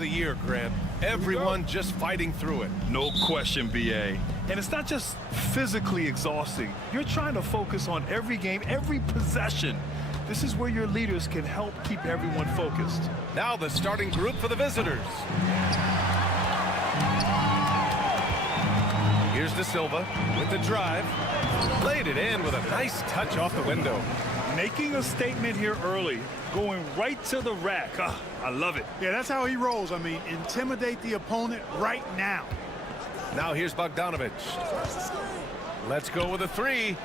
of the year, Grant. Everyone just fighting through it. No question, BA. And it's not just physically exhausting. You're trying to focus on every game, every possession. This is where your leaders can help keep everyone focused. Now the starting group for the visitors. Here's De Silva with the drive. Laid it in with a nice touch off the window. Making a statement here early, going right to the rack. I love it. Yeah, that's how he rolls. I mean, intimidate the opponent right now. Now here's Bogdanovic. Let's go with a three.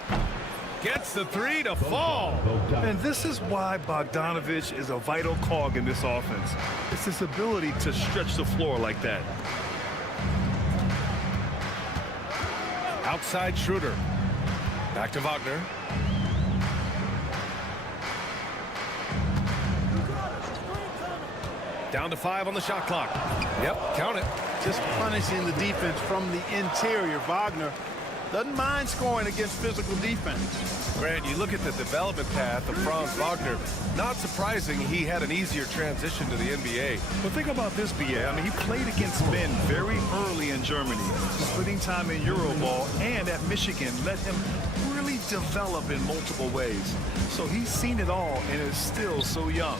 Gets the three to fall. And this is why Bogdanovic is a vital cog in this offense. It's his ability to stretch the floor like that. Outside Schroeder. Back to Wagner. Down to 5 on the shot clock. Yep, count it. Just punishing the defense from the interior. Wagner doesn't mind scoring against physical defense. Grant, you look at the development path of Franz Wagner. Not surprising he had an easier transition to the NBA. But think about this, BA. I mean, he played against men very early in Germany. Splitting time in Euroball and at Michigan let him really develop in multiple ways. So he's seen it all and is still so young.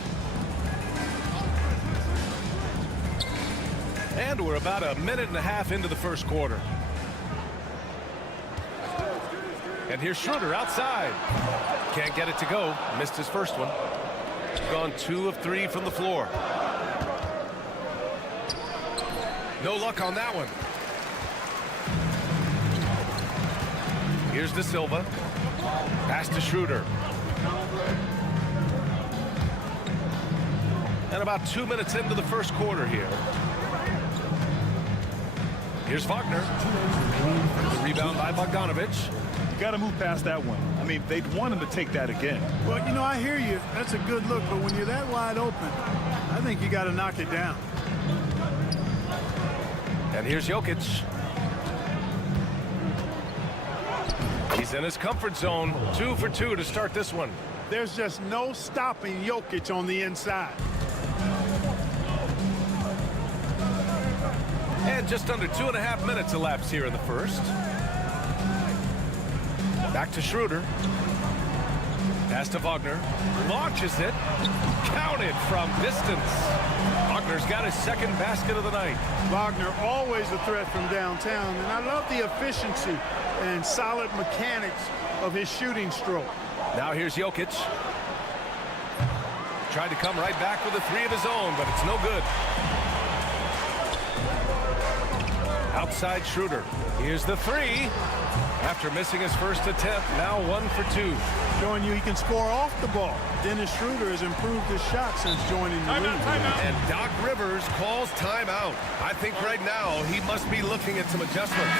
And we're about a minute and a half into the first quarter. And here's Schroeder outside. Can't get it to go. Missed his first one. Gone 2 of 3 from the floor. No luck on that one. Here's De Silva. Pass to Schroeder. And about 2 minutes into the first quarter here. Here's Wagner. The rebound by Bogdanovic. You got to move past that one. I mean, they'd want him to take that again. Well, you know, I hear you. That's a good look, but when you're that wide open, I think you got to knock it down. And here's Jokic. He's in his comfort zone. 2 for 2 to start this one. There's just no stopping Jokic on the inside. And just under 2.5 minutes elapsed here in the first. Back to Schroeder. Pass to Wagner. Launches it. Counted from distance. Wagner's got his second basket of the night. Wagner always a threat from downtown, and I love the efficiency and solid mechanics of his shooting stroke. Now here's Jokic. Tried to come right back with a 3 of his own, but it's no good. Outside Schroeder. Here's the 3. After missing his first attempt, now 1 for 2. Showing you he can score off the ball. Dennis Schroeder has improved his shot since joining the league. And Doc Rivers calls timeout. I think right now he must be looking at some adjustments.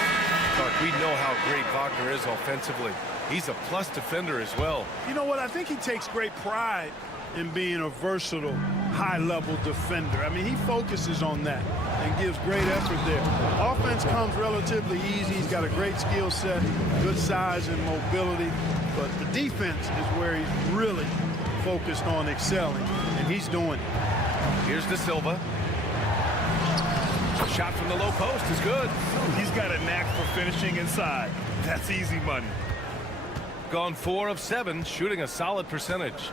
Clark, we know how great Wagner is offensively. He's a plus defender as well. You know what? I think he takes great pride in being a versatile, high-level defender. I mean, he focuses on that and gives great effort there. Offense comes relatively easy. He's got a great skill set, good size and mobility. But the defense is where he's really focused on excelling, and he's doing it. Here's De Silva. The shot from the low post is good. He's got a knack for finishing inside. That's easy money. Gone 4 of 7, shooting a solid percentage.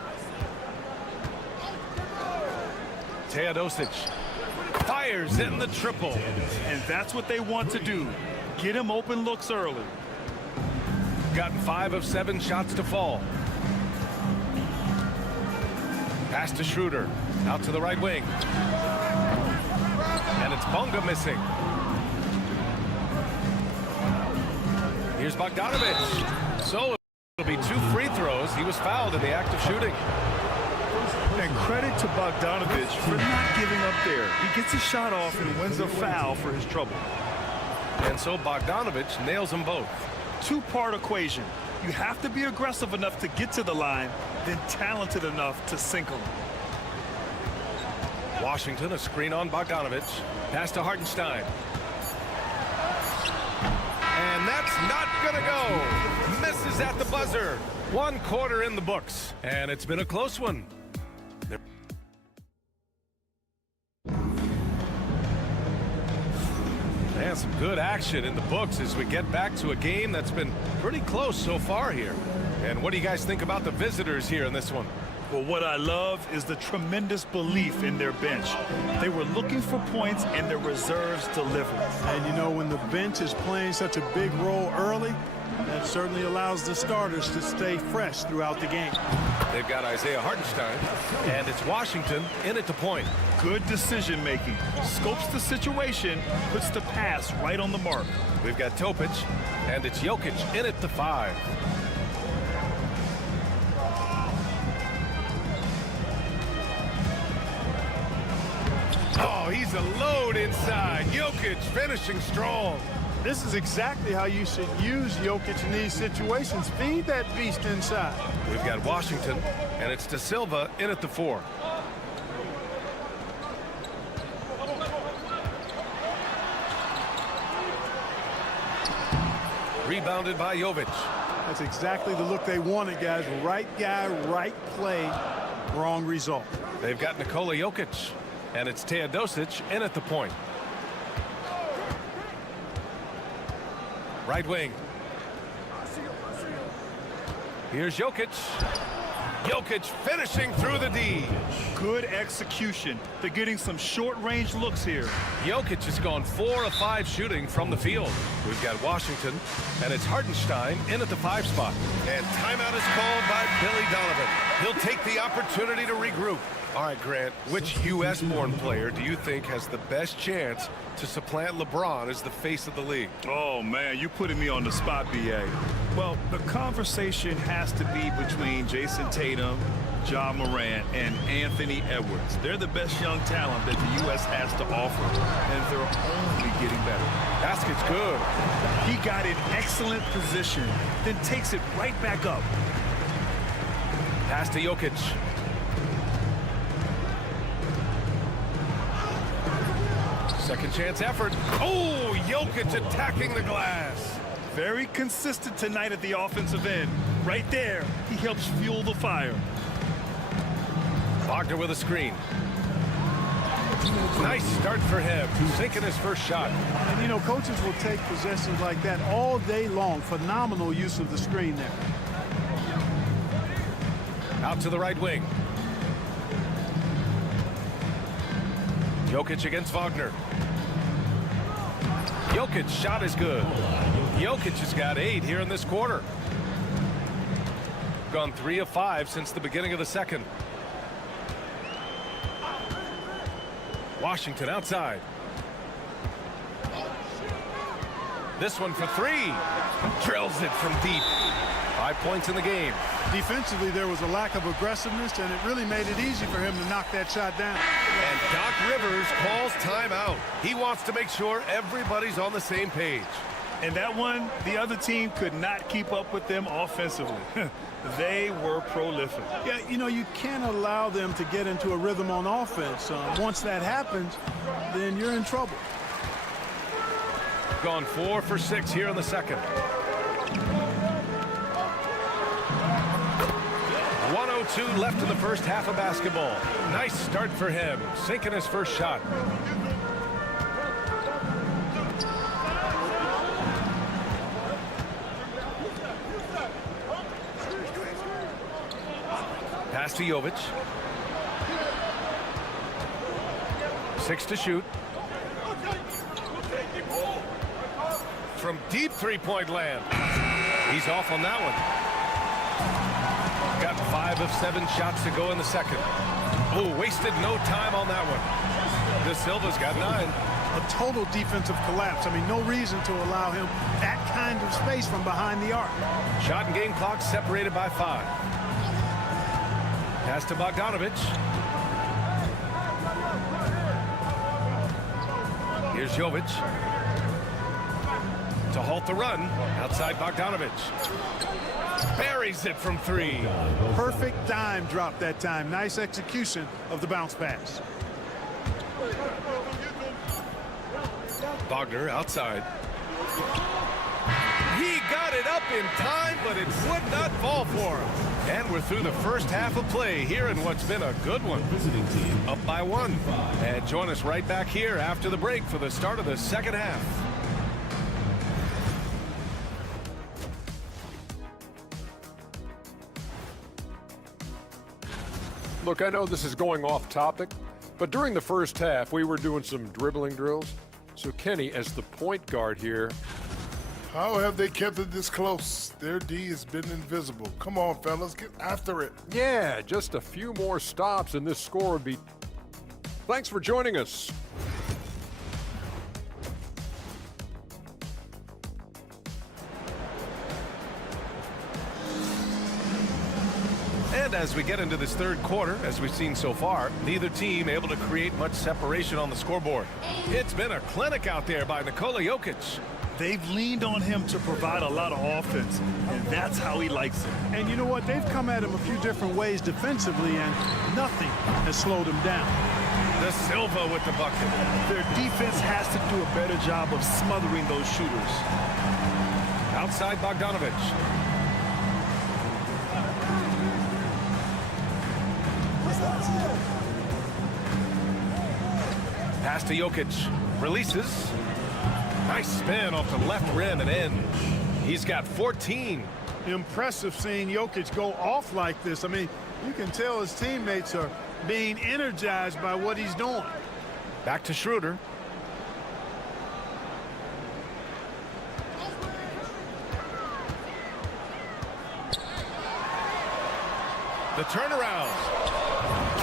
Teodosic fires in the triple. And that's what they want to do. Get him open looks early. Gotten 5 of 7 shots to fall. Pass to Schroeder. Out to the right wing. And it's Bonga missing. Here's Bogdanovic. So it'll be 2 free throws. He was fouled in the act of shooting. And credit to Bogdanovic for not giving up there. He gets a shot off and wins a foul for his trouble. And so Bogdanovic nails them both. Two-part equation. You have to be aggressive enough to get to the line, then talented enough to sink them. Washington, a screen on Bogdanovic. Pass to Hartenstein. And that's not going to go. Misses at the buzzer. 1 quarter in the books. And it's been a close one. some good action in the books as we get back to a game that's been pretty close so far here. And what do you guys think about the visitors here in this one? Well, what I love is the tremendous belief in their bench. They were looking for points, and their reserves delivered. And you know, when the bench is playing such a big role early, that certainly allows the starters to stay fresh throughout the game. They've got Isaiah Hartenstein, and it's Washington in at the point. Good decision-making. Scopes the situation, puts the pass right on the mark. We've got Topic, and it's Jokic in at the 5. Oh, he's a load inside. Jokic finishing strong. This is exactly how you should use Jokic in these situations. Feed that beast inside. We've got Washington, and it's De Silva in at the 4. Rebounded by Jovic. That's exactly the look they wanted, guys. Right guy, right play, wrong result. They've got Nikola Jokic, and it's Teodosic in at the point. Right wing. Here's Jokic. Jokic finishing through the D. Good execution. They're getting some short-range looks here. Jokic has gone 4 of 5 shooting from the field. We've got Washington, and it's Hartenstein in at the 5 spot. And timeout is called by Billy Donovan. He'll take the opportunity to regroup. All right, Grant, which U.S.-born player do you think has the best chance to supplant LeBron as the face of the league? Oh, man, you're putting me on the spot, B.A. Well, the conversation has to be between Jason Tatum, Ja Morant, and Anthony Edwards. They're the best young talent that the U.S. has to offer, and they're only getting better. Basket's good. He got in excellent position, then takes it right back up. Pass to Jokic. Second chance effort. Oh, Jokic attacking the glass. Very consistent tonight at the offensive end. Right there, he helps fuel the fire. Wagner with a screen. Nice start for him, sinking his first shot. And, you know, coaches will take possessions like that all day long. Phenomenal use of the screen there. Out to the right wing. Jokic against Wagner. Jokic's shot is good. Jokic has got 8 here in this quarter. Gone 3 of 5 since the beginning of the second. Washington outside. This one for 3. Drills it from deep. 5 points in the game. Defensively, there was a lack of aggressiveness, and it really made it easy for him to knock that shot down. And Doc Rivers calls timeout. He wants to make sure everybody's on the same page. And that one, the other team could not keep up with them offensively. They were prolific. Yeah, you know, you can't allow them to get into a rhythm on offense. Once that happens, then you're in trouble. Gone 4 for 6 here in the second. 1:02 left in the first half of basketball. Nice start for him, sinking his first shot. Pass to Jovic. 6 to shoot. From deep three-point land. He's off on that one. Got 5 of 7 shots to go in the second. Oh, wasted no time on that one. De Silva's got 9. A total defensive collapse. I mean, no reason to allow him that kind of space from behind the arc. Shot and game clock separated by 5. Pass to Bogdanovic. Here's Jovic. To halt the run, outside Bogdanovic. Buries it from 3. Perfect dime drop that time. Nice execution of the bounce pass. Wagner outside. He got it up in time, but it would not fall for him. And we're through the first half of play here in what's been a good one. Up by 1. And join us right back here after the break for the start of the second half. Look, I know this is going off topic, but during the first half, we were doing some dribbling drills. So Kenny, as the point guard here. How have they kept it this close? Their D has been invisible. Come on, fellas, get after it. Yeah, just a few more stops and this score would be... Thanks for joining us. And as we get into this third quarter, as we've seen so far, neither team able to create much separation on the scoreboard. It's been a clinic out there by Nikola Jokic. They've leaned on him to provide a lot of offense, and that's how he likes it. And you know what? They've come at him a few different ways defensively, and nothing has slowed him down. De Silva with the bucket. Their defense has to do a better job of smothering those shooters. Outside Bogdanovic. Pass to Jokic. Releases. Nice spin off the left rim and in. He's got 14. Impressive seeing Jokic go off like this. I mean, you can tell his teammates are being energized by what he's doing. Back to Schroeder. The turnaround.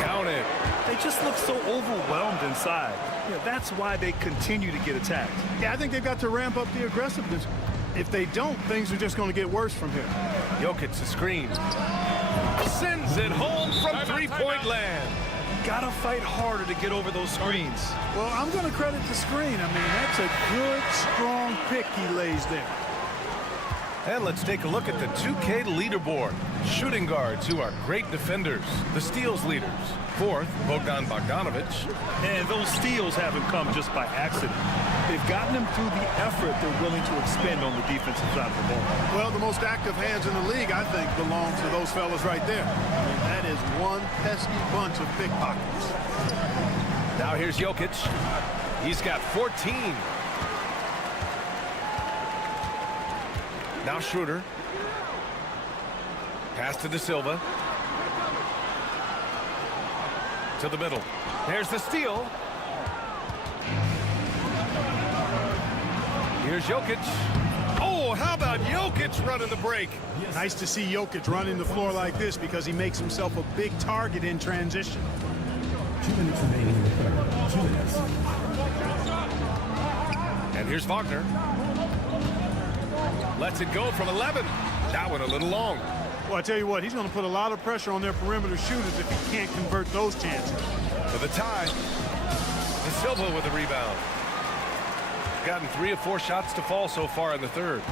Count it. They just look so overwhelmed inside. Yeah, that's why they continue to get attacked. Yeah, I think they've got to ramp up the aggressiveness. If they don't, things are just going to get worse from here. Jokic the screen. Sends it home from three-point land. Gotta fight harder to get over those screens. Well, I'm going to credit the screen. I mean, that's a good, strong pick he lays there. And let's take a look at the 2K leaderboard. Shooting guards who are great defenders. The steals leaders. Fourth, Bogdan Bogdanovic. And those steals haven't come just by accident. They've gotten them through the effort they're willing to expend on the defensive side of the ball. Well, the most active hands in the league, I think, belong to those fellas right there. I mean, that is one pesky bunch of pickpockets. Now here's Jokic. He's got 14. Now Schroeder. Pass to De Silva. To the middle. There's the steal. Here's Jokic. Oh, how about Jokic running the break? Nice to see Jokic running the floor like this because he makes himself a big target in transition. 2 minutes remaining in the third. 2 minutes. And here's Wagner. Lets it go from 11. That one a little long. Well, I tell you what, he's going to put a lot of pressure on their perimeter shooters if he can't convert those chances. For the tie. De Silva with the rebound. Gotten 3 of 4 shots to fall so far in the third.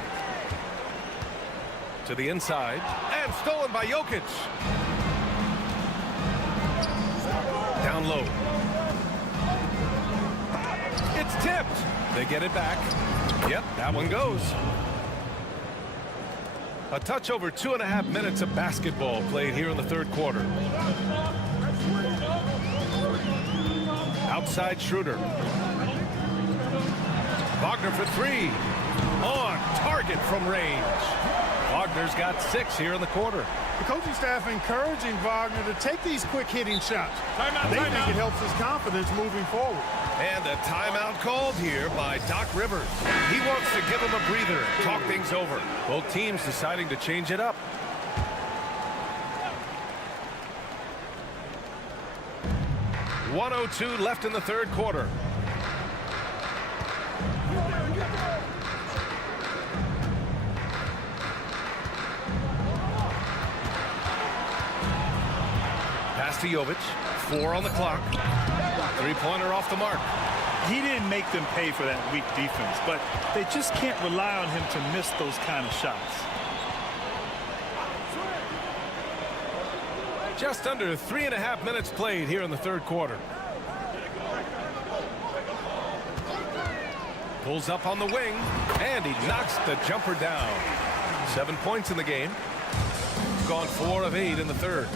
To the inside. And stolen by Jokic. Down low. It's tipped. They get it back. Yep, that one goes. A touch over 2.5 minutes of basketball played here in the third quarter. Outside Schroeder. Wagner for 3. On target from range. Wagner's got 6 here in the quarter. The coaching staff encouraging Wagner to take these quick hitting shots. They think it helps his confidence moving forward. And a timeout called here by Doc Rivers. He wants to give him a breather and talk things over. Both teams deciding to change it up. .102 left in the third quarter. Pass to Jovic. 4 on the clock. Three-pointer off the mark. He didn't make them pay for that weak defense, but they just can't rely on him to miss those kind of shots. Just under 3.5 minutes played here in the third quarter. Pulls up on the wing, and he knocks the jumper down. 7 points in the game. Gone 4 of 8 in the third.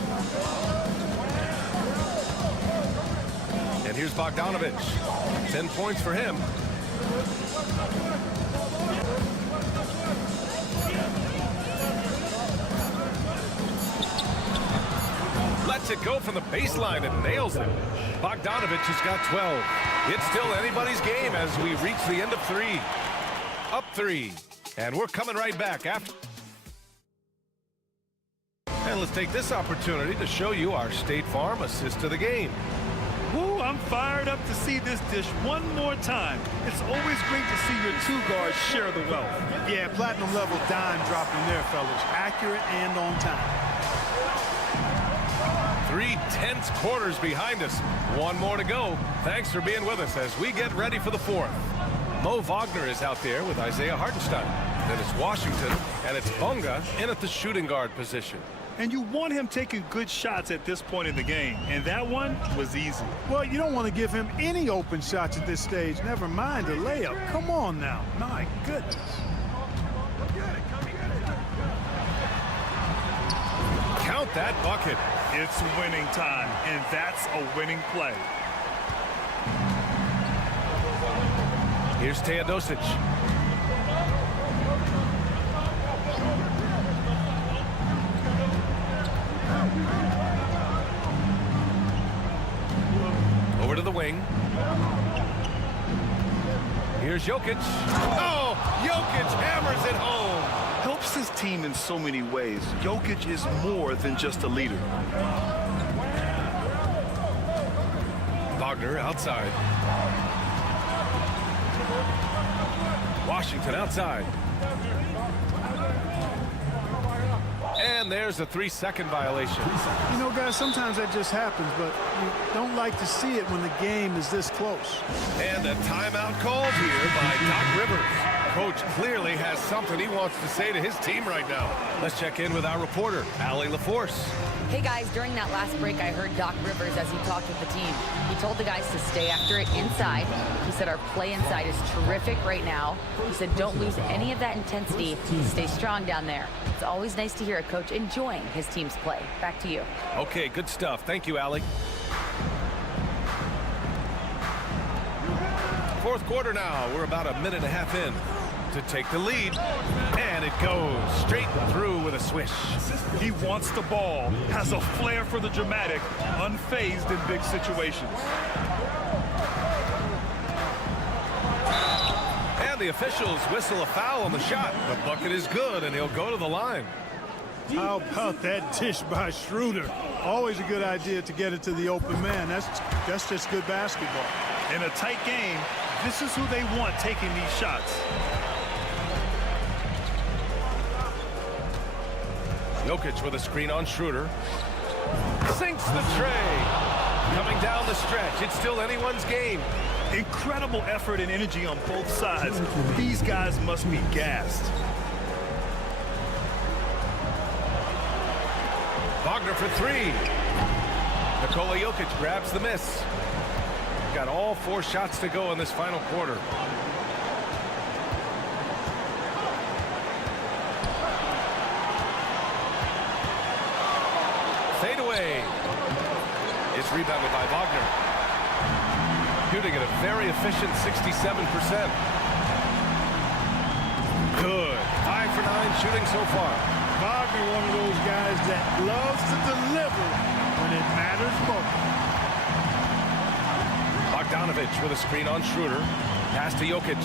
And here's Bogdanovic. 10 points for him. lets it go from the baseline and nails it. Bogdanovic has got 12. It's still anybody's game as we reach the end of 3. Up 3. And we're coming right back after. And let's take this opportunity to show you our State Farm assist to the game. Woo, I'm fired up to see this dish one more time. It's always great to see your two guards share the wealth. Yeah, platinum level dime dropping there, fellas. Accurate and on time. 3 tense quarters behind us. One more to go. Thanks for being with us as we get ready for the 4th. Mo Wagner is out there with Isaiah Hartenstein. Then it's Washington, and it's Bonga in at the shooting guard position. And you want him taking good shots at this point in the game, and that one was easy. Well, you don't want to give him any open shots at this stage. Never mind a layup. Come on now. My goodness. Count that bucket. It's winning time, and that's a winning play. Here's Teodosic. Over to the wing. Here's Jokic. Oh, Jokic hammers it home. Helps his team in so many ways. Jokic is more than just a leader. Wagner outside. Washington outside. And there's a 3-second violation. You know, guys, sometimes that just happens, but you don't like to see it when the game is this close. And a timeout called here by Doc Rivers. Coach clearly has something he wants to say to his team right now. Let's check in with our reporter, Allie LaForce. Hey guys, during that last break, I heard Doc Rivers as he talked with the team. He told the guys to stay after it inside. He said our play inside is terrific right now. He said don't lose any of that intensity. Stay strong down there. It's always nice to hear a coach enjoying his team's play. Back to you. Okay, good stuff. Thank you, Allie. 4th quarter now. We're about a minute and a half in to take the lead. And it goes straight through with a swish. He wants the ball, has a flair for the dramatic, unfazed in big situations. And the officials whistle a foul on the shot. The bucket is good, and he'll go to the line. How about that dish by Schroeder? Always a good idea to get it to the open man. That's just good basketball. In a tight game, this is who they want taking these shots. Jokic with a screen on Schroeder. Sinks the tray. Coming down the stretch. It's still anyone's game. Incredible effort and energy on both sides. These guys must be gassed. Wagner for 3. Nikola Jokic grabs the miss. Got all 4 shots to go in this final quarter. Fade away. It's rebounded by Wagner. Shooting at a very efficient 67%. Good. 5 for 9 shooting so far. Wagner, one of those guys that loves to deliver when it matters most. Bogdanovic with a screen on Schroeder. Pass to Jokic.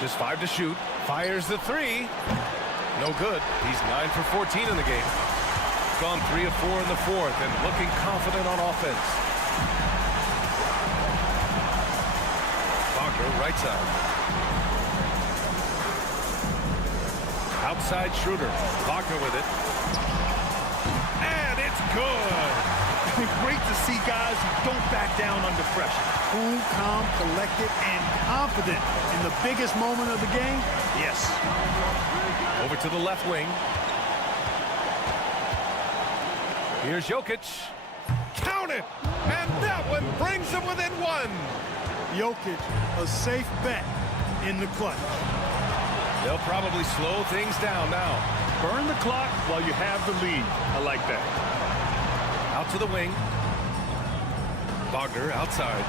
Just 5 to shoot. Fires the 3. No good. He's 9 for 14 in the game. Gone 3 of 4 in the 4th and looking confident on offense. Wagner, right side. Outside Schroeder. Wagner with it. And it's good. Great to see guys who don't back down under pressure. Cool, calm, collected, and confident in the biggest moment of the game. Yes. Over to the left wing. Here's Jokic. Count it! And that one brings them within 1. Jokic, a safe bet in the clutch. They'll probably slow things down now. Burn the clock while you have the lead. I like that. Out to the wing. Wagner outside.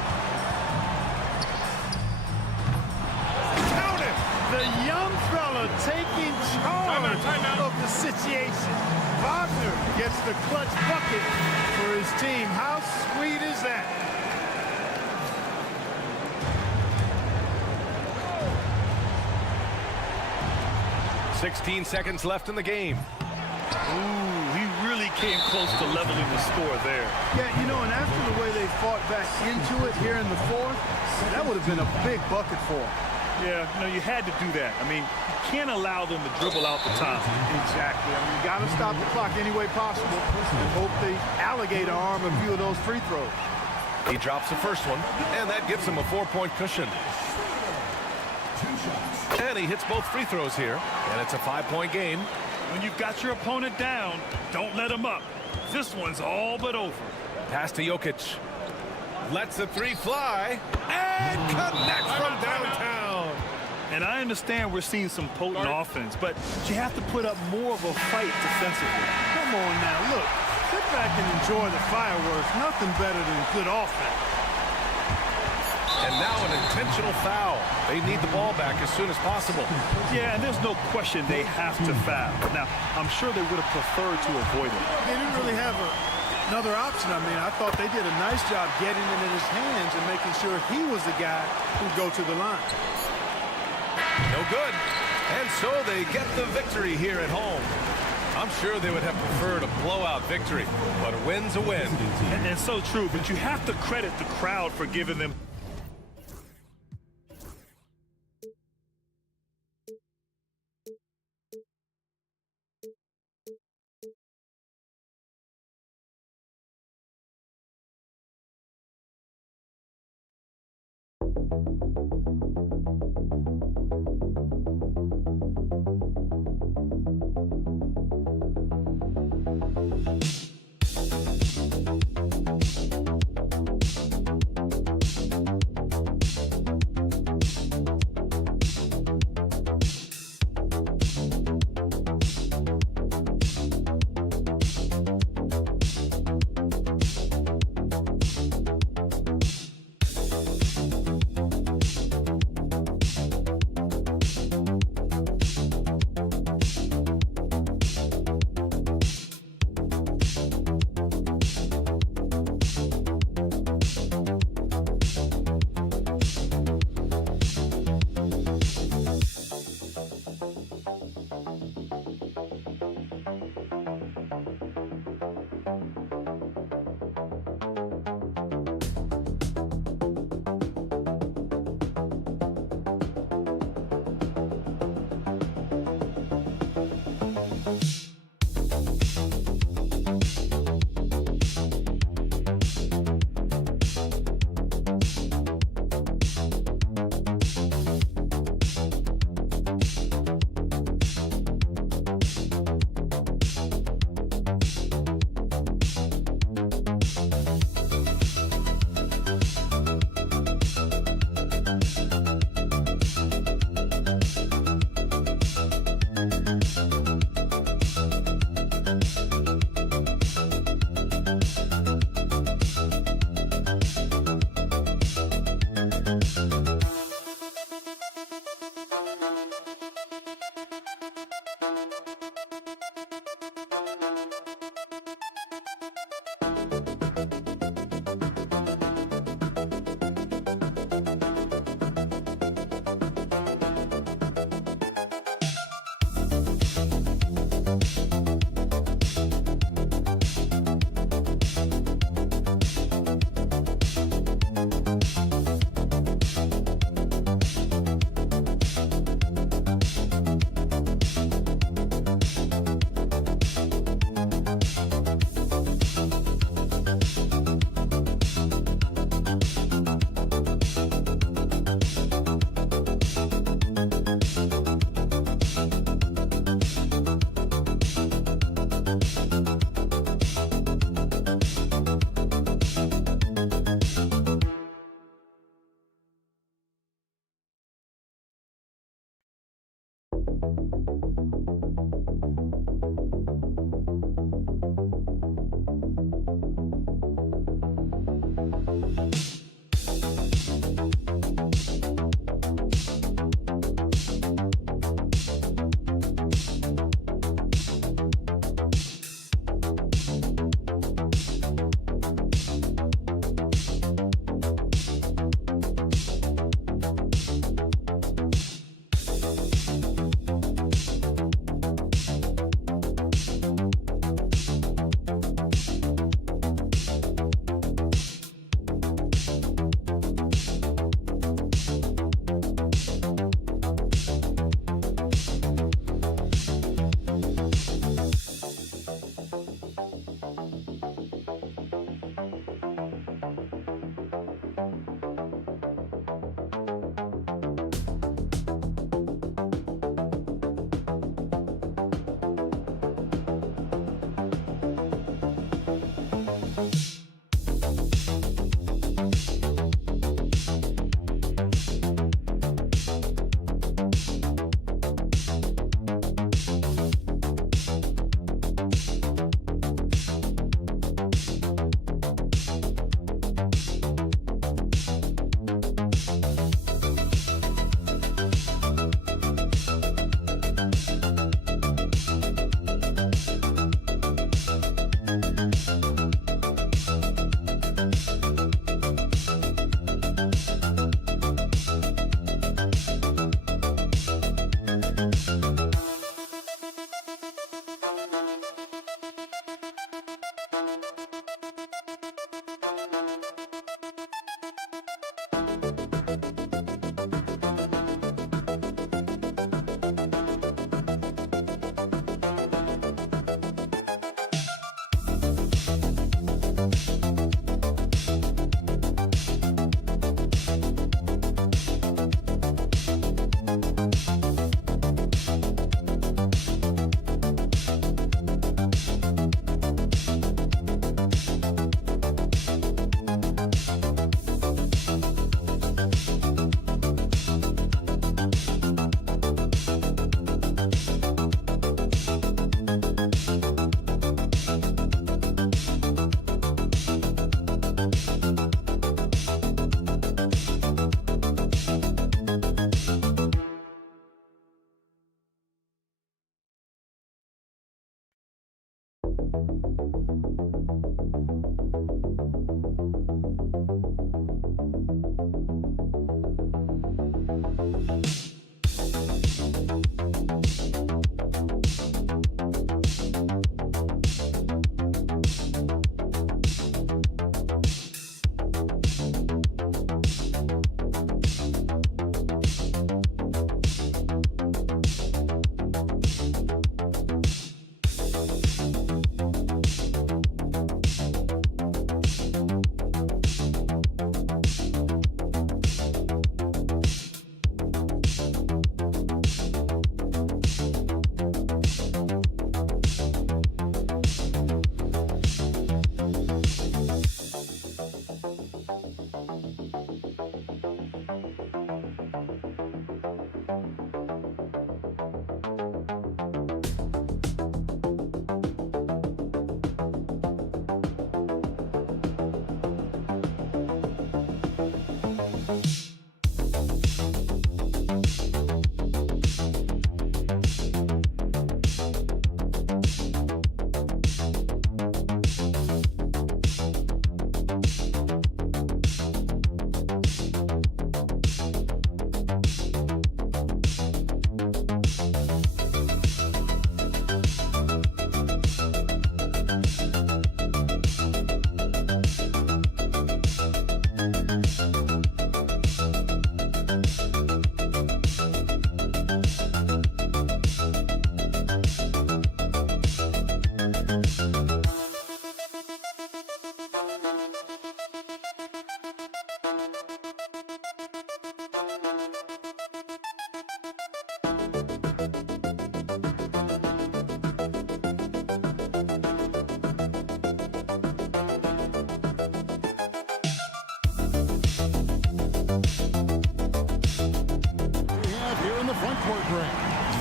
Fella taking charge of the situation. Wagner gets the clutch bucket for his team. How sweet is that? "16 seconds left in the game." Ooh, he really came close to leveling the score there. Yeah, you know, and after the way they fought back into it here in the fourth, that would have been a big bucket for them. Yeah, you know, you had to do that. I mean, you can't allow them to dribble out the time. Exactly. I mean, you got to stop the clock any way possible and hope they alligator arm a few of those free throws. He drops the first one, and that gives him a 4-point cushion. And he hits both free throws here, and it's a 5-point game. When you've got your opponent down, don't let him up. This one's all but over. Pass to Jokic. Lets the three fly, and connects from downtown. And I understand we're seeing some potent offense, but you have to put up more of a fight defensively. Come on now, look. Sit back and enjoy the fireworks. Nothing better than good offense. And now an intentional foul. They need the ball back as soon as possible. Yeah, and there's no question they have to foul. Now, I'm sure they would have preferred to avoid it. They didn't really have another option. I mean, I thought they did a nice job getting it in his hands and making sure he was the guy who'd go to the line. No good. And so they get the victory here at home. I'm sure they would have preferred a blowout victory, but a win's a win. And so true, but you have to credit the crowd for giving them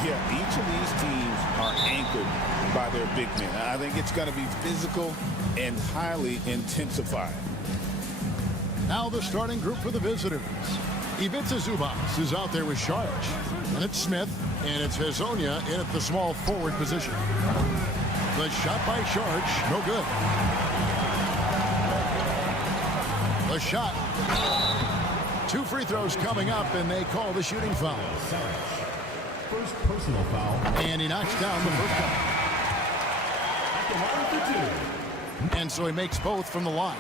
Yeah, each of these teams are anchored by their big men. I think it's going to be physical and highly intensified. Now the starting group for the visitors. Ivica Zubac is out there with Sharch. And it's Smith, and it's Hazonia in at the small forward position. The shot by Sharch, no good. The shot. 2 free throws coming up, and they call the shooting foul. First personal foul. And he knocks down the first one. And so he makes both from the line.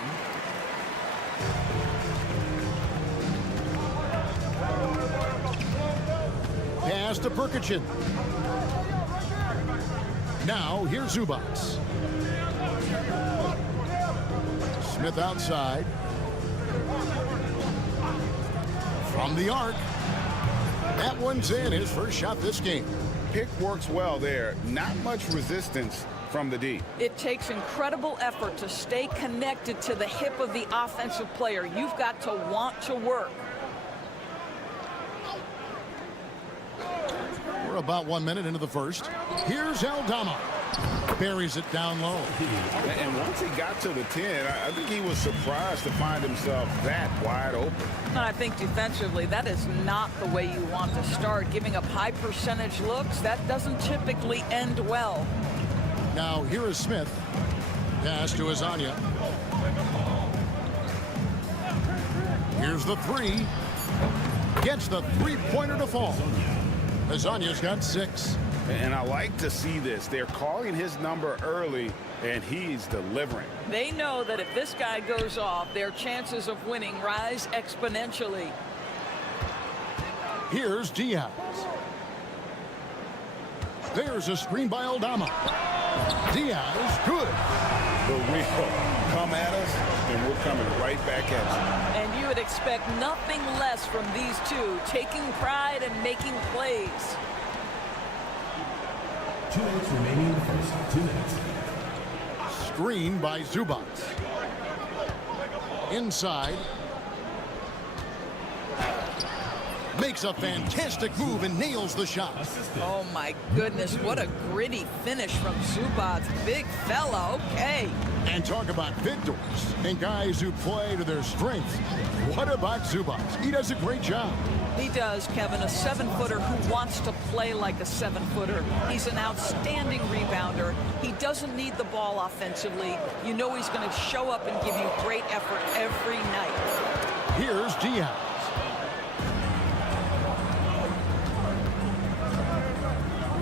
Pass to Perkichin. Now here's Zubac. Smith outside. From the arc. That one's in, his first shot this game. Pick works well there. Not much resistance from the D. It takes incredible effort to stay connected to the hip of the offensive player. You've got to want to work. We're about 1 minute into the first. Here's Aldama. Buries it down low. And once he got to the 10, I think he was surprised to find himself that wide open. And I think defensively, that is not the way you want to start. Giving up high percentage looks, that doesn't typically end well. Now here is Smith. Pass to Hazonia. Here's the 3. Gets the 3-pointer to fall. Hazonia's got 6. And I like to see this. They're calling his number early, and he's delivering. They know that if this guy goes off, their chances of winning rise exponentially. Here's Diaz. There's a screen by Aldama. Diaz, good. The real come at us, and we're coming right back at you. And you would expect nothing less from these two, taking pride and making plays. 2 minutes remaining in the first. 2 minutes. Screen by Zubac. Inside. Makes a fantastic move and nails the shot. Oh my goodness, what a gritty finish from Zubac. Big fella, okay. And talk about victors and guys who play to their strengths. What about Zubac? He does a great job. He does, Kevin, a 7-footer who wants to play like a 7-footer. He's an outstanding rebounder. He doesn't need the ball offensively. You know he's going to show up and give you great effort every night. Here's Diaz.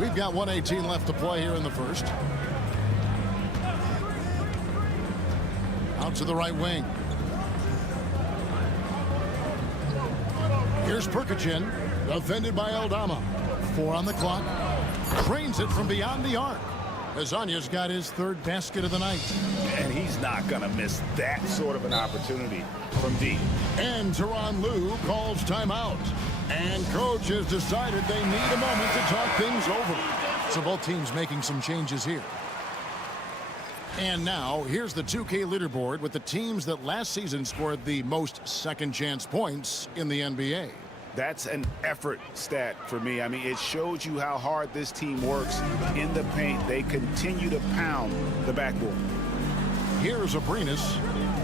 We've got 1:18 left to play here in the first. Out to the right wing. Here's Perkichin, defended by Aldama. 4 on the clock. Drains it from beyond the arc. Hazanya's got his 3rd basket of the night. And he's not going to miss that sort of an opportunity from deep. And Tyronn Lue calls timeout. And coach has decided they need a moment to talk things over. So both teams making some changes here. And now, here's the 2K leaderboard with the teams that last season scored the most second-chance points in the NBA. That's an effort stat for me. I mean, it shows you how hard this team works in the paint. They continue to pound the backboard. Here's Abrinas,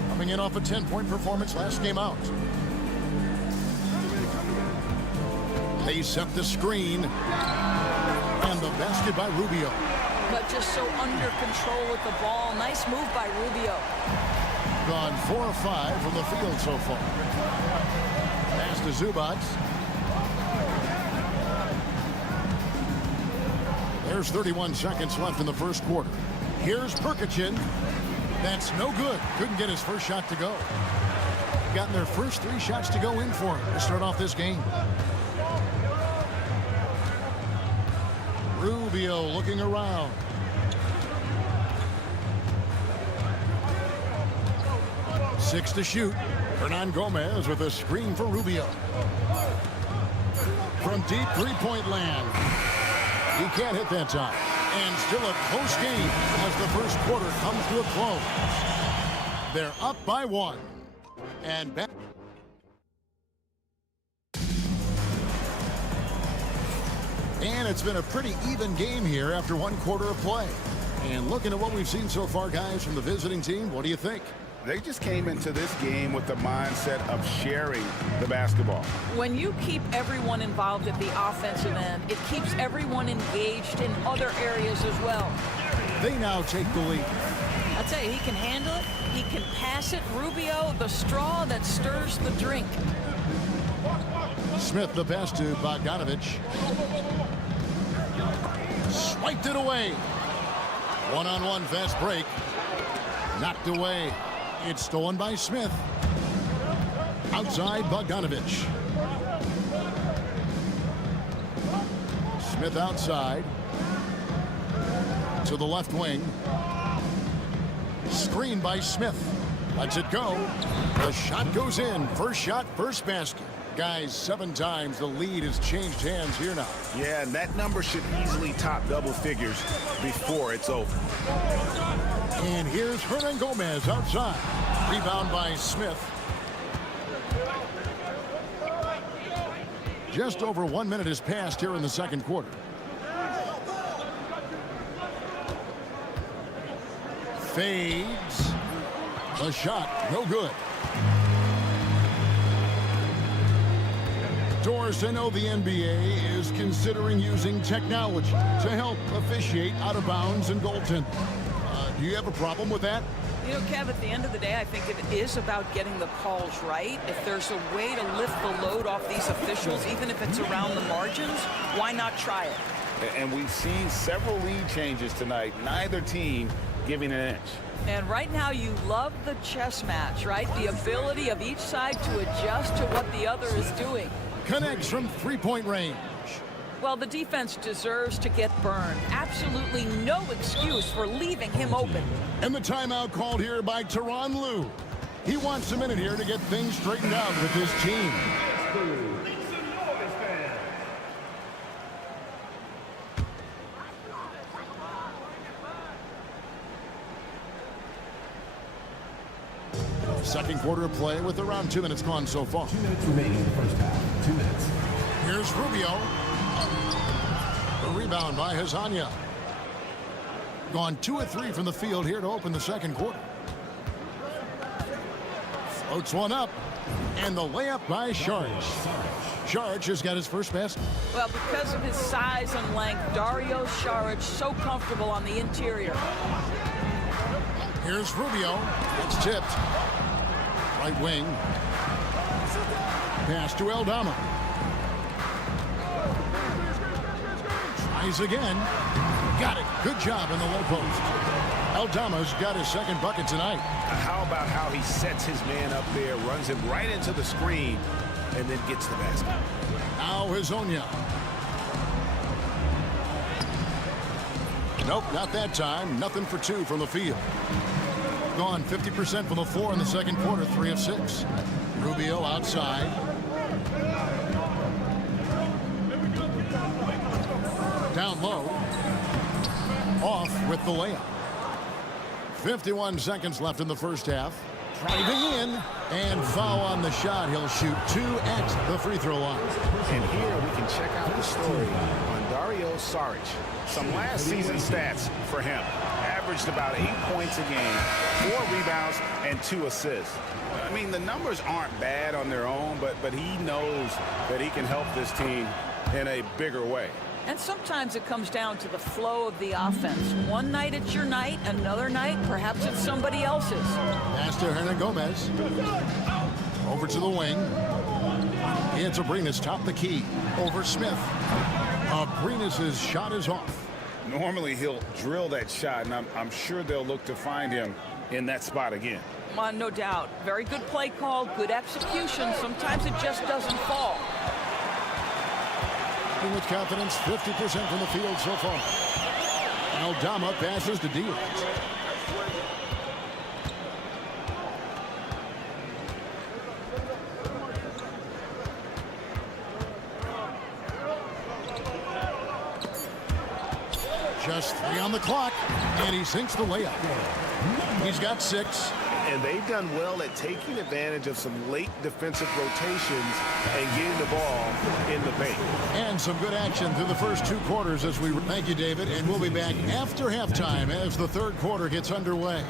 coming in off a 10-point performance last game out. They set the screen. And the basket by Rubio. But just so under control with the ball. Nice move by Rubio. Gone 4 of 5 from the field so far. Pass to Zubac. There's 31 seconds left in the first quarter. Here's Perkichin. That's no good. Couldn't get his first shot to go. Gotten their first 3 shots to go in for him to start off this game. Rubio looking around. Six to shoot. Hernan Gomez with a screen for Rubio. From deep three-point land. He can't hit that time. And still a close game as the first quarter comes to a close. They're up by 1. And back. And it's been a pretty even game here after 1 quarter of play. And looking at what we've seen so far, guys, from the visiting team, what do you think? They just came into this game with the mindset of sharing the basketball. When you keep everyone involved at the offensive end, it keeps everyone engaged in other areas as well. They now take the lead. I tell you, he can handle it. He can pass it. Rubio, the straw that stirs the drink. Smith the pass to Bogdanovich. Swiped it away. One-on-one fast break. Knocked away. It's stolen by Smith. Outside Bogdanovich. Smith outside. To the left wing. Screen by Smith. Lets it go. The shot goes in. First shot, first basket. Guys, 7 times the lead has changed hands here now. Yeah, and that number should easily top double figures before it's over. And here's Hernan Gomez outside. Rebound by Smith. Just over 1 minute has passed here in the second quarter. Fades. The shot, no good. Doris, I know the NBA is considering using technology to help officiate out of bounds and goaltending. Do you have a problem with that? You know, Kev, at the end of the day, I think it is about getting the calls right. If there's a way to lift the load off these officials, even if it's around the margins, why not try it? And we've seen several lead changes tonight, neither team giving an inch. And right now you love the chess match, right? The ability of each side to adjust to what the other is doing. Connects from three-point range. Well, the defense deserves to get burned. Absolutely no excuse for leaving him open. And the timeout called here by Tyronn Lue. He wants a minute here to get things straightened out with his team. Second quarter of play with around 2 minutes gone so far. 2 minutes remaining in the first half. 2 minutes. Here's Rubio. The rebound by Hazanya. Gone 2 of 3 from the field here to open the second quarter. Floats one up. And the layup by Sharch. Saric has got his first basket. Well, because of his size and length, Dario Saric so comfortable on the interior. Here's Rubio. It's tipped. Right wing. Pass to Aldama. Tries again. Got it. Good job in the low post. Aldama's got his second bucket tonight. How about how he sets his man up there, runs him right into the screen, and then gets the basket. Now Hazonia. Nope, not that time. Nothing for two from the field. Gone 50% from the floor in the second quarter, 3 of 6. Rubio outside. Down low. Off with the layup. 51 seconds left in the first half. Driving in and foul on the shot. He'll shoot 2 at the free throw line. And here we can check out the story on Dario Saric. Some last season stats for him. Averaged about 8 points a game, 4 rebounds, and 2 assists. I mean, the numbers aren't bad on their own, but he knows that he can help this team in a bigger way. And sometimes it comes down to the flow of the offense. One night it's your night, another night perhaps it's somebody else's. Pass to Hernan Gomez. Over to the wing. It's Abrinas, top the key. Over Smith. Abrinas' shot is off. Normally he'll drill that shot, and I'm sure they'll look to find him in that spot again. No doubt. Very good play call, good execution. Sometimes it just doesn't fall. With confidence, 50% from the field so far. Aldama passes to Diaz. Just 3 on the clock, and he sinks the layup. He's got 6. And they've done well at taking advantage of some late defensive rotations and getting the ball in the paint. And some good action through the first 2 quarters as we thank you, David, and we'll be back after halftime as the third quarter gets underway.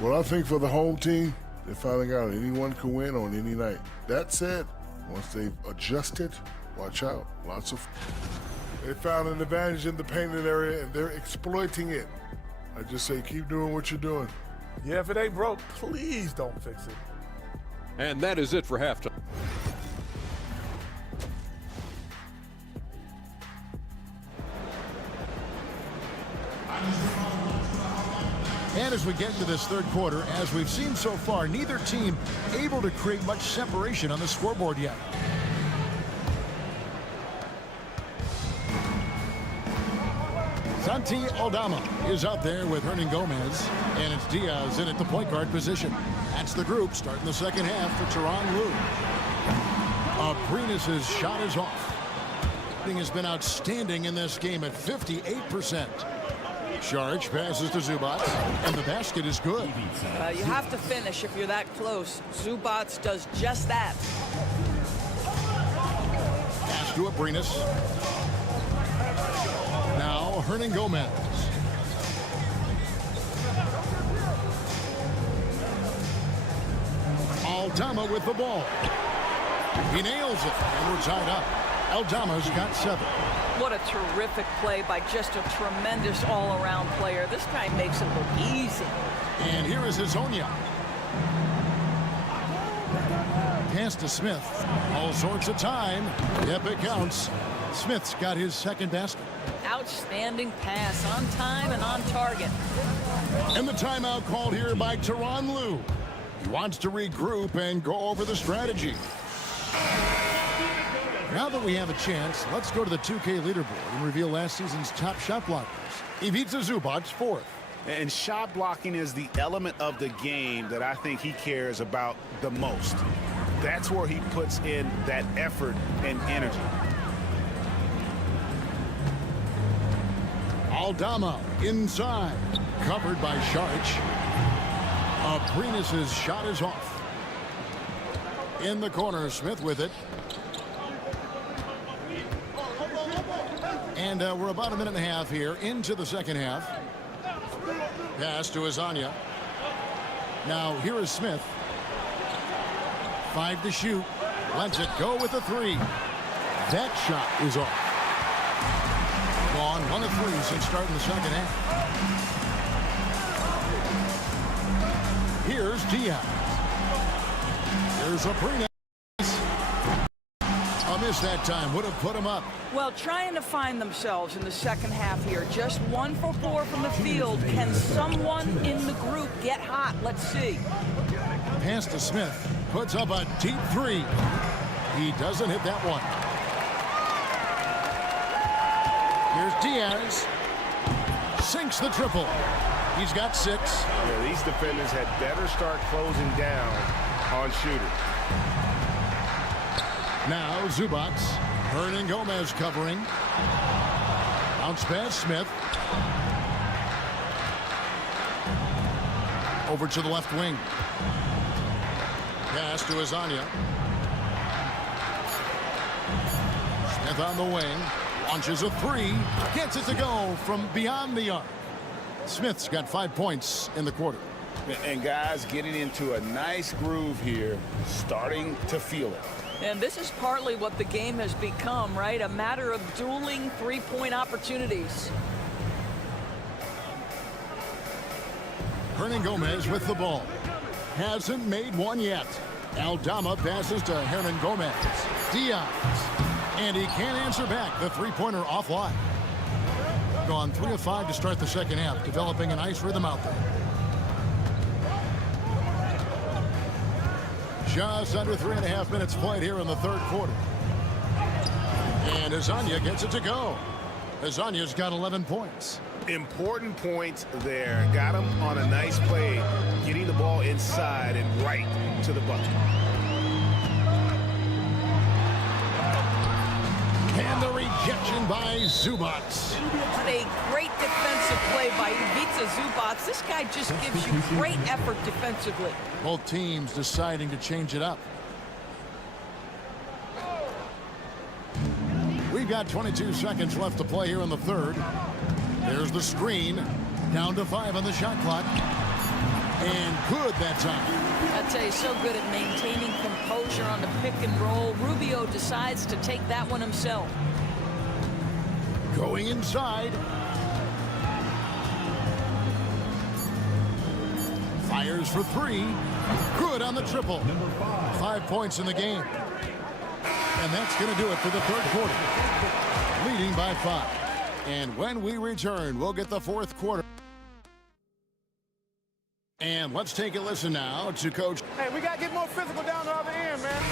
Well, I think for the home team, they're finding out anyone can win on any night. That said, once they've adjusted, watch out. They found an advantage in the painted area, and they're exploiting it. I just say keep doing what you're doing. Yeah, if it ain't broke, please don't fix it. And that is it for halftime. And as we get into this third quarter, as we've seen so far, neither team able to create much separation on the scoreboard yet. Santi Aldama is out there with Hernan Gomez, and it's Diaz in at the point guard position. That's the group starting the second half for Tyronn Lue. Abrinas' shot is off. He has been outstanding in this game at 58%. Saric passes to Zubac, and the basket is good. You have to finish if you're that close. Zubac does just that. Pass to Abrinas. Now Hernan Gomez. Aldama with the ball. He nails it, and we're tied up. Aldama's got 7. What a terrific play by just a tremendous all-around player. This guy makes it look easy. And here is Hazonia. Pass to Smith. All sorts of time. Yep, it counts. Smith's got his second basket. Outstanding pass, on time and on target. And the timeout called here by Tyronn Lue. He wants to regroup and go over the strategy. Now that we have a chance, let's go to the 2K leaderboard and reveal last season's top shot blockers. Ivica Zubac, 4th. And shot blocking is the element of the game that I think he cares about the most. That's where he puts in that effort and energy. Aldama inside, covered by Saric. Abrinas' shot is off. In the corner, Smith with it. And we're about a minute and a half here into the second half. Pass to Azania. Now here is Smith. 5 to shoot. Lets it go with a 3. That shot is off. Gone 1 of 3 since starting the second half. Here's Diaz. Here's a pretty nice. A miss that time would have put him up. Well, trying to find themselves in the second half here. Just 1 for 4 from the field. Can someone in the group get hot? Let's see. Pass to Smith. Puts up a deep 3. He doesn't hit that one. Here's Diaz. Sinks the triple. He's got 6. Yeah, these defenders had better start closing down on shooters. Now Zubac. Hernan Gomez covering. Bounce pass Smith. Over to the left wing. Pass to Azania. Smith on the wing. Launches a 3. Gets it to go from beyond the arc. Smith's got 5 points in the quarter. And guys getting into a nice groove here, starting to feel it. And this is partly what the game has become, right? A matter of dueling three-point opportunities. Hernan Gomez with the ball. Hasn't made one yet. Aldama passes to Hernan Gomez. Diaz. And he can't answer back. The three-pointer offline. Gone 3 of 5 to start the second half. Developing a nice rhythm out there. Just under 3.5 minutes played here in the third quarter. And Azania gets it to go. Azania's got 11 points. Important points there. Got him on a nice play, getting the ball inside and right to the bucket. And the rejection by Zubac. What a great defensive play by Ivica Zubac. This guy just gives you great effort defensively. Both teams deciding to change it up. We've got 22 seconds left to play here in the third. There's the screen. Down to 5 on the shot clock. And good that time. I tell you, so good at maintaining composure on the pick and roll. Rubio decides to take that one himself. Going inside. Fires for 3. Good on the triple. 5 points in the game. And that's going to do it for the third quarter. Leading by 5. And when we return, we'll get the fourth quarter. And let's take a listen now to Coach. Hey, we got to get more physical down the other end, man.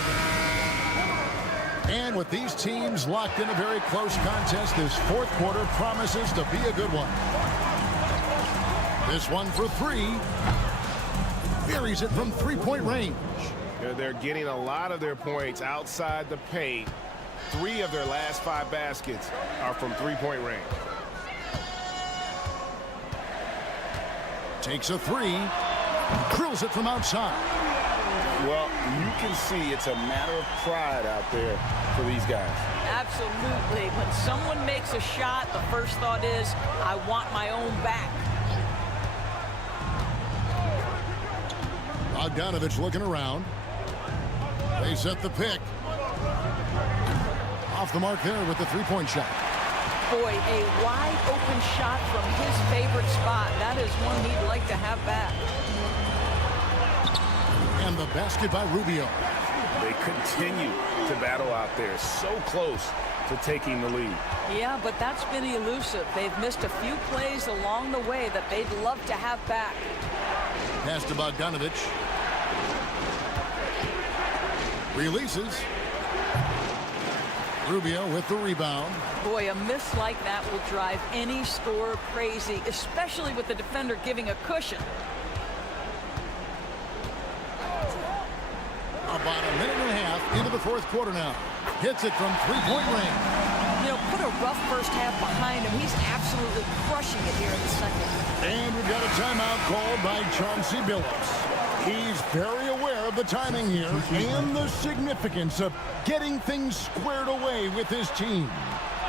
And with these teams locked in a very close contest, this fourth quarter promises to be a good one. This one for 3. Buries it from three-point range. They're getting a lot of their points outside the paint. 3 of their last 5 baskets are from three-point range. Takes a 3. Drills it from outside. Well, you can see it's a matter of pride out there for these guys. Absolutely. When someone makes a shot, the first thought is, I want my own back. Bogdanovich looking around. They set the pick. Off the mark there with the three-point shot. Boy, a wide open shot from his favorite spot. That is one he'd like to have back. And the basket by Rubio. They continue to battle out there, so close to taking the lead. Yeah, but that's been elusive. They've missed a few plays along the way that they'd love to have back. Pass to Bogdanovich. Releases. Rubio with the rebound. Boy, a miss like that will drive any scorer crazy, especially with the defender giving a cushion. About a minute and a half into the fourth quarter now. Hits it from three-point range. You know, put a rough first half behind him. He's absolutely crushing it here in the second. And we've got a timeout called by Chauncey Billups. He's very aware of the timing here and the significance of getting things squared away with his team.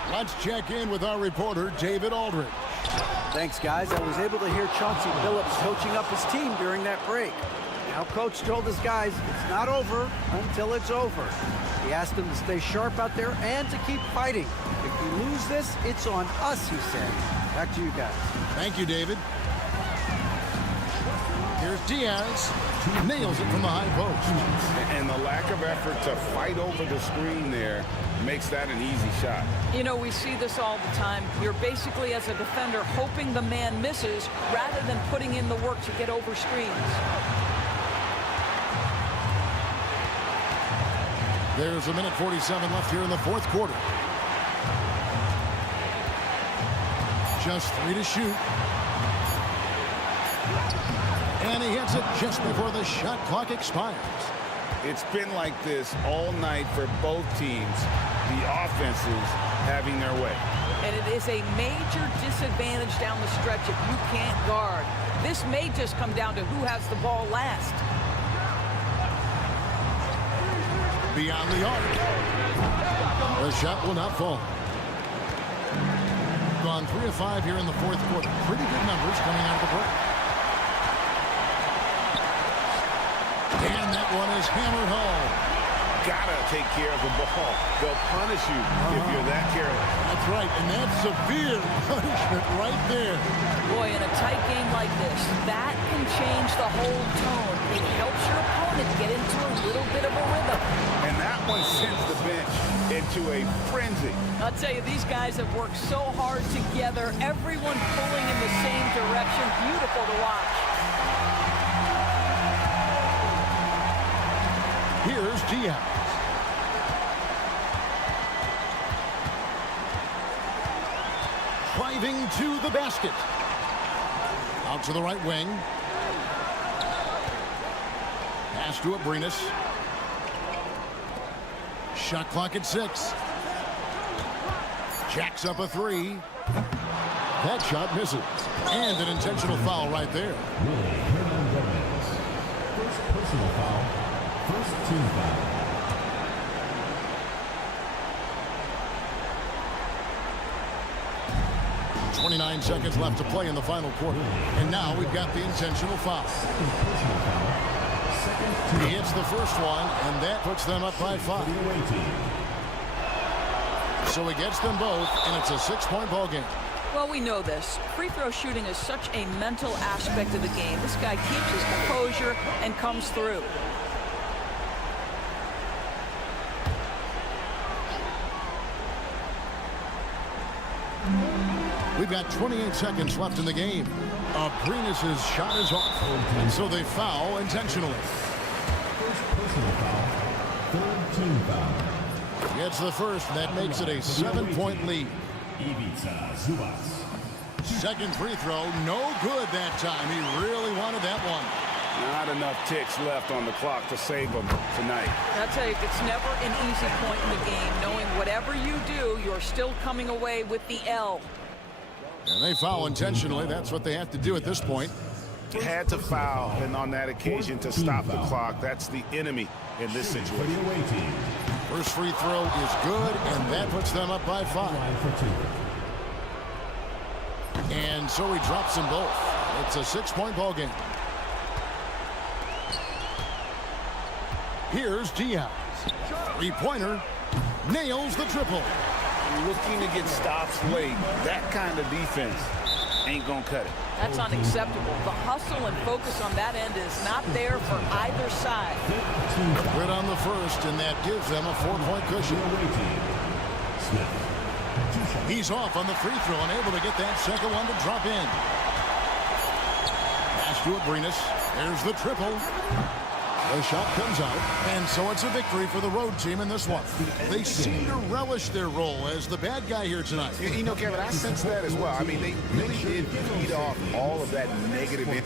Let's check in with our reporter, David Aldridge. Thanks, guys. I was able to hear Chauncey Billups coaching up his team during that break. Now, Coach told his guys it's not over until it's over. He asked them to stay sharp out there and to keep fighting. If we lose this, it's on us, he said. Back to you guys. Thank you, David. Here's Diaz. Nails it from the high post. And the lack of effort to fight over the screen there makes that an easy shot. You know, we see this all the time. You're basically, as a defender, hoping the man misses rather than putting in the work to get over screens. There's a minute 47 left here in the fourth quarter. Just 3 to shoot. And he hits it just before the shot clock expires. It's been like this all night for both teams. The offenses having their way. And it is a major disadvantage down the stretch if you can't guard. This may just come down to who has the ball last. Beyond the arc. The shot will not fall. Gone 3 of 5 here in the fourth quarter. Pretty good numbers coming out of the break. And that one is hammered home. Gotta take care of the ball. They'll punish you if you're that careless. That's right, and that's severe punishment right there. Boy, in a tight game like this, that can change the whole tone. It helps your opponent get into a little bit of a rhythm. And that one sends the bench into a frenzy. I'll tell you, these guys have worked so hard together. Everyone pulling in the same direction. Beautiful to watch. Here's Diaz. Driving to the basket. Out to the right wing. Pass to Abrinas. Shot clock at 6. Jacks up a 3. That shot misses. And an intentional foul right there. First personal foul. First team foul. 29 seconds left to play in the final quarter. And now we've got the intentional foul. He hits the first one, and that puts them up by 5. So he gets them both, and it's a 6-point ball game. Well, we know this. Free throw shooting is such a mental aspect of the game. This guy keeps his composure and comes through. We've got 28 seconds left in the game. Abrinas' shot is off, and so they foul intentionally. First personal foul. Third team foul. Gets the first, and that makes it a 7-point lead. Ivica Zubac. Second free throw, no good that time. He really wanted that one. Not enough ticks left on the clock to save them tonight. I'll tell you, it's never an easy point in the game. Knowing whatever you do, you're still coming away with the L. And they foul intentionally. That's what they have to do at this point. Had to foul, and on that occasion to stop the clock. That's the enemy in this situation. First free throw is good, and that puts them up by 5. And so he drops them both. It's a 6-point ball game. Here's Diaz. Three-pointer. Nails the triple. Looking to get stops late. That kind of defense ain't gonna cut it. That's unacceptable. The hustle and focus on that end is not there for either side. Good on the first, and that gives them a 4-point cushion. He's off on the free throw and able to get that second one to drop in. Pass to Abrinas. There's the triple. The shot comes out, and so it's a victory for the road team in this one. They seem to relish their role as the bad guy here tonight. You know, Kevin, I sense that as well. I mean, they really did feed off all of that negative.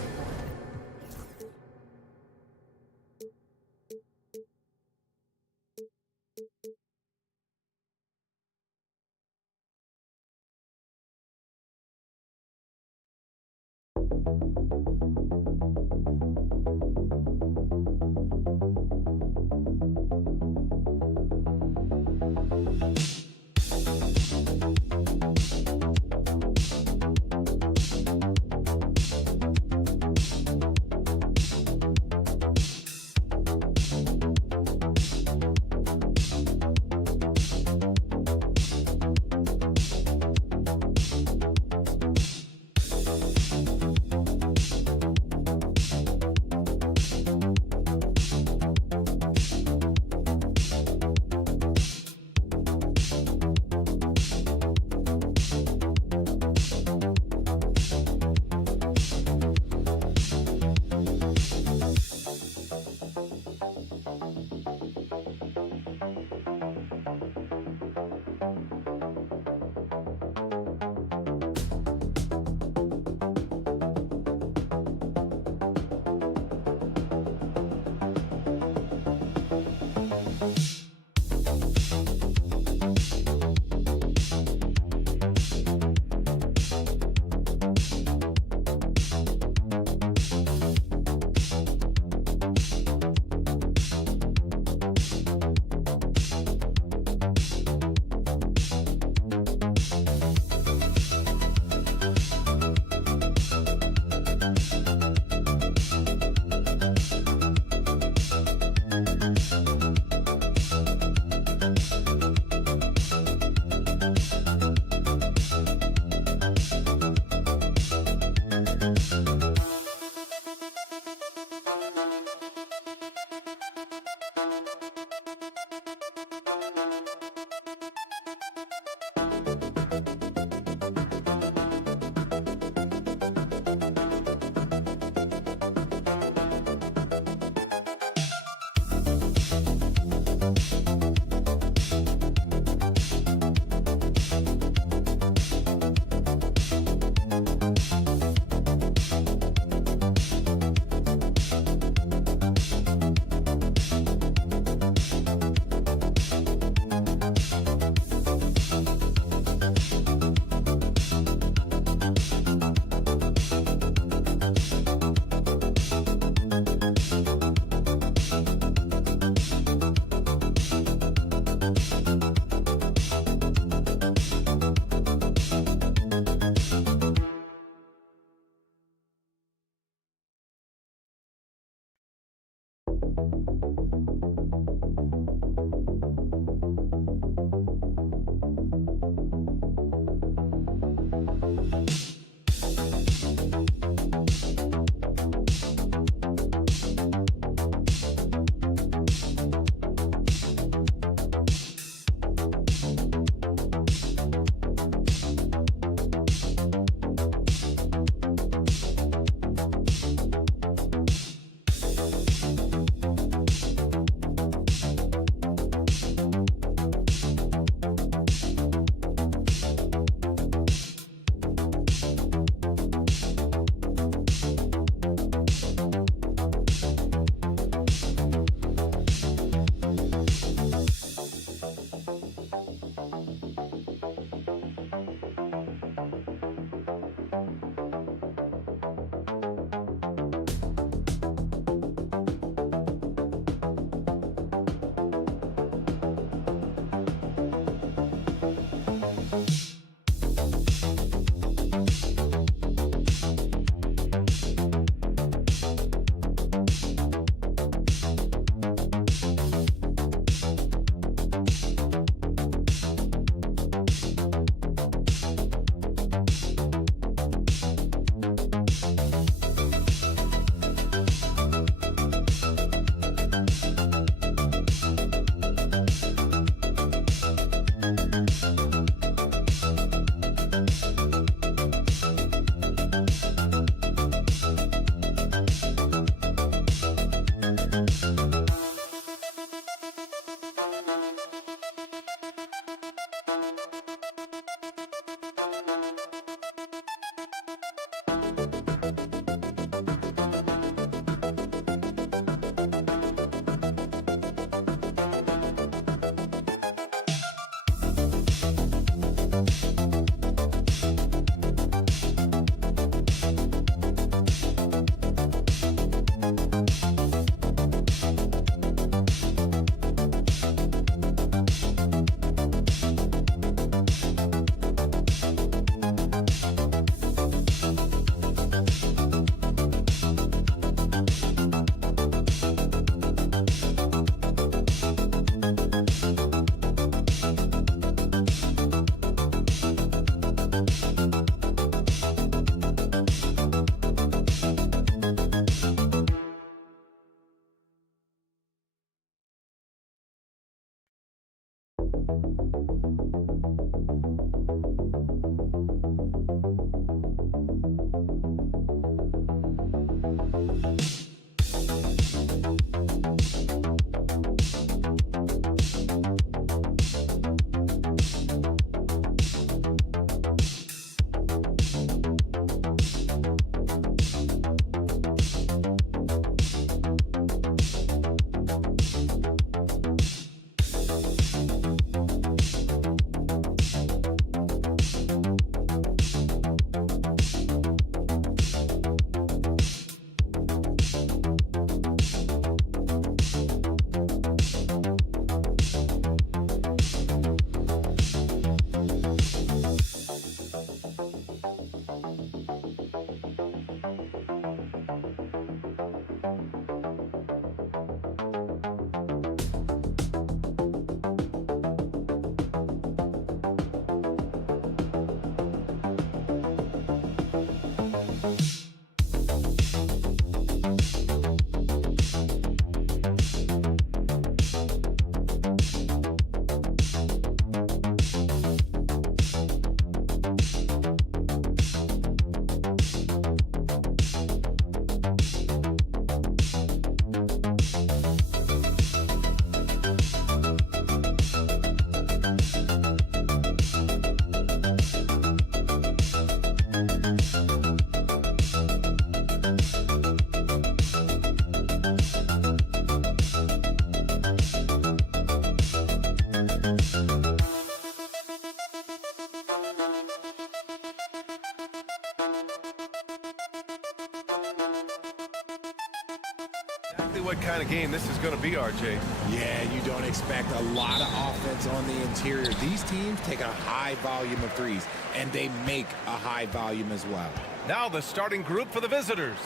exactly what kind of game this is going to be, RJ. Yeah, you don't expect a lot of offense on the interior. These teams take a high volume of threes, and they make a high volume as well. Now the starting group for the visitors.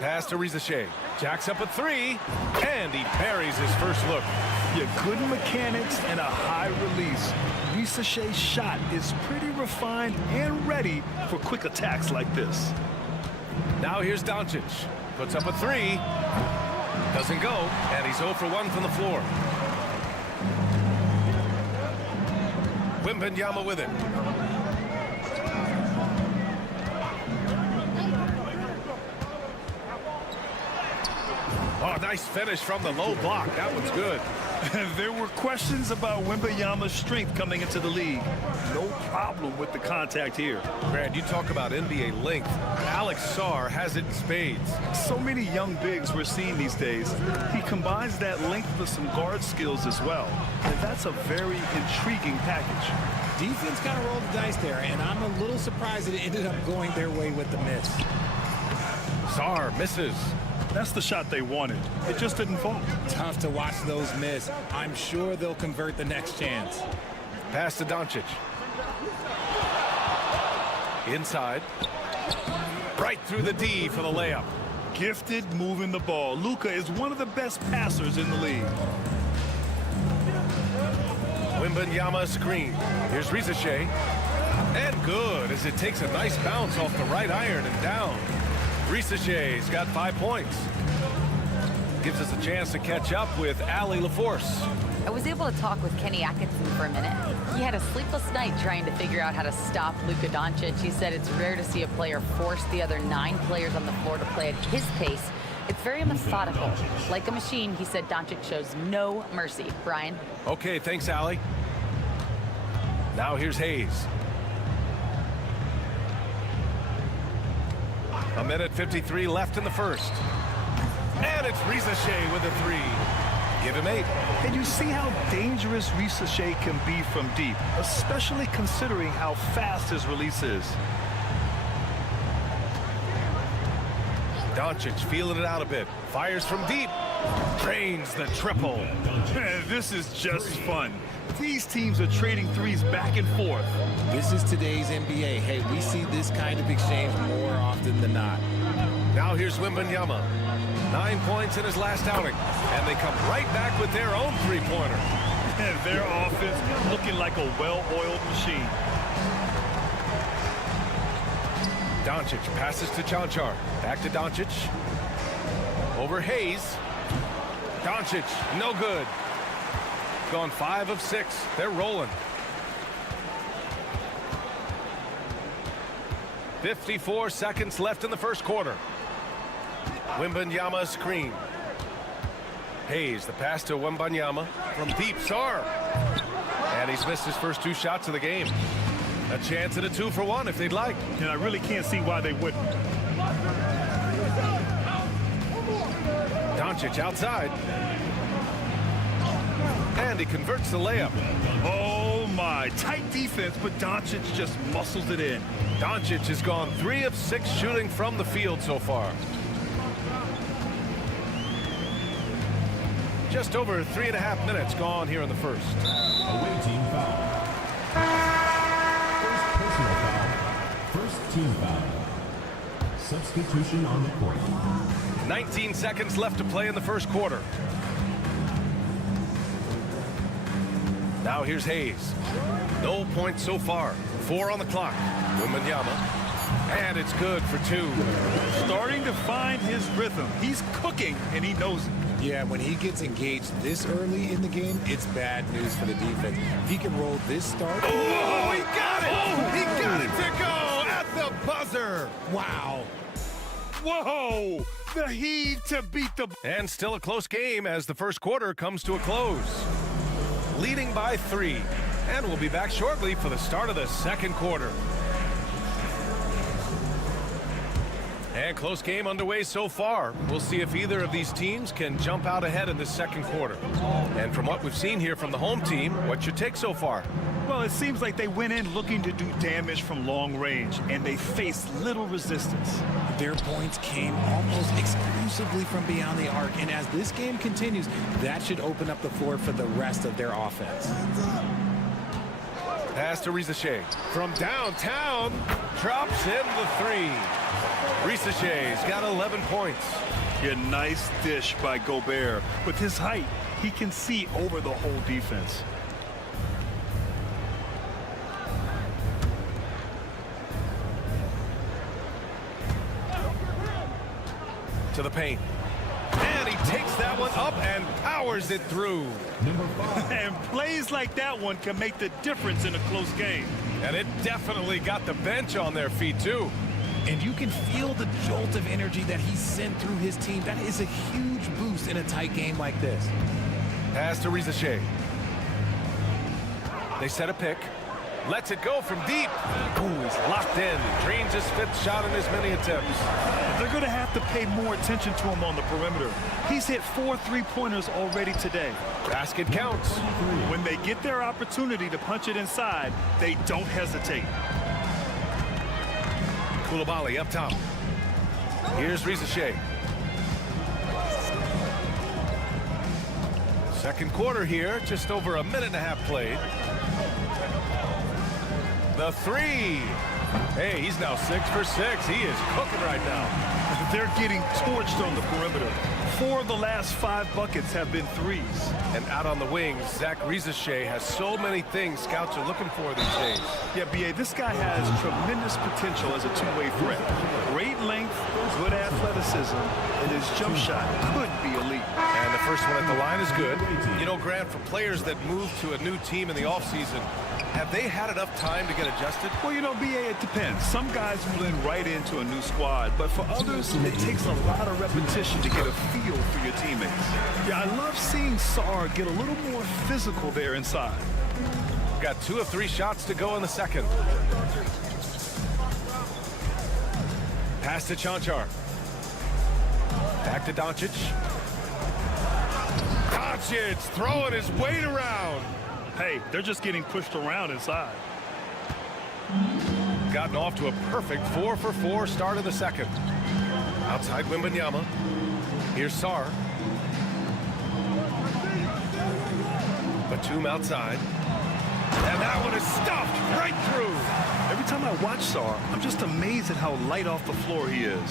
Pass to Rizachet. Jacks up a three, and he buries his first look. Yeah, good mechanics and a high release. Rizachet's shot is pretty refined and ready for quick attacks like this. Now here's Doncic. Puts up a three. Doesn't go, and he's 0 for 1 from the floor. Wembanyama with it. Oh, nice finish from the low block. That one's good. There were questions about Wembanyama's strength coming into the league. No problem with the contact here. Brad, you talk about NBA length. Alex Sarr has it in spades. So many young bigs we're seeing these days. He combines that length with some guard skills as well. And that's a very intriguing package. Defense kind of rolled the dice there, and I'm a little surprised that it ended up going their way with the miss. Sarr misses. That's the shot they wanted. It just didn't fall. Tough to watch those miss. I'm sure they'll convert the next chance. Pass to Doncic. Inside. Right through the D for the layup. Gifted moving the ball. Luka is one of the best passers in the league. Wembanyama screen. Here's Rizachet. And good as it takes a nice bounce off the right iron and down. Rizachet's got 5 points. Gives us a chance to catch up with Allie LaForce. I was able to talk with Kenny Atkinson for a minute. He had a sleepless night trying to figure out how to stop Luka Doncic. He said it's rare to see a player force the other 9 players on the floor to play at his pace. It's very methodical. Like a machine, he said Doncic shows no mercy. Brian? Okay, thanks, Allie. Now here's Hayes. A minute 53 left in the first. And it's Rizachet with a three. Give him 8. And you see how dangerous Rizachet can be from deep, especially considering how fast his release is. Doncic feeling it out a bit. Fires from deep. Drains the triple. Man, this is just fun. These teams are trading threes back and forth. This is today's NBA. Hey, we see this kind of exchange more often than not. Now here's Wembanyama. 9 points in his last outing. And they come right back with their own three-pointer. And their offense looking like a well-oiled machine. Doncic passes to Chanchar. Back to Doncic. Over Hayes. Doncic, no good. Gone 5 of 6. They're rolling. 54 seconds left in the first quarter. Wembanyama screen. Hayes, the pass to Wembanyama from deep. Sarr. And he's missed his first 2 shots of the game. A chance at a 2 for 1 if they'd like. And I really can't see why they wouldn't. Doncic outside. And he converts the layup. Oh my, tight defense, but Doncic just muscles it in. Doncic has gone 3 of 6 shooting from the field so far. Just over 3.5 minutes gone here in the first. Away team foul. First personal foul. First team foul. Substitution on the court. 19 seconds left to play in the first quarter. Now here's Hayes. No points so far. 4 on the clock. Wembanyama. And it's good for 2. Starting to find his rhythm. He's cooking, and he knows it. Yeah, when he gets engaged this early in the game, it's bad news for the defense. If he can roll this start. Oh, he got it! Oh, he got it to go at the buzzer. Wow. Whoa! The heave to beat the... And still a close game as the first quarter comes to a close. Leading by 3. And we'll be back shortly for the start of the second quarter. And close game underway so far. We'll see if either of these teams can jump out ahead in the second quarter. And from what we've seen here from the home team, what's your take so far? Well, it seems like they went in looking to do damage from long range, and they faced little resistance. Their points came almost exclusively from beyond the arc, and as this game continues, that should open up the floor for the rest of their offense. Pass to Risache. From downtown, drops in the three. Risache's got 11 points. Yeah, nice dish by Gobert. With his height, he can see over the whole defense. To the paint. And he takes that one up and powers it through. And plays like that one can make the difference in a close game. And it definitely got the bench on their feet, too. And you can feel the jolt of energy that he sent through his team. That is a huge boost in a tight game like this. Pass to Risache. They set a pick. Lets it go from deep. Ooh, he's locked in. Drains his fifth shot in as many attempts. They're going to have to pay more attention to him on the perimeter. He's hit 4 3-pointers already today. Basket counts. When they get their opportunity to punch it inside, they don't hesitate. Koulibaly up top. Here's Risache. Second quarter here, just over a minute and a half played. The three. Hey, he's now 6 for 6. He is cooking right now. They're getting torched on the perimeter. 4 of the last 5 buckets have been threes. And out on the wings, Zach Risache has so many things scouts are looking for these days. Yeah, B.A., this guy has tremendous potential as a two-way threat. Great length, good athleticism, and his jump shot could be elite. And the first one at the line is good. You know, Grant, for players that move to a new team in the offseason, have they had enough time to get adjusted? Well, you know, B.A., it depends. Some guys blend right into a new squad, but for others, it takes a lot of repetition to get a feel for your teammates. Yeah, I love seeing Sar get a little more physical there inside. Got 2 of 3 shots to go in the second. Pass to Chanchar. Back to Doncic. Doncic throwing his weight around. Hey, they're just getting pushed around inside. Gotten off to a perfect 4 for 4 start of the second. Outside Wembanyama. Here's Sar. Batum outside. And that one is stuffed right through. Every time I watch Sar, I'm just amazed at how light off the floor he is.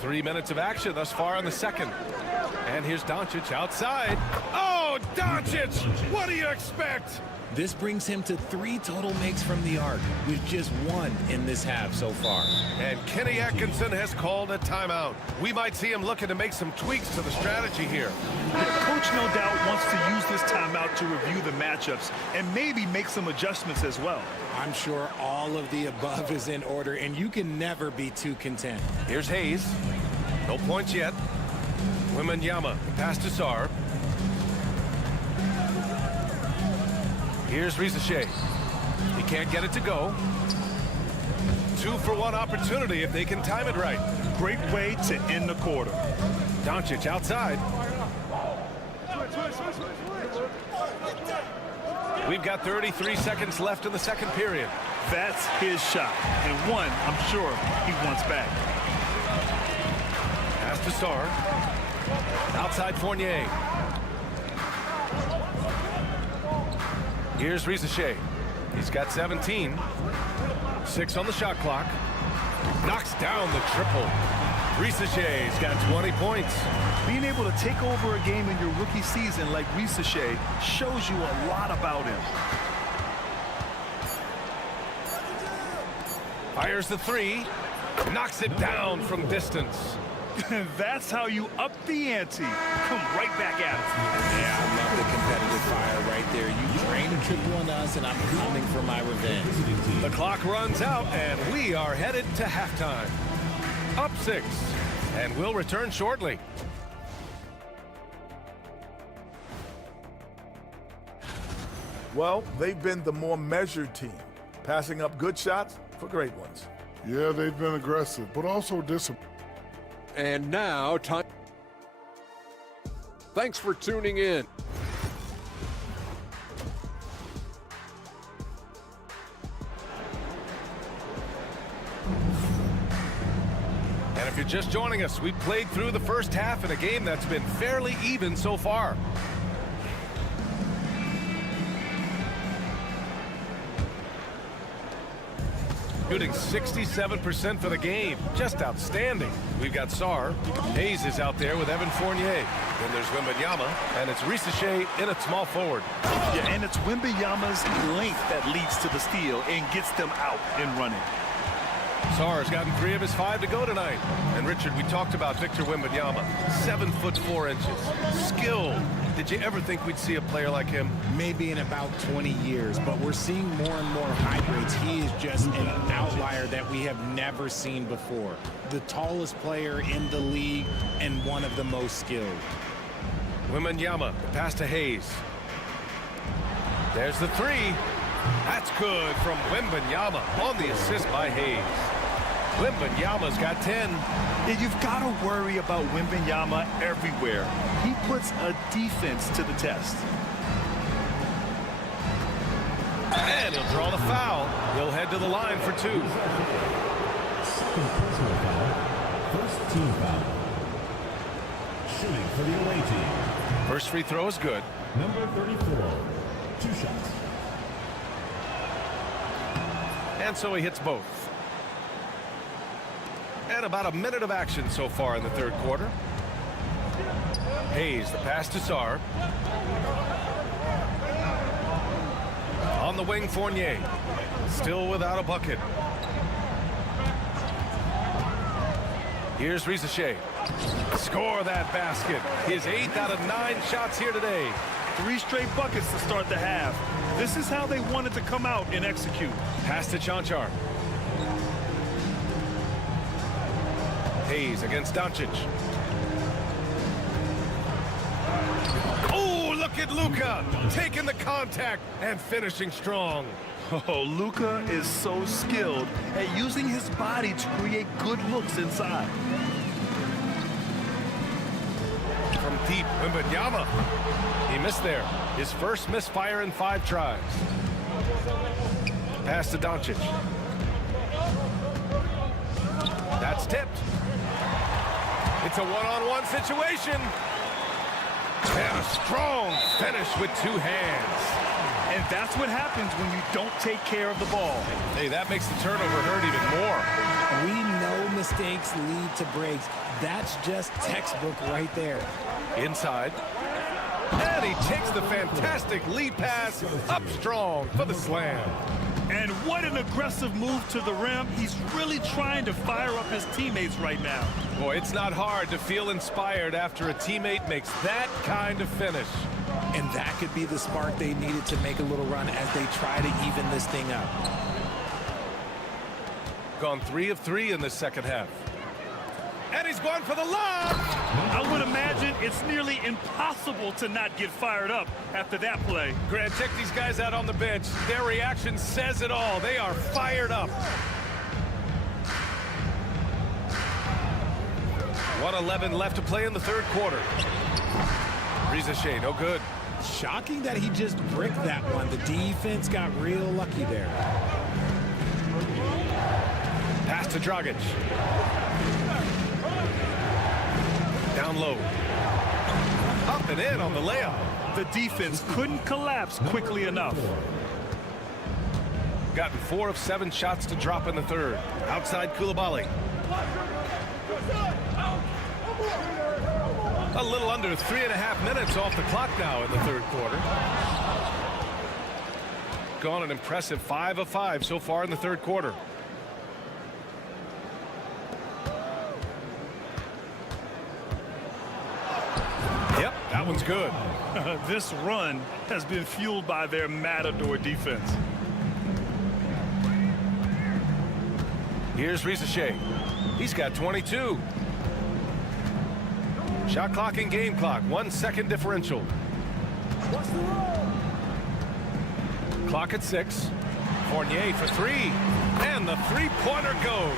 Three minutes of action thus far in the second. And here's Doncic outside. Oh, Doncic! What do you expect? This brings him to 3 total makes from the arc, with just 1 in this half so far. And Kenny Atkinson has called a timeout. We might see him looking to make some tweaks to the strategy here. The coach, no doubt, wants to use this timeout to review the matchups and maybe make some adjustments as well. I'm sure all of the above is in order, and you can never be too content. Here's Hayes. No points yet. Wembanyama, pass to Sar. Here's Risache. He can't get it to go. 2 for 1 opportunity if they can time it right. Great way to end the quarter. Doncic outside. We've got 33 seconds left in the second period. That's his shot, and one I'm sure he wants back. Pass to Sar. Outside Fournier. Here's Risache. He's got 17. 6 on the shot clock. Knocks down the triple. Risache's got 20 points. Being able to take over a game in your rookie season like Risache shows you a lot about him. Fires the 3. Knocks it down from distance. That's how you up the ante. Come right back at it. Yeah, I love the competitive fire right there. You drain a triple on us, and I'm coming for my revenge. The clock runs out, and we are headed to halftime. Up 6, and we'll return shortly. Well, they've been the more measured team, passing up good shots for great ones. Yeah, they've been aggressive, but also disciplined. And now, time. Thanks for tuning in. And if you're just joining us, we played through the first half in a game that's been fairly even so far. Shooting 67% for the game. Just outstanding. We've got Sar. Hayes is out there with Evan Fournier. Then there's Wembanyama, and it's Risache in at small forward. Yeah, and it's Wembanyama's length that leads to the steal and gets them out and running. Sar's gotten 3 of his 5 to go tonight. And Richard, we talked about Victor Wembanyama. 7'4". Skilled. Did you ever think we'd see a player like him? Maybe in about 20 years, but we're seeing more and more hybrids. He is just an outlier that we have never seen before. The tallest player in the league and one of the most skilled. Wembanyama, pass to Hayes. There's the 3. That's good from Wembanyama on the assist by Hayes. Wembanyama's got 10. Yeah, you've got to worry about Wembanyama everywhere. He puts a defense to the test. And he'll draw the foul. He'll head to the line for 2. Second personal foul. First team foul. Shooting for the away team. First free throw is good. Number 34. 2 shots. And so he hits both. And about a minute of action so far in the third quarter. Hayes, the pass to Sar. On the wing, Fournier. Still without a bucket. Here's Risache. Score that basket. His 8th out of 9 shots here today. 3 straight buckets to start the half. This is how they wanted to come out and execute. Pass to Chanchar. Hayes against Doncic. Oh, look at Luka taking the contact and finishing strong. Oh, Luka is so skilled at using his body to create good looks inside. From deep, Wembanyama. He missed there. His first misfire in 5 tries. Pass to Doncic. That's tipped. It's a one-on-one situation. And a strong finish with 2 hands. And that's what happens when you don't take care of the ball. Hey, that makes the turnover hurt even more. We know mistakes lead to breaks. That's just textbook right there. Inside. And he takes the fantastic lead pass up strong for the slam. And what an aggressive move to the rim. He's really trying to fire up his teammates right now. Boy, it's not hard to feel inspired after a teammate makes that kind of finish. And that could be the spark they needed to make a little run as they try to even this thing up. Gone 3 of 3 in the second half. And he's going for the lob. I would imagine it's nearly impossible to not get fired up after that play. Grant, check these guys out on the bench. Their reaction says it all. They are fired up. 1:11 left to play in the third quarter. Risache, no good. Shocking that he just bricked that one. The defense got real lucky there. Pass to Dragic. Down low. Up and in on the layup. The defense couldn't collapse quickly enough. Gotten 4 of 7 shots to drop in the third. Outside Coulibaly. A little under 3.5 minutes off the clock now in the third quarter. Gone an impressive 5 of 5 so far in the third quarter. Yep, that one's good. This run has been fueled by their Matador defense. Here's Risache. He's got 22. Shot clock and game clock. 1 second differential. Clock at 6. Fournier for three. And the three-pointer goes.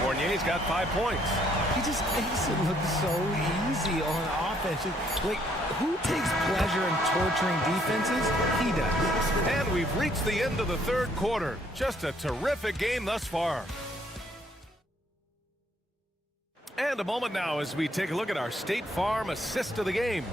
Fournier's got 5 points. He just makes it look so easy on offense. Like, who takes pleasure in torturing defenses? He does. And we've reached the end of the third quarter. Just a terrific game thus far. And a moment now as we take a look at our State Farm assist of the game.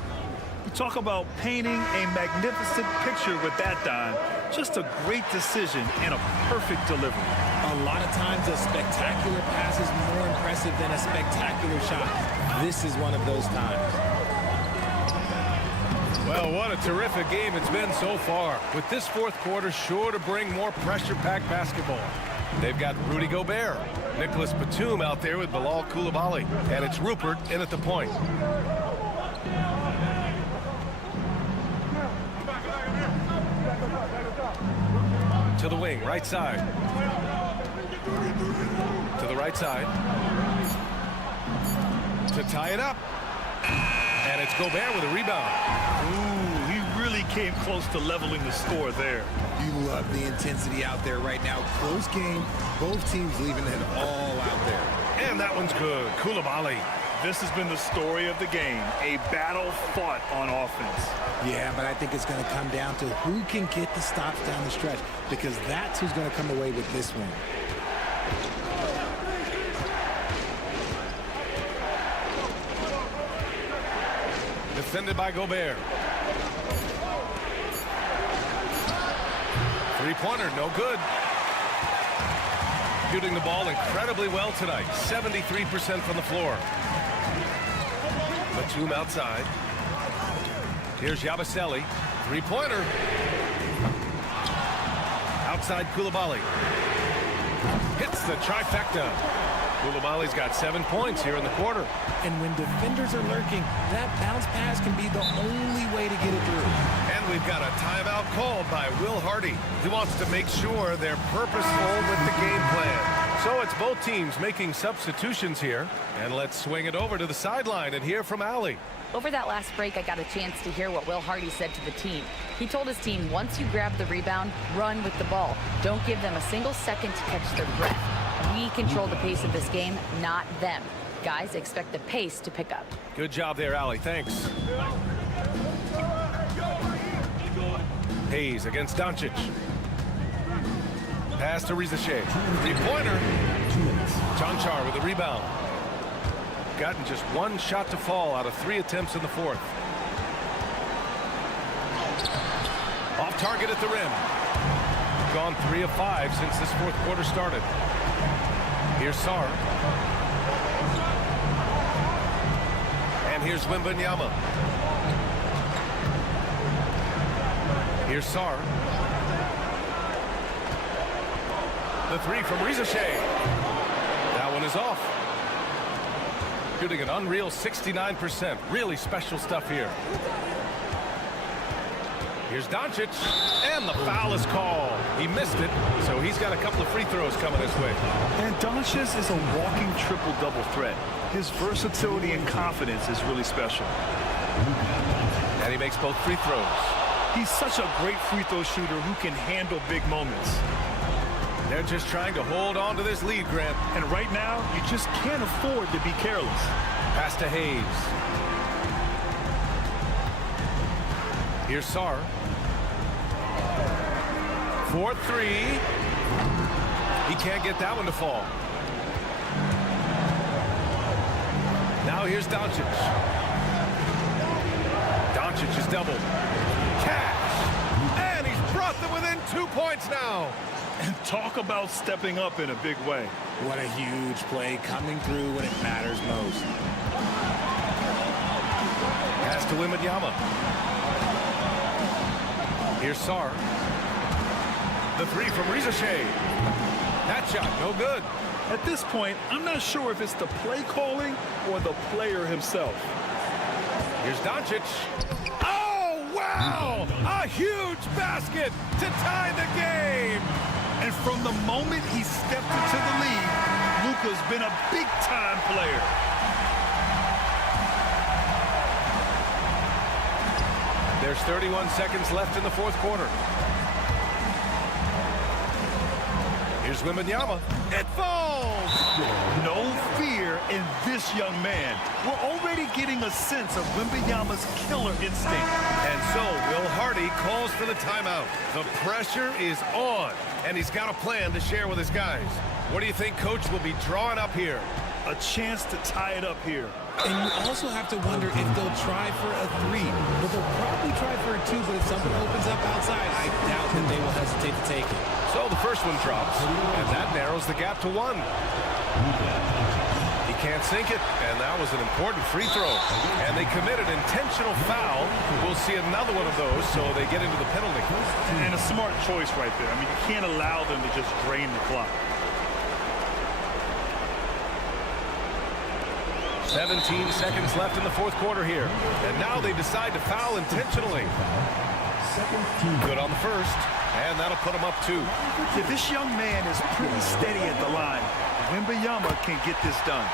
You talk about painting a magnificent picture with that dime. Just a great decision and a perfect delivery. A lot of times a spectacular pass is more impressive than a spectacular shot. This is one of those times. Well, what a terrific game it's been so far. With this fourth quarter sure to bring more pressure-packed basketball. They've got Rudy Gobert, Nicholas Batum out there with Bilal Coulibaly, and it's Rupert in at the point. To the wing, right side. To the right side. To tie it up. And it's Gobert with a rebound. Ooh, he really came close to leveling the score there. You love the intensity out there right now. Close game. Both teams leaving it all out there. And that one's good. Coulibaly. This has been the story of the game. A battle fought on offense. Yeah, but I think it's going to come down to who can get the stops down the stretch, because that's who's going to come away with this one. Defended by Gobert. Three-pointer, no good. Shooting the ball incredibly well tonight. 73% from the floor. Batum outside. Here's Yabusele. Three-pointer. Outside Coulibaly. Hits the trifecta. Coulibaly's got 7 points here in the quarter. And when defenders are lurking, that bounce pass can be the only way to get it through. And we've got a timeout called by Will Hardy. He wants to make sure they're purposeful with the game plan. So it's both teams making substitutions here. And let's swing it over to the sideline and hear from Allie. Over that last break, I got a chance to hear what Will Hardy said to the team. He told his team, once you grab the rebound, run with the ball. Don't give them a single second to catch their breath. We control the pace of this game, not them. Guys, expect the pace to pick up. Good job there, Allie. Thanks. Hayes against Doncic. Pass to Rizashe. Three-pointer. Chanchar with the rebound. Gotten just one shot to fall out of 3 attempts in the fourth. Off target at the rim. Gone 3 of 5 since this fourth quarter started. Here's Sarr. And here's Wembanyama. Here's Sarr. The three from Rizashe. That one is off. Shooting an unreal 69%. Really special stuff here. Here's Doncic. And the foul is called. He missed it, so he's got a couple of free throws coming his way. And Doncic is a walking triple-double threat. His versatility and confidence is really special. And he makes both free throws. He's such a great free throw shooter who can handle big moments. They're just trying to hold on to this lead, Grant. And right now, you just can't afford to be careless. Pass to Hayes. Here's Sarr. 4-3. He can't get that one to fall. Now here's Doncic. Doncic is doubled. Cash! And he's brought them within 2 points now. And talk about stepping up in a big way. What a huge play, coming through when it matters most. Pass to Wembanyama. Here's Sarr. The three from Rizashe. That shot, no good. At this point, I'm not sure if it's the play calling or the player himself. Here's Doncic. Oh, wow! A huge basket to tie the game. And from the moment he stepped into the league, Luka's been a big-time player. There's 31 seconds left in the fourth quarter. Here's Wembanyama. It falls! No fear in this young man. We're already getting a sense of Wembanyama's killer instinct. And so Will Hardy calls for the timeout. The pressure is on, and he's got a plan to share with his guys. What do you think Coach will be drawing up here? A chance to tie it up here. And you also have to wonder if they'll try for a 3. But they'll probably try for a 2, but if something opens up outside, I doubt that they will hesitate to take it. So the first one drops, and that narrows the gap to 1. He can't sink it, and that was an important free throw. And they committed intentional foul. We'll see another one of those, so they get into the penalty. And a smart choice right there. I mean, you can't allow them to just drain the clock. 17 seconds left in the fourth quarter here. And now they decide to foul intentionally. Good on the first, and that'll put him up 2. Yeah, this young man is pretty steady at the line. Wembanyama can get this done.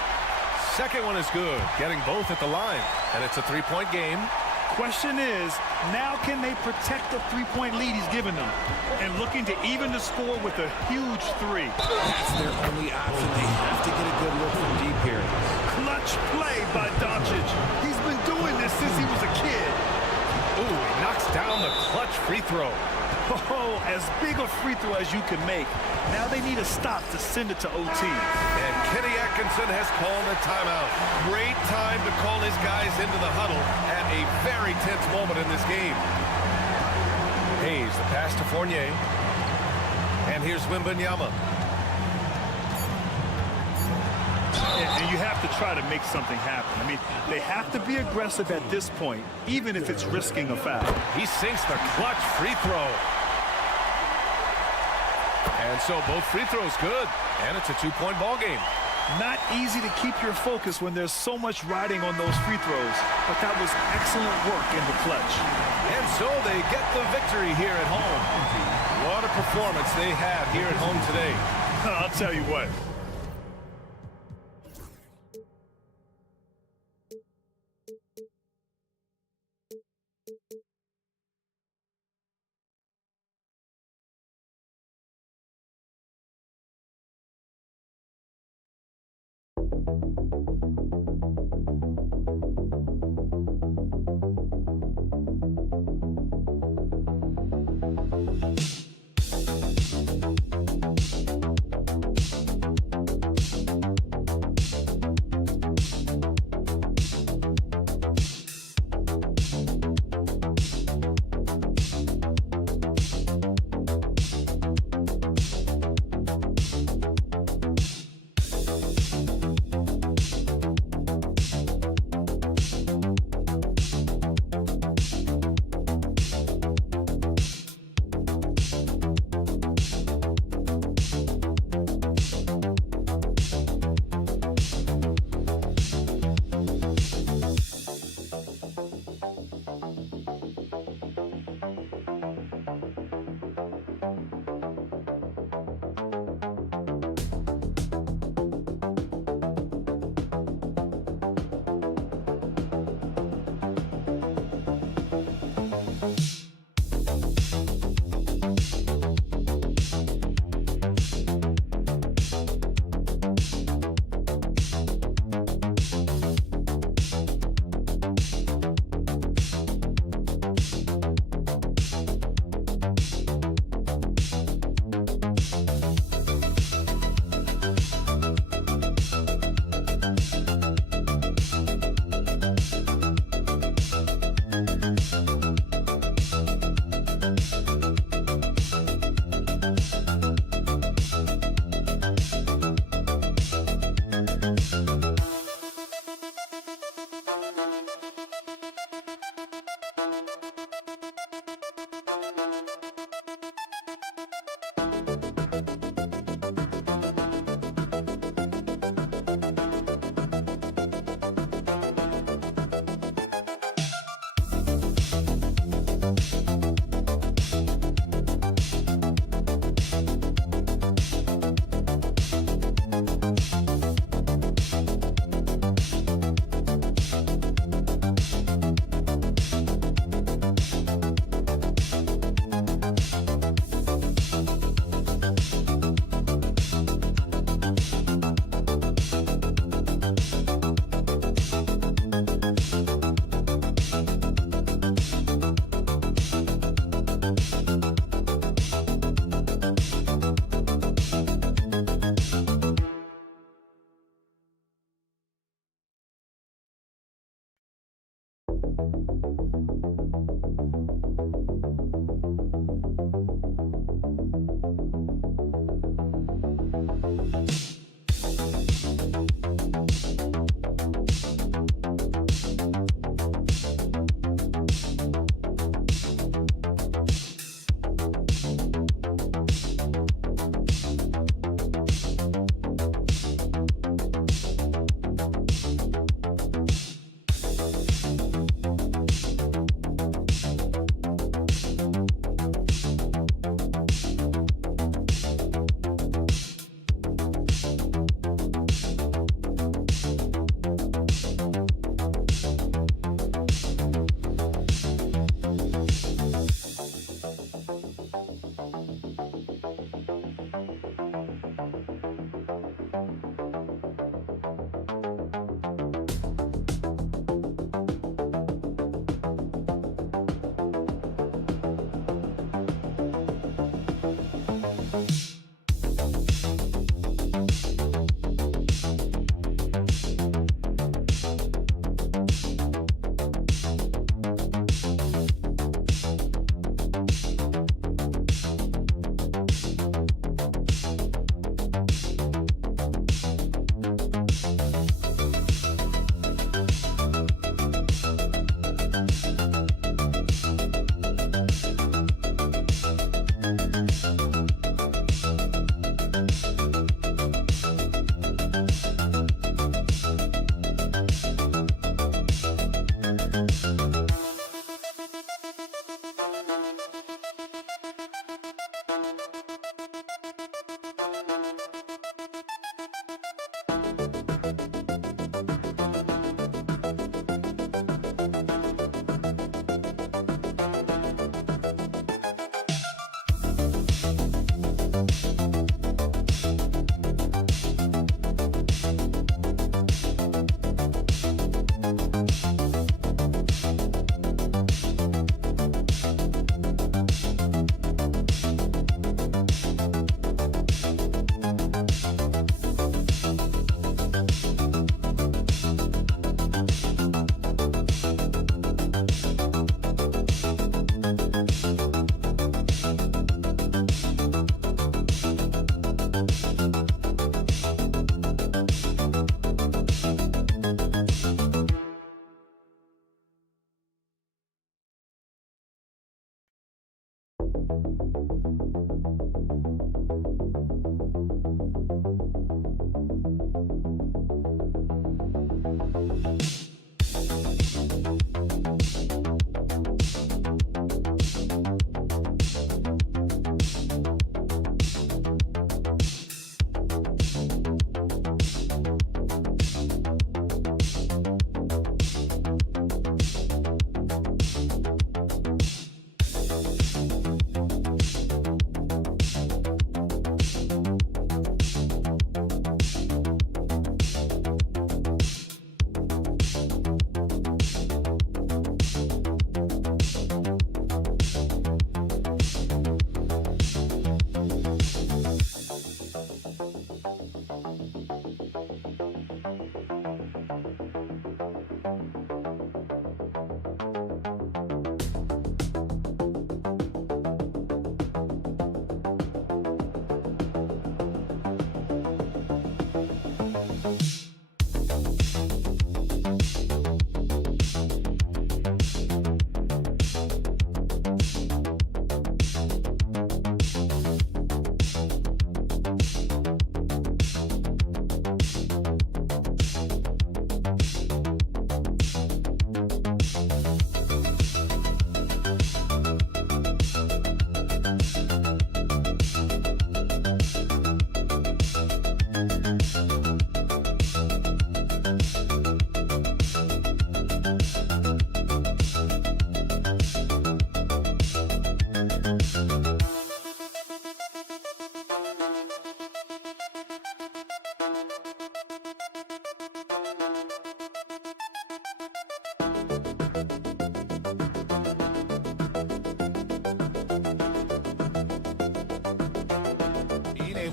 Second one is good, getting both at the line. And it's a 3-point game. Question is, now can they protect the 3-point lead he's given them? And looking to even the score with a huge 3. That's their only option. They have to get a good look from deep here. Clutch play by Doncic. He's been doing this since he was a kid. Ooh, he knocks down the clutch free throw. Oh, as big a free throw as you can make. Now they need a stop to send it to OT. And Kenny Atkinson has called a timeout. Great time to call his guys into the huddle at a very tense moment in this game. Hayes, the pass to Fournier. And here's Wembanyama. And you have to try to make something happen. I mean, they have to be aggressive at this point, even if it's risking a foul. He sinks the clutch free throw. And so both free throws good, and it's a 2-point ball game. Not easy to keep your focus when there's so much riding on those free throws, but that was excellent work in the clutch. And so they get the victory here at home. What a performance they had here at home today. I'll tell you what.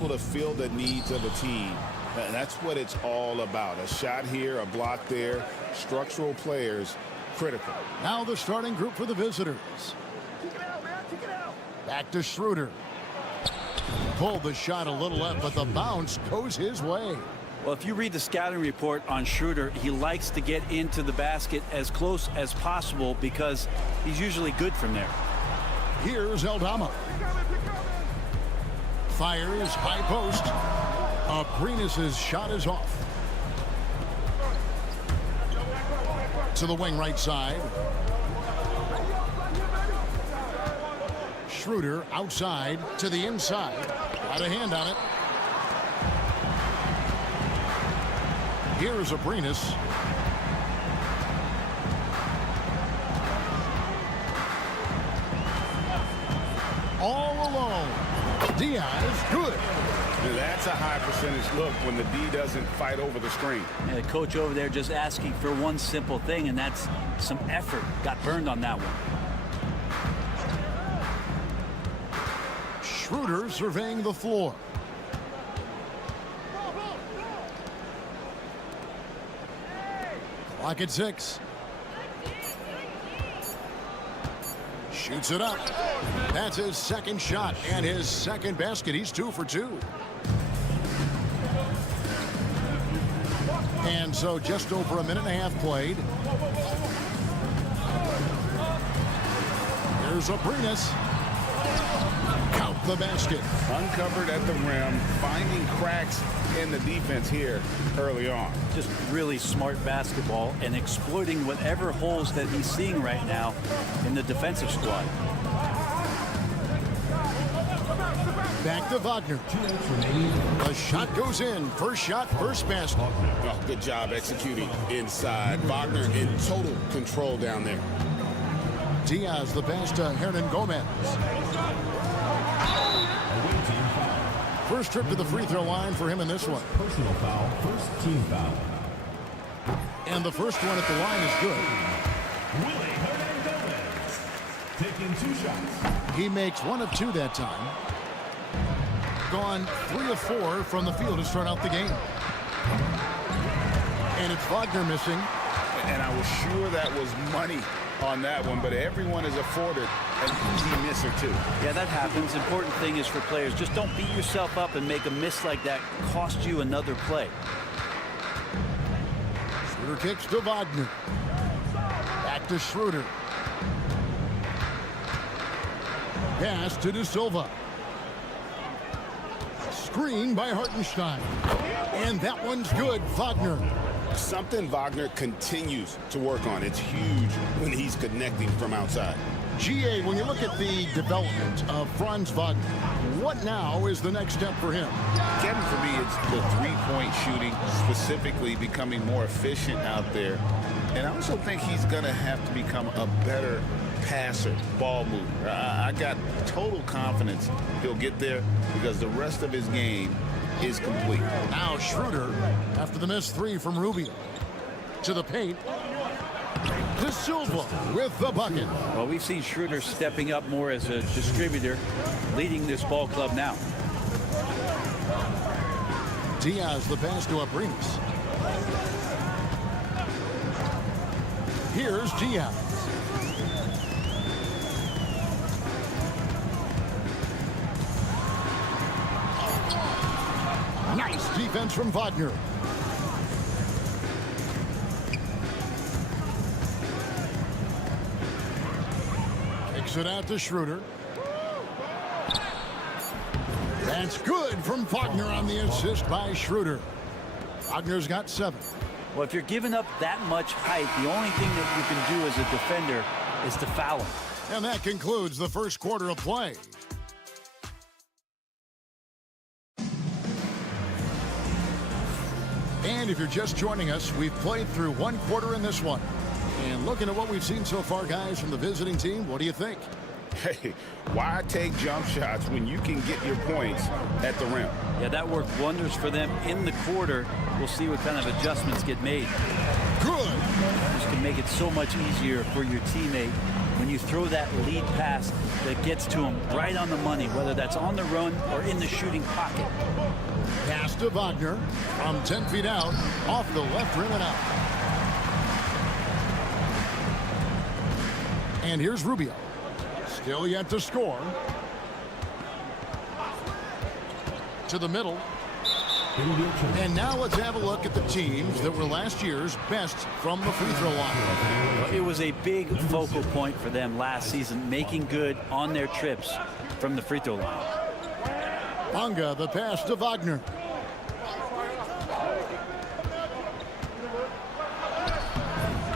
To fill the needs of a team. And that's what it's all about. A shot here, a block there, structural players, critical. Now the starting group for the visitors. Back to Schroeder. Pulled the shot a little left, but the bounce goes his way. Well, if you read the scouting report on Schroeder, he likes to get into the basket as close as possible because he's usually good from there. Here's Eldama. Fires, high post. Abrinas' shot is off. To the wing right side. Schroeder outside to the inside. Got a hand on it. Here's Abrinas. All alone. Diaz, good. That's a high percentage look when the D doesn't fight over the screen. And the coach over there just asking for one simple thing, and that's some effort. Got burned on that one. Schroeder surveying the floor. Clock at 6. Shoots it up. That's his second shot and his second basket. He's 2 for 2. And so just over a minute and a half played. Here's Abrinas. Count the basket. Uncovered at the rim, finding cracks in the defense here early on. Just really smart basketball and exploiting whatever holes that he's seeing right now in the defensive squad. Back to Wagner. The shot goes in. First shot, first basket. Oh, good job executing inside. Wagner in total control down there. Diaz the pass to Hernan Gomez. First trip to the free throw line for him in this one. Personal foul, first team foul. And the first one at the line is good. Willie Hernan Gomez taking 2 shots. He makes 1 of 2 that time. Gone 3 of 4 from the field to start out the game. And it's Wagner missing. And I was sure that was money on that one, but everyone is afforded an easy miss or 2. Yeah, that happens. Important thing is for players, just don't beat yourself up and make a miss like that cost you another play. Schroeder kicks to Wagner. Back to Schroeder. Pass to De Silva. Screen by Hartenstein. And that one's good. Wagner. Something Wagner continues to work on. It's huge when he's connecting from outside. GA, when you look at the development of Franz Wagner, what now is the next step for him? Kevin, for me, it's the three-point shooting, specifically becoming more efficient out there. And I also think he's going to have to become a better passer, ball mover. I got total confidence he'll get there because the rest of his game is complete. Now Schroeder, after the missed three from Rubio. To the paint. De Silva with the bucket. Well, we've seen Schroeder stepping up more as a distributor, leading this ball club now. Diaz the pass to Abrinas. Here's Diaz. Nice defense from Wagner. Kicks it out to Schroeder. That's good from Wagner on the assist by Schroeder. Wagner's got 7. Well, if you're giving up that much height, the only thing that you can do as a defender is to foul him. And that concludes the first quarter of play. And if you're just joining us, we've played through one quarter in this one. And looking at what we've seen so far, guys, from the visiting team, what do you think? Hey, why take jump shots when you can get your points at the rim? Yeah, that worked wonders for them in the quarter. We'll see what kind of adjustments get made. Good. This can make it so much easier for your teammate when you throw that lead pass that gets to him right on the money, whether that's on the run or in the shooting pocket. Pass to Wagner from 10 feet out, off the left rim and out. And here's Rubio. Still yet to score. To the middle. And now let's have a look at the teams that were last year's best from the free throw line. Well, it was a big focal point for them last season, making good on their trips from the free throw line. Bonga, the pass to Wagner.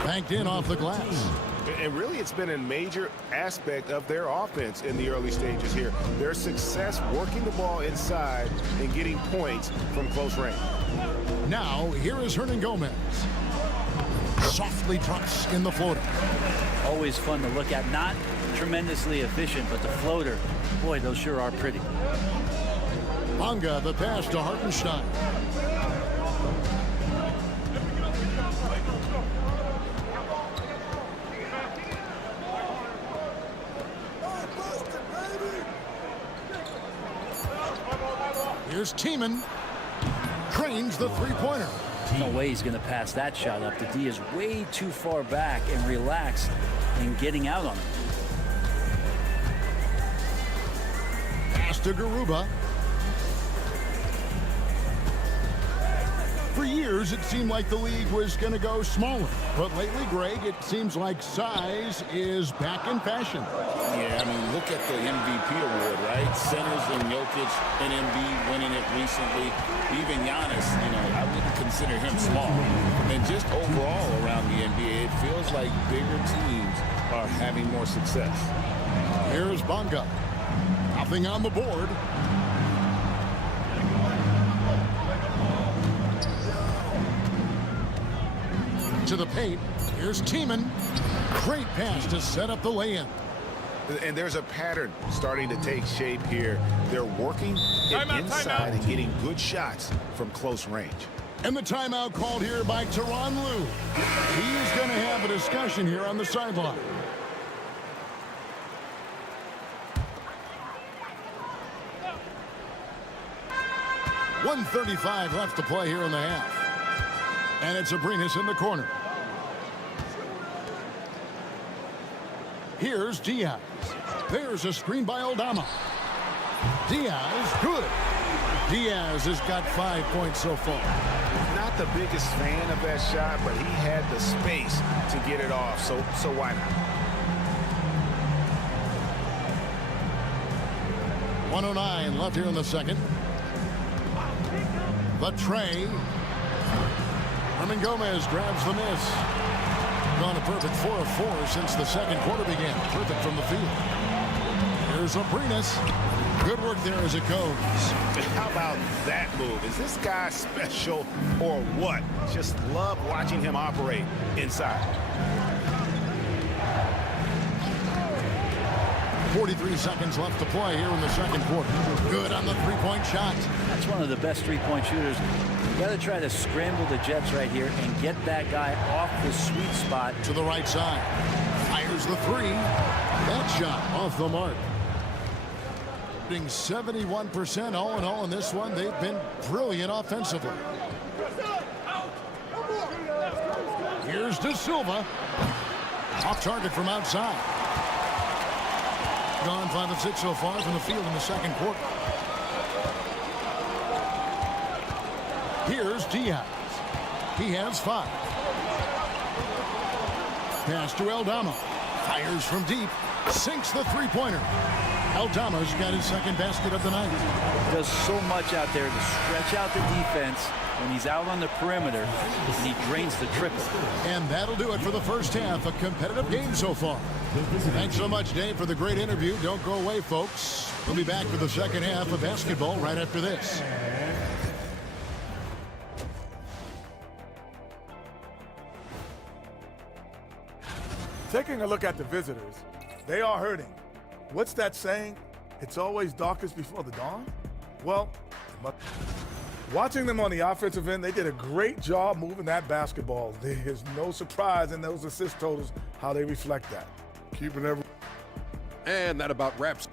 Banked in off the glass. And really, it's been a major aspect of their offense in the early stages here. Their success working the ball inside and getting points from close range. Now, here is Hernan Gomez. Softly drops in the floater. Always fun to look at. Not tremendously efficient, but the floater, boy, those sure are pretty. Bonga, the pass to Hartenstein. Here's Tiemann. Trains the three-pointer. No way he's going to pass that shot up. The D is way too far back and relaxed in getting out on it. Pass to Garuba. For years, it seemed like the league was going to go smaller. But lately, Greg, it seems like size is back in fashion. Yeah, I mean, look at the MVP award, right? Centers and Jokic and Embiid winning it recently. Even Giannis, I wouldn't consider him small. And just overall around the NBA, it feels like bigger teams are having more success. Here's Bonga. Nothing on the board. To the paint. Here's Tiemann. Great pass to set up the lay-in. And there's a pattern starting to take shape here. They're working it inside and getting good shots from close range. And the timeout called here by Tyronn Lue. He's going to have a discussion here on the sideline. .135 left to play here in the half. And it's Abrinas in the corner. Here's Diaz. There's a screen by Aldama. Diaz, good. Diaz has got 5 points so far. Not the biggest fan of that shot, but he had the space to get it off, so why not? 1:09 left here in the second. The tray. Hernan Gomez grabs the miss. Gone a perfect 4 of 4 since the second quarter began. Perfect from the field. Here's Abrinas. Good work there as it goes. How about that move? Is this guy special or what? Just love watching him operate inside. 43 seconds left to play here in the second quarter. Good on the three-point shot. That's one of the best three-point shooters. You got to try to scramble the Jets right here and get that guy off the sweet spot. To the right side. Fires the three. That shot off the mark. 71% all in all in this one. They've been brilliant offensively. Here's De Silva. Off target from outside. Gone 5 of 6 so far from the field in the second quarter. Here's Diaz. He has 5. Pass to Aldama. Fires from deep. Sinks the three-pointer. Aldama's got his second basket of the night. Does so much out there to stretch out the defense when he's out on the perimeter, and he drains the triple. And that'll do it for the first half. A competitive game so far. Thanks so much, Dave, for the great interview. Don't go away, folks. We'll be back for the second half of basketball right after this. Taking a look at the visitors, they are hurting. What's that saying? It's always darkest before the dawn? Well, watching them on the offensive end, they did a great job moving that basketball. There's no surprise in those assist totals how they reflect that. Keeping every... And that about wraps.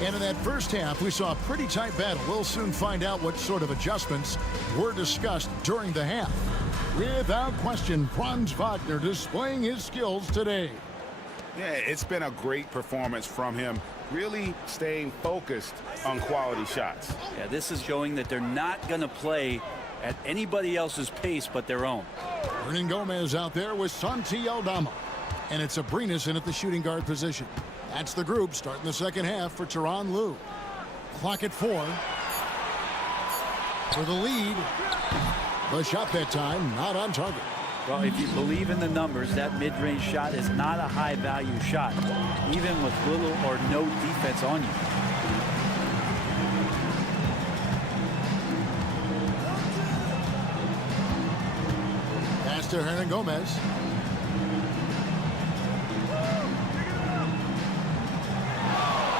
And in that first half, we saw a pretty tight battle. We'll soon find out what sort of adjustments were discussed during the half. Without question, Franz Wagner displaying his skills today. Yeah, it's been a great performance from him, really staying focused on quality shots. Yeah, this is showing that they're not going to play at anybody else's pace but their own. Hernan Gomez out there with Santi Aldama. And it's Abrinas in at the shooting guard position. That's the group starting the second half for Tyronn Lue. Clock at 4. For the lead. The shot that time not on target. Well, if you believe in the numbers, that mid-range shot is not a high-value shot, even with little or no defense on you. Pass to Hernan Gomez.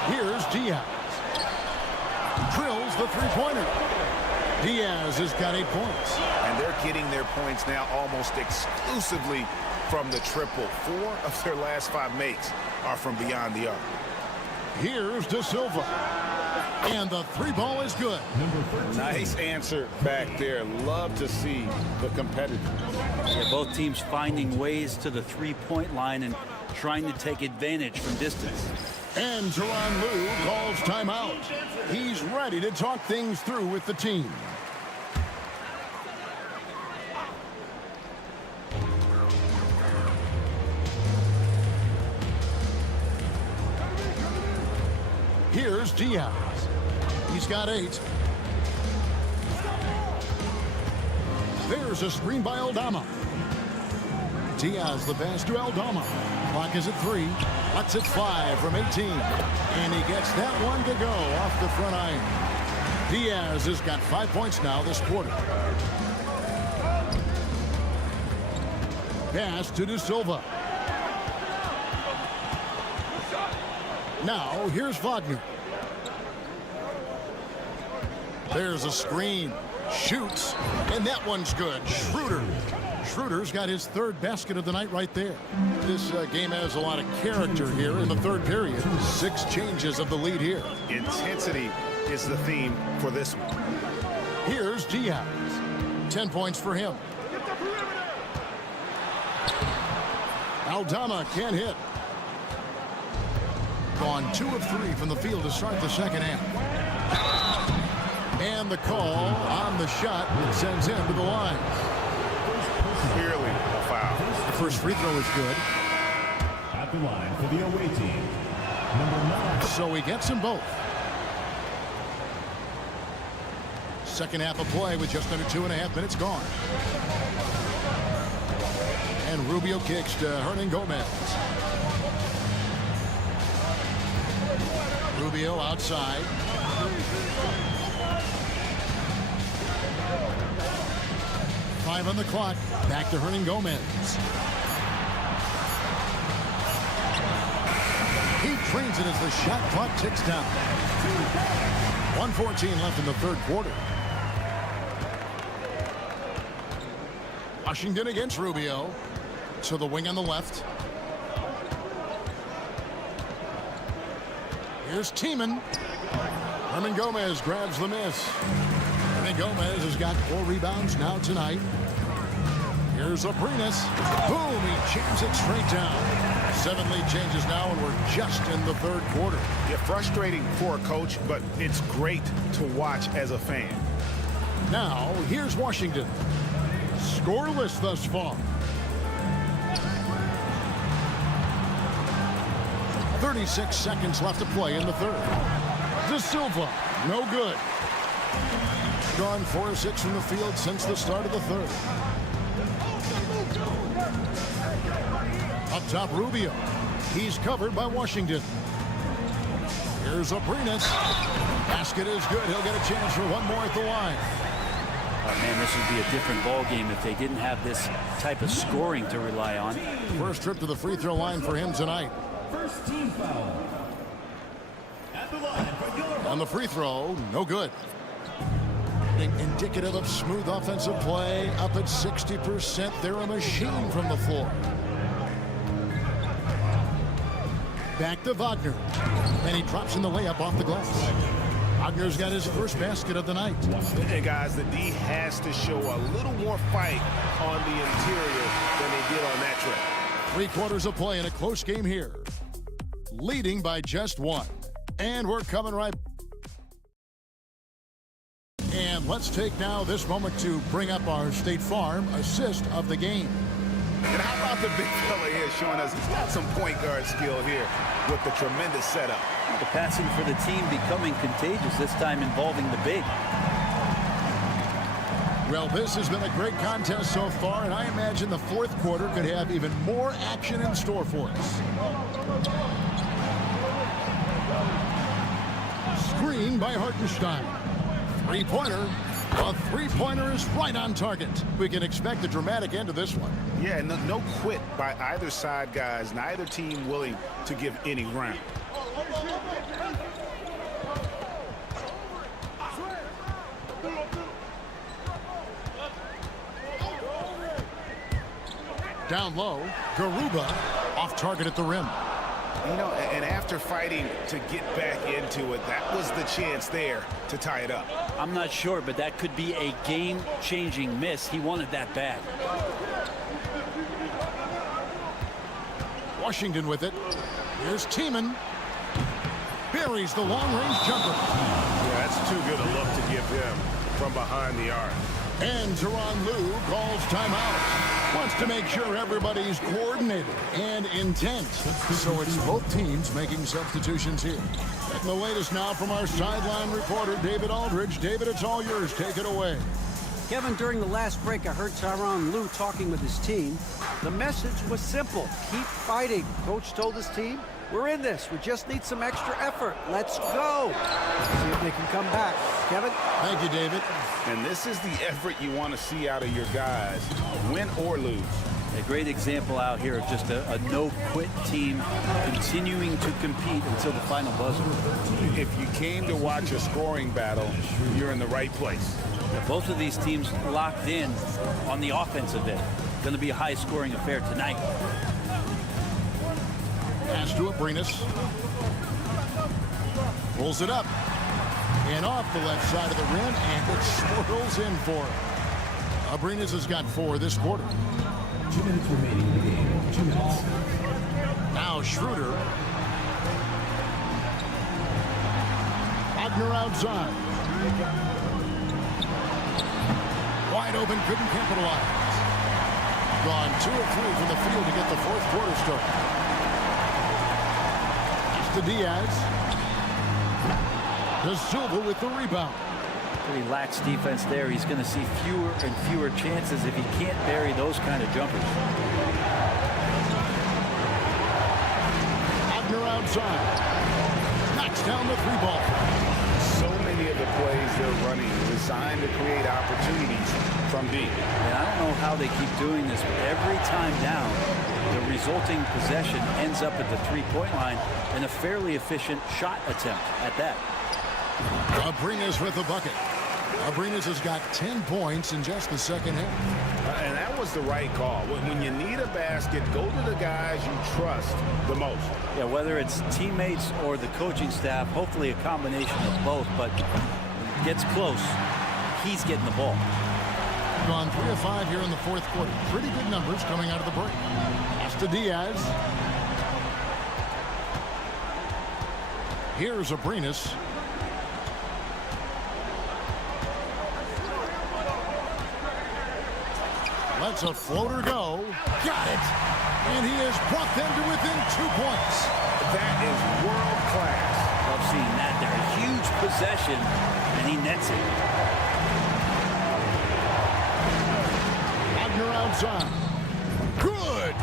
Here's Diaz. Drills the three-pointer. Diaz has got 8 points. And they're getting their points now almost exclusively from the triple. 4 of their last 5 makes are from beyond the arc. Here's De Silva. And the 3-ball is good. Nice answer back there. Love to see the competitors. Yeah, both teams finding ways to the three-point line and trying to take advantage from distance. And Tyronn Lue calls timeout. He's ready to talk things through with the team. Here's Diaz. He's got 8. There's a screen by Aldama. Diaz the pass to Aldama. Clock is at 3. Lets it fly from 18. And he gets that one to go off the front iron. Diaz has got 5 points now this quarter. Pass to De Silva. Now here's Wagner. There's a screen. Shoots. And that one's good. Schroeder. Schroeder's got his 3rd basket of the night right there. This game has a lot of character here in the 3rd period. 6 changes of the lead here. Intensity is the theme for this one. Here's Diaz. 10 points for him. Aldama can't hit. Gone 2 of 3 from the field to start the second half. And the call on the shot that sends him to the line. First free throw is good. At the line for the away team, number 9. So he gets them both. Second half of play with just under 2.5 minutes gone. And Rubio kicks to Hernan Gomez. Rubio outside. Five on the clock. Back to Hernan Gomez. He trains it as the shot clock ticks down. 1:14 left in the third quarter. Washington against Rubio. So the wing on the left. Here's Tiemann. Hernan Gomez grabs the miss. Hernan Gomez has got 4 rebounds now tonight. Here's Abrinas. Boom, he jams it straight down. 7 lead changes now, and we're just in the third quarter. Yeah, frustrating for a coach, but it's great to watch as a fan. Now, here's Washington. Scoreless thus far. 36 seconds left to play in the third. De Silva, no good. Gone 4 of 6 from the field since the start of the third. Up top, Rubio. He's covered by Washington. Here's Abrinas. Basket is good. He'll get a chance for one more at the line. Oh, man, this would be a different ball game if they didn't have this type of scoring to rely on. First trip to the free throw line for him tonight. First team foul. At the line for Gilroy. On the free throw, no good. Indicative of smooth offensive play. Up at 60%. They're a machine from the floor. Back to Wagner. And he drops in the layup off the glass. Wagner's got his first basket of the night. And guys, the D has to show a little more fight on the interior than they did on that trip. 3 quarters of play in a close game here. Leading by just 1. And we're coming right. And let's take now this moment to bring up our State Farm assist of the game. And how about the big fella here showing us he's got some point guard skill here with the tremendous setup. The passing for the team becoming contagious, this time involving the big. Well, this has been a great contest so far, and I imagine the fourth quarter could have even more action in store for us. Screen by Hartenstein. Three-pointer. A three-pointer is right on target. We can expect a dramatic end to this one. Yeah, no quit by either side, guys. Neither team willing to give any ground. Down low, Garuba off target at the rim. You know, and after fighting to get back into it, that was the chance there to tie it up. I'm not sure, but that could be a game-changing miss. He wanted that bad. Washington with it. Here's Tiemann. Buries the long-range jumper. Yeah, that's too good a look to give him from behind the arc. And Tyronn Lue calls timeout. Wants to make sure everybody's coordinated and intent. So it's both teams making substitutions here. And the latest now from our sideline reporter, David Aldridge. David, it's all yours. Take it away. Kevin, during the last break, I heard Tyronn Lue talking with his team. The message was simple. Keep fighting. Coach told his team, we're in this. We just need some extra effort. Let's go. See if they can come back. Kevin? Thank you, David. And this is the effort you want to see out of your guys, win or lose. A great example out here of just a no-quit team continuing to compete until the final buzzer. If you came to watch a scoring battle, you're in the right place. Both of these teams locked in on the offensive end. Going to be a high-scoring affair tonight. Pass to Abrinas. Pulls it up. And off the left side of the rim, and it swirls in for him. Abrinas has got 4 this quarter. 2 minutes remaining in the game. 2 minutes. Now Schroeder. Wagner outside. Wide open, couldn't capitalize. Gone 2 of 3 from the field to get the fourth quarter started. To Diaz. To Silva with the rebound. Pretty lax defense there. He's going to see fewer and fewer chances if he can't bury those kind of jumpers. Wagner outside. Knocks down the 3-ball. So many of the plays they're running designed to create opportunities from deep. And I don't know how they keep doing this, but every time down, the resulting possession ends up at the 3-point line and a fairly efficient shot attempt at that. Abrinas with the bucket. Abrinas has got 10 points in just the second half. And that was the right call. When you need a basket, go to the guys you trust the most. Yeah, whether it's teammates or the coaching staff, hopefully a combination of both, but when it gets close, he's getting the ball. Gone 3 of 5 here in the fourth quarter. Pretty good numbers coming out of the break. Pass to Diaz. Here's Abrinas. Lets a floater go. Got it. And he has brought them to within 2 points. That is world class. Love seeing that there. A huge possession, and he nets it. Wagner outside. Good.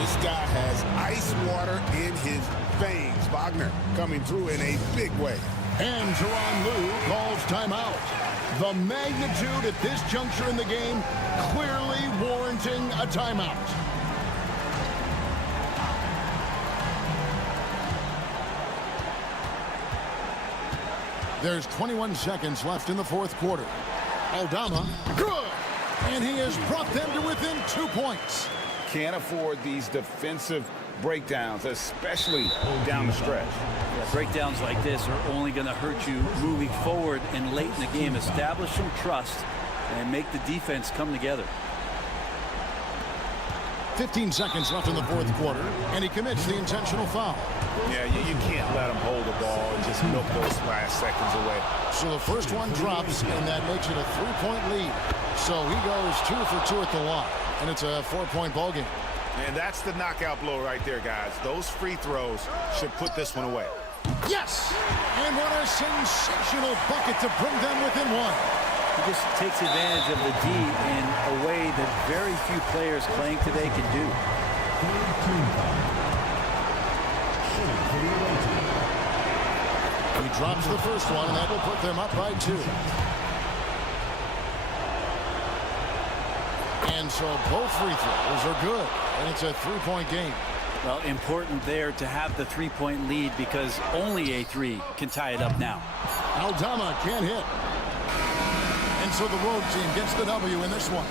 This guy has ice water in his veins. Wagner coming through in a big way. And Tyronn Lue calls timeout. The magnitude at this juncture in the game clearly warranting a timeout. There's 21 seconds left in the fourth quarter. Aldama, good! And he has brought them to within 2 points. Can't afford these defensive breakdowns, especially down the stretch. Yeah, breakdowns like this are only going to hurt you moving forward and late in the game. Establish some trust and make the defense come together. 15 seconds left in the fourth quarter, and he commits the intentional foul. Yeah, you can't let him hold the ball and just milk those last seconds away. So the first one drops, and that makes it a 3-point lead. So he goes 2 for 2 at the line, and it's a 4-point ball game. And that's the knockout blow right there, guys. Those free throws should put this one away. Yes! And what a sensational bucket to bring them within 1. He just takes advantage of the D in a way that very few players playing today can do. He drops the first one, and that will put them up by 2. And so both free throws are good, and it's a 3-point game. Well, important there to have the 3-point lead because only a 3 can tie it up now. Aldama can't hit. And so the road team gets the W in this one.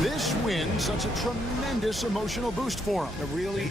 This win, such a tremendous emotional boost for them. It really...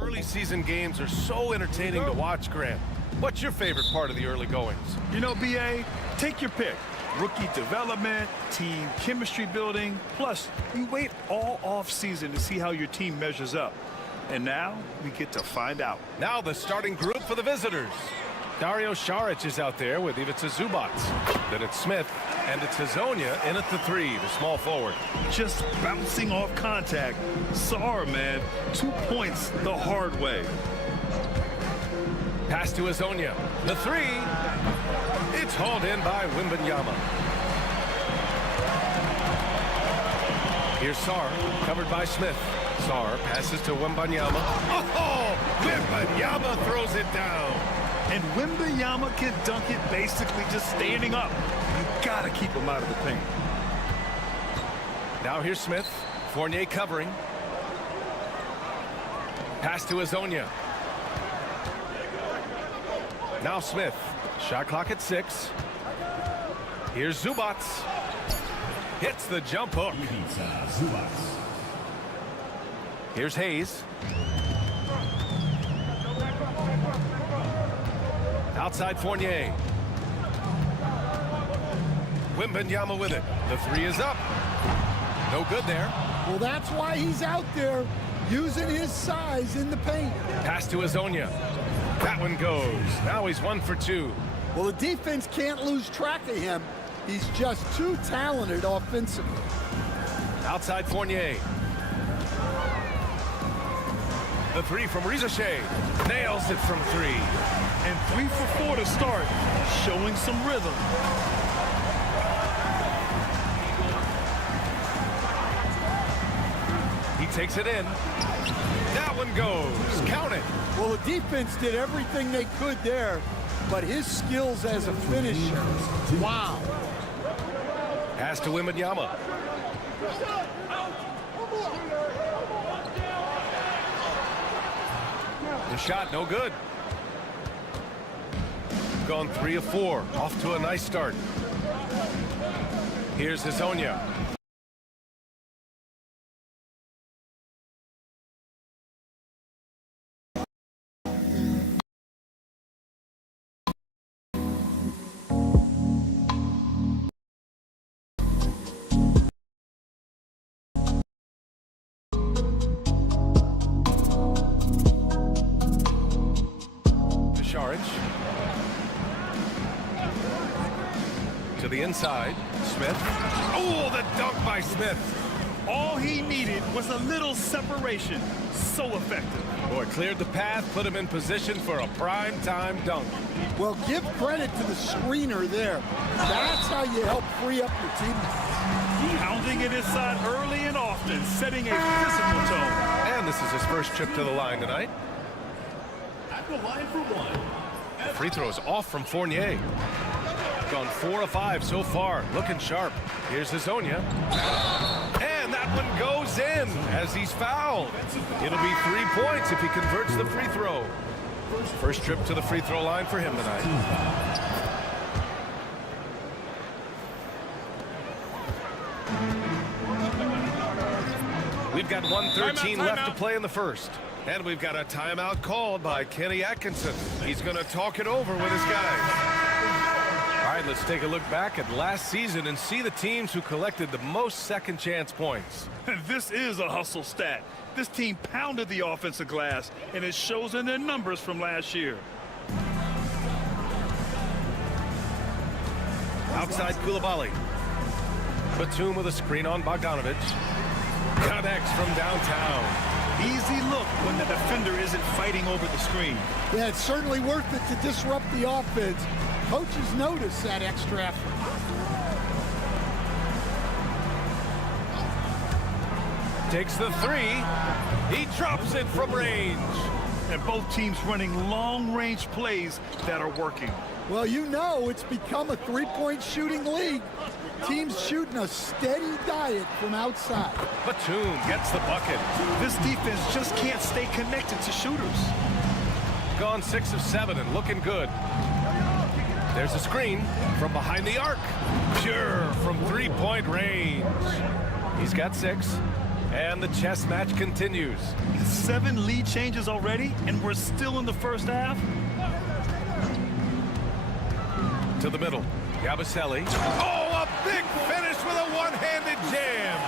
Early season games are so entertaining to watch, Grant. What's your favorite part of the early goings? You know, BA, take your pick. Rookie development, team chemistry building. Plus, you wait all off-season to see how your team measures up. And now, we get to find out. Now the starting group for the visitors. Dario Saric is out there with Ivica Zubac. Then it's Smith, and it's Hazonia in at the 3, the small forward. Just bouncing off contact. Sar, man, 2 points the hard way. Pass to Hazonia. The 3. It's hauled in by Wembanyama. Here's Sar, covered by Smith. Sar passes to Wembanyama. Oh! Wembanyama throws it down. And Wembanyama can dunk it basically just standing up. You gotta keep him out of the paint. Now here's Smith. Fournier covering. Pass to Hazonia. Now Smith. Shot clock at 6. Here's Zubac. Hits the jump hook. Here's Hayes. Outside Fournier. Wembanyama with it. The 3 is up. No good there. Well, that's why he's out there using his size in the paint. Pass to Hazonia. That one goes. Now he's 1 for 2. Well, the defense can't lose track of him. He's just too talented offensively. Outside Fournier. The 3 from Rizashe. Nails it from 3. And 3 for 4 to start. Showing some rhythm. He takes it in. That one goes. Count it. Well, the defense did everything they could there, but his skills as a finisher, wow. Pass to Wembanyama. The shot, no good. Gone 3 of 4. Off to a nice start. Here's Hazonia. To the inside, Smith. Oh, the dunk by Smith. All he needed was a little separation. So effective. Boy, cleared the path, put him in position for a prime-time dunk. Well, give credit to the screener there. That's how you help free up your teammates. Pounding it inside early and often, setting a physical tone. And this is his first trip to the line tonight. At the line for 1. Free throws off from Fournier. Gone 4 of 5 so far. Looking sharp. Here's Hazonia. And that one goes in as he's fouled. It'll be 3 points if he converts the free throw. First trip to the free throw line for him tonight. We've got 1:13 left to play in the first. And we've got a timeout called by Kenny Atkinson. He's going to talk it over with his guys. All right, let's take a look back at last season and see the teams who collected the most second chance points. This is a hustle stat. This team pounded the offensive glass, and it shows in their numbers from last year. Outside Koulibaly. Batum with a screen on Bogdanovic. Connects from downtown. Easy look when the defender isn't fighting over the screen. Yeah, it's certainly worth it to disrupt the offense. Coaches notice that extra effort. Takes the 3. He drops it from range. And both teams running long-range plays that are working. Well, you know it's become a three-point shooting league. Teams shooting a steady diet from outside. Batum gets the bucket. This defense just can't stay connected to shooters. Gone 6 of 7 and looking good. There's a screen from behind the arc. Pure from 3-point range. He's got 6. And the chess match continues. 7 lead changes already, and we're still in the first half. To the middle. Yabusele. Oh, a big finish with a one-handed jam.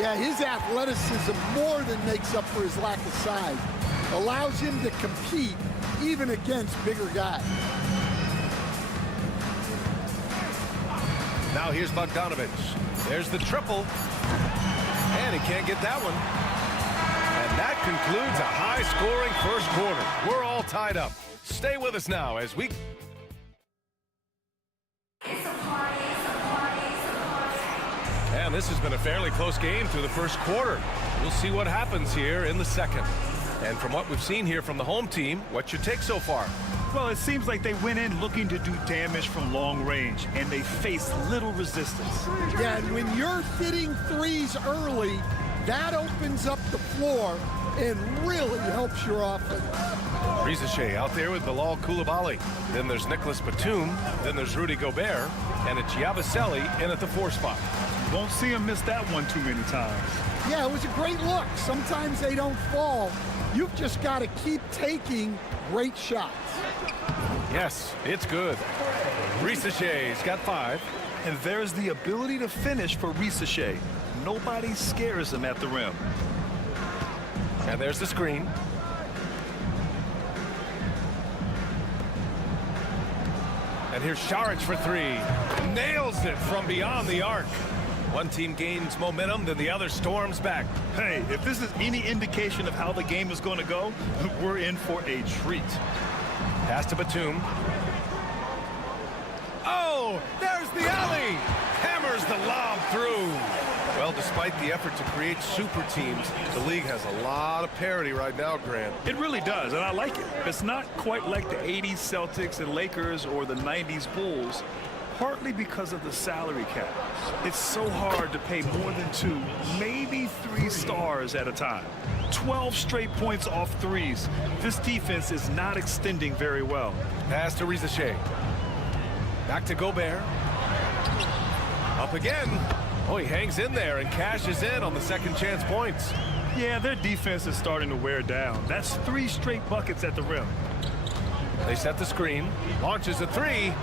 Yeah, his athleticism more than makes up for his lack of size. Allows him to compete even against bigger guys. Now here's Bogdanovic. There's the triple. And he can't get that one. And that concludes a high-scoring first quarter. We're all tied up. Stay with us now as we... And this has been a fairly close game through the first quarter. We'll see what happens here in the second. And from what we've seen here from the home team, what's your take so far? Well, it seems like they went in looking to do damage from long range, and they faced little resistance. Yeah, and when you're hitting threes early, that opens up the floor and really helps your offense. Risache out there with Bilal Coulibaly. Then there's Nicholas Batum. Then there's Rudy Gobert. And it's Yabusele in at the 4 spot. Won't see him miss that one too many times. Yeah, it was a great look. Sometimes they don't fall. You've just got to keep taking great shots. Yes, it's good. Risache's got 5. And there's the ability to finish for Risache. Nobody scares him at the rim. And there's the screen. And here's Saric for 3. Nails it from beyond the arc. One team gains momentum, then the other storms back. Hey, if this is any indication of how the game is going to go, we're in for a treat. Pass to Batum. Oh, there's the alley. Hammers the lob through. Well, despite the effort to create super teams, the league has a lot of parity right now, Grant. It really does, and I like it. It's not quite like the 80s Celtics and Lakers or the 90s Bulls, partly because of the salary cap. It's so hard to pay more than 2, maybe 3 stars at a time. 12 straight points off threes. This defense is not extending very well. Pass to Risache. Back to Gobert. Up again. Oh, he hangs in there and cashes in on the second chance points. Yeah, their defense is starting to wear down. That's 3 straight buckets at the rim. They set the screen. Launches a 3.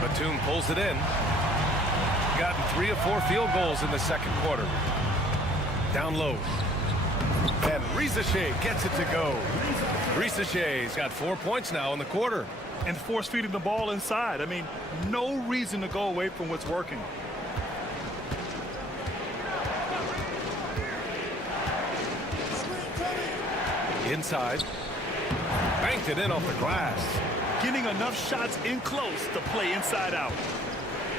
Batum pulls it in. Gotten 3 of 4 field goals in the second quarter. Down low. And Risache gets it to go. Risache's got 4 points now in the quarter. And force feeding the ball inside. I mean, no reason to go away from what's working. Inside. Banked it in off the glass. Getting enough shots in close to play inside out.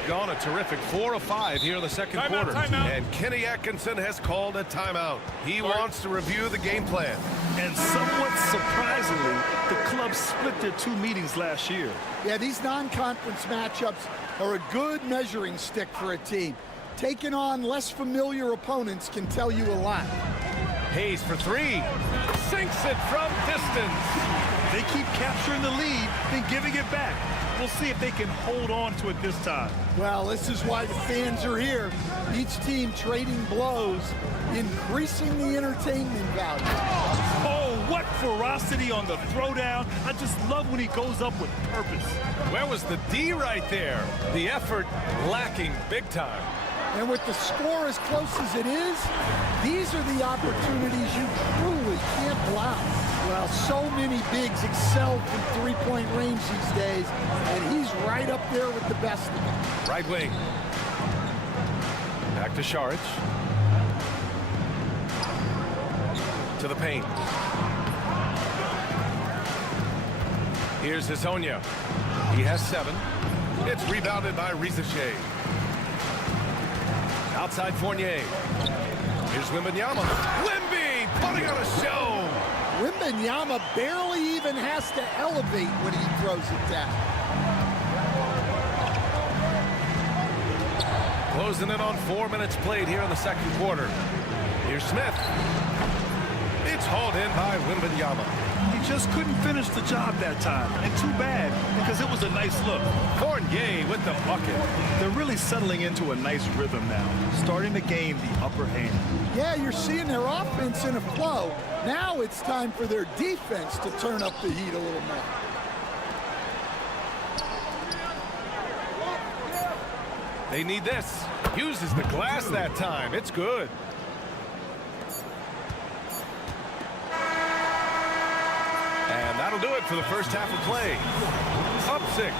Gone a terrific 4 of 5 here in the second quarter. Timeout. And Kenny Atkinson has called a timeout. He wants to review the game plan. And somewhat surprisingly, the club split their 2 meetings last year. Yeah, these non-conference matchups are a good measuring stick for a team. Taking on less familiar opponents can tell you a lot. Hayes for 3. Sinks it from distance. They keep capturing the lead, then giving it back. We'll see if they can hold on to it this time. Well, this is why the fans are here. Each team trading blows, increasing the entertainment value. Oh, what ferocity on the throwdown. I just love when he goes up with purpose. Where was the D right there? The effort lacking big time. And with the score as close as it is, these are the opportunities you truly can't allow. Well, so many bigs excel from three-point range these days, and he's right up there with the best of them. Right wing. Back to Saric. To the paint. Here's Hazonia. He has 7. It's rebounded by Risache. Outside Fournier. Here's Wembanyama. Wemby putting on a show. Wembanyama barely even has to elevate when he throws it down. Closing in on 4 minutes played here in the second quarter. Here's Smith. It's hauled in by Wembanyama. He just couldn't finish the job that time. And too bad, because it was a nice look. Fournier with the bucket. They're really settling into a nice rhythm now, starting to gain the upper hand. Yeah, you're seeing their offense in a flow. Now it's time for their defense to turn up the heat a little more. They need this. Uses the glass that time. It's good. And that'll do it for the first half of play. Up 6.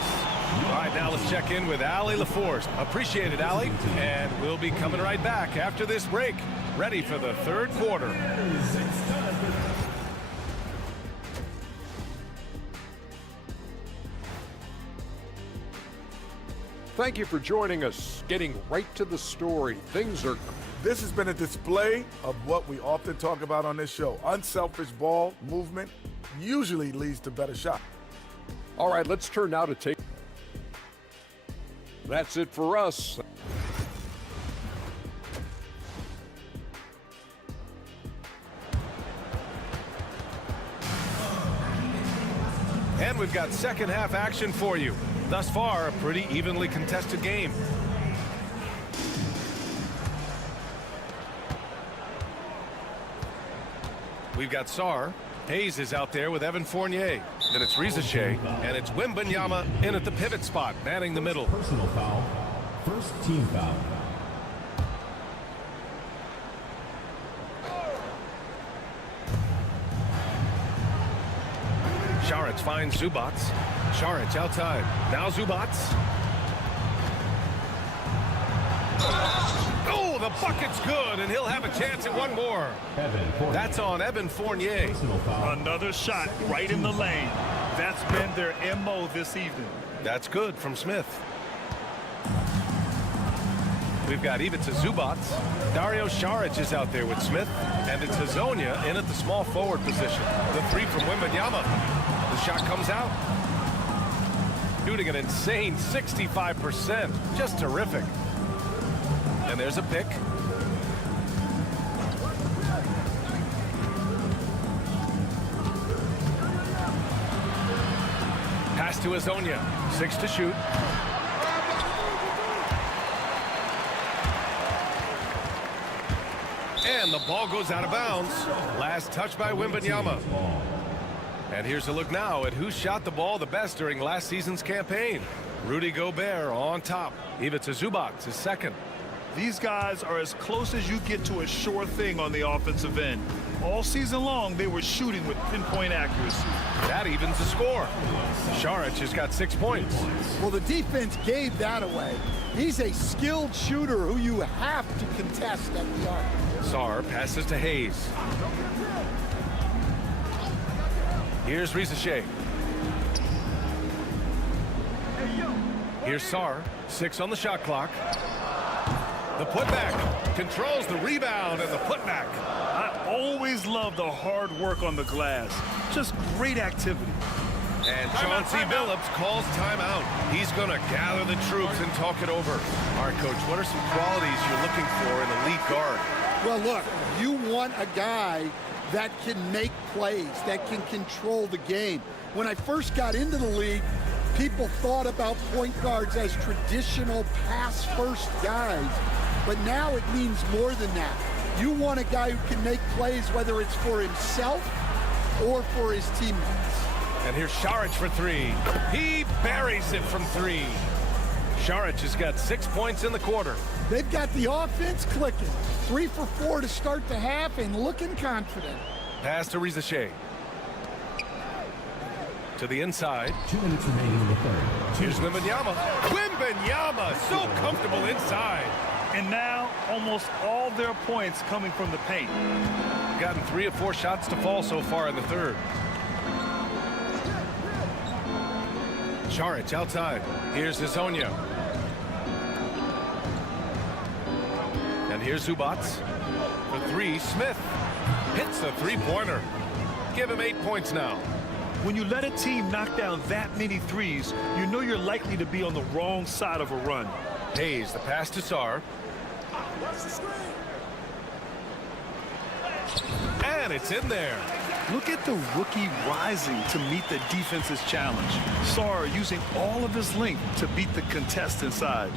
All right, now let's check in with Allie LaForce. Appreciate it, Allie. And we'll be coming right back after this break. Ready for the third quarter. Thank you for joining us. Getting right to the story. Things are... This has been a display of what we often talk about on this show. Unselfish ball movement usually leads to better shot. All right, let's turn now to take... That's it for us. And we've got second half action for you. Thus far, a pretty evenly contested game. We've got Sarr. Hayes is out there with Evan Fournier. Then it's Rizashay, and it's Wembanyama in at the pivot spot, manning the middle. Personal foul. First team foul. Šarić finds Zubac. Šarić outside. Now Zubac. Oh, the bucket's good, and he'll have a chance at one more. That's on Evan Fournier. Another shot right in the lane. That's been their MO this evening. That's good from Smith. We've got Ivica Zubac. Dario Šarić is out there with Smith, and it's Hezonja in at the small forward position. The three from Wembanyama. The shot comes out. Shooting an insane 65%. Just terrific. And there's a pick. Pass to Hezonja. 6 to shoot. And the ball goes out of bounds. Last touch by Wembanyama. And here's a look now at who shot the ball the best during last season's campaign. Rudy Gobert on top. Ivica Zubac is second. These guys are as close as you get to a sure thing on the offensive end. All season long, they were shooting with pinpoint accuracy. That evens the score. Šarić has got 6 points. Well, the defense gave that away. He's a skilled shooter who you have to contest at the arc. Sarr passes to Hayes. Here's Rizashay. Here's Sarr. 6 on the shot clock. The putback controls the rebound and the putback. I always love the hard work on the glass. Just great activity. And Chauncey Billups calls timeout. He's going to gather the troops and talk it over. All right, Coach, what are some qualities you're looking for in a lead guard? Well, look, you want a guy that can make plays, that can control the game. When I first got into the league, people thought about point guards as traditional pass-first guys. But now it means more than that. You want a guy who can make plays, whether it's for himself or for his teammates. And here's Šarić for 3. He buries it from 3. Šarić has got 6 points in the quarter. They've got the offense clicking. 3 for 4 to start the half and looking confident. Pass to Rizashay. To the inside. 2 minutes remaining in the third. Here's Wembanyama. Wembanyama so comfortable inside. And now almost all their points coming from the paint. Gotten 3 of 4 shots to fall so far in the third. Šarić outside. Here's Hezonja. And here's Zubac. For 3, Smith hits the three-pointer. Give him 8 points now. When you let a team knock down that many threes, you know you're likely to be on the wrong side of a run. Hayes, the pass to Sarr. And it's in there. Look at the rookie rising to meet the defense's challenge. Sar using all of his length to beat the contest inside.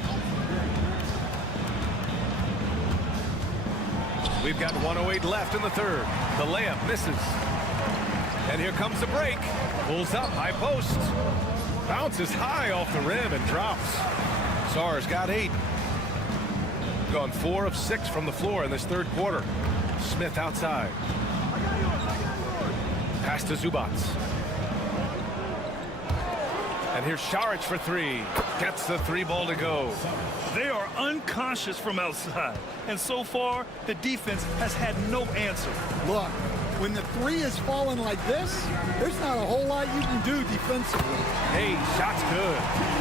We've got 1:08 left in the third. The layup misses. And here comes the break. Pulls up, high post. Bounces high off the rim and drops. Sar's got 8. Gone 4 of 6 from the floor in this third quarter. Smith outside. Pass to Zubac. And here's Saric for 3. Gets the 3 ball to go. They are unconscious from outside. And so far, the defense has had no answer. Look, when the 3 is falling like this, there's not a whole lot you can do defensively. Hey, shot's good.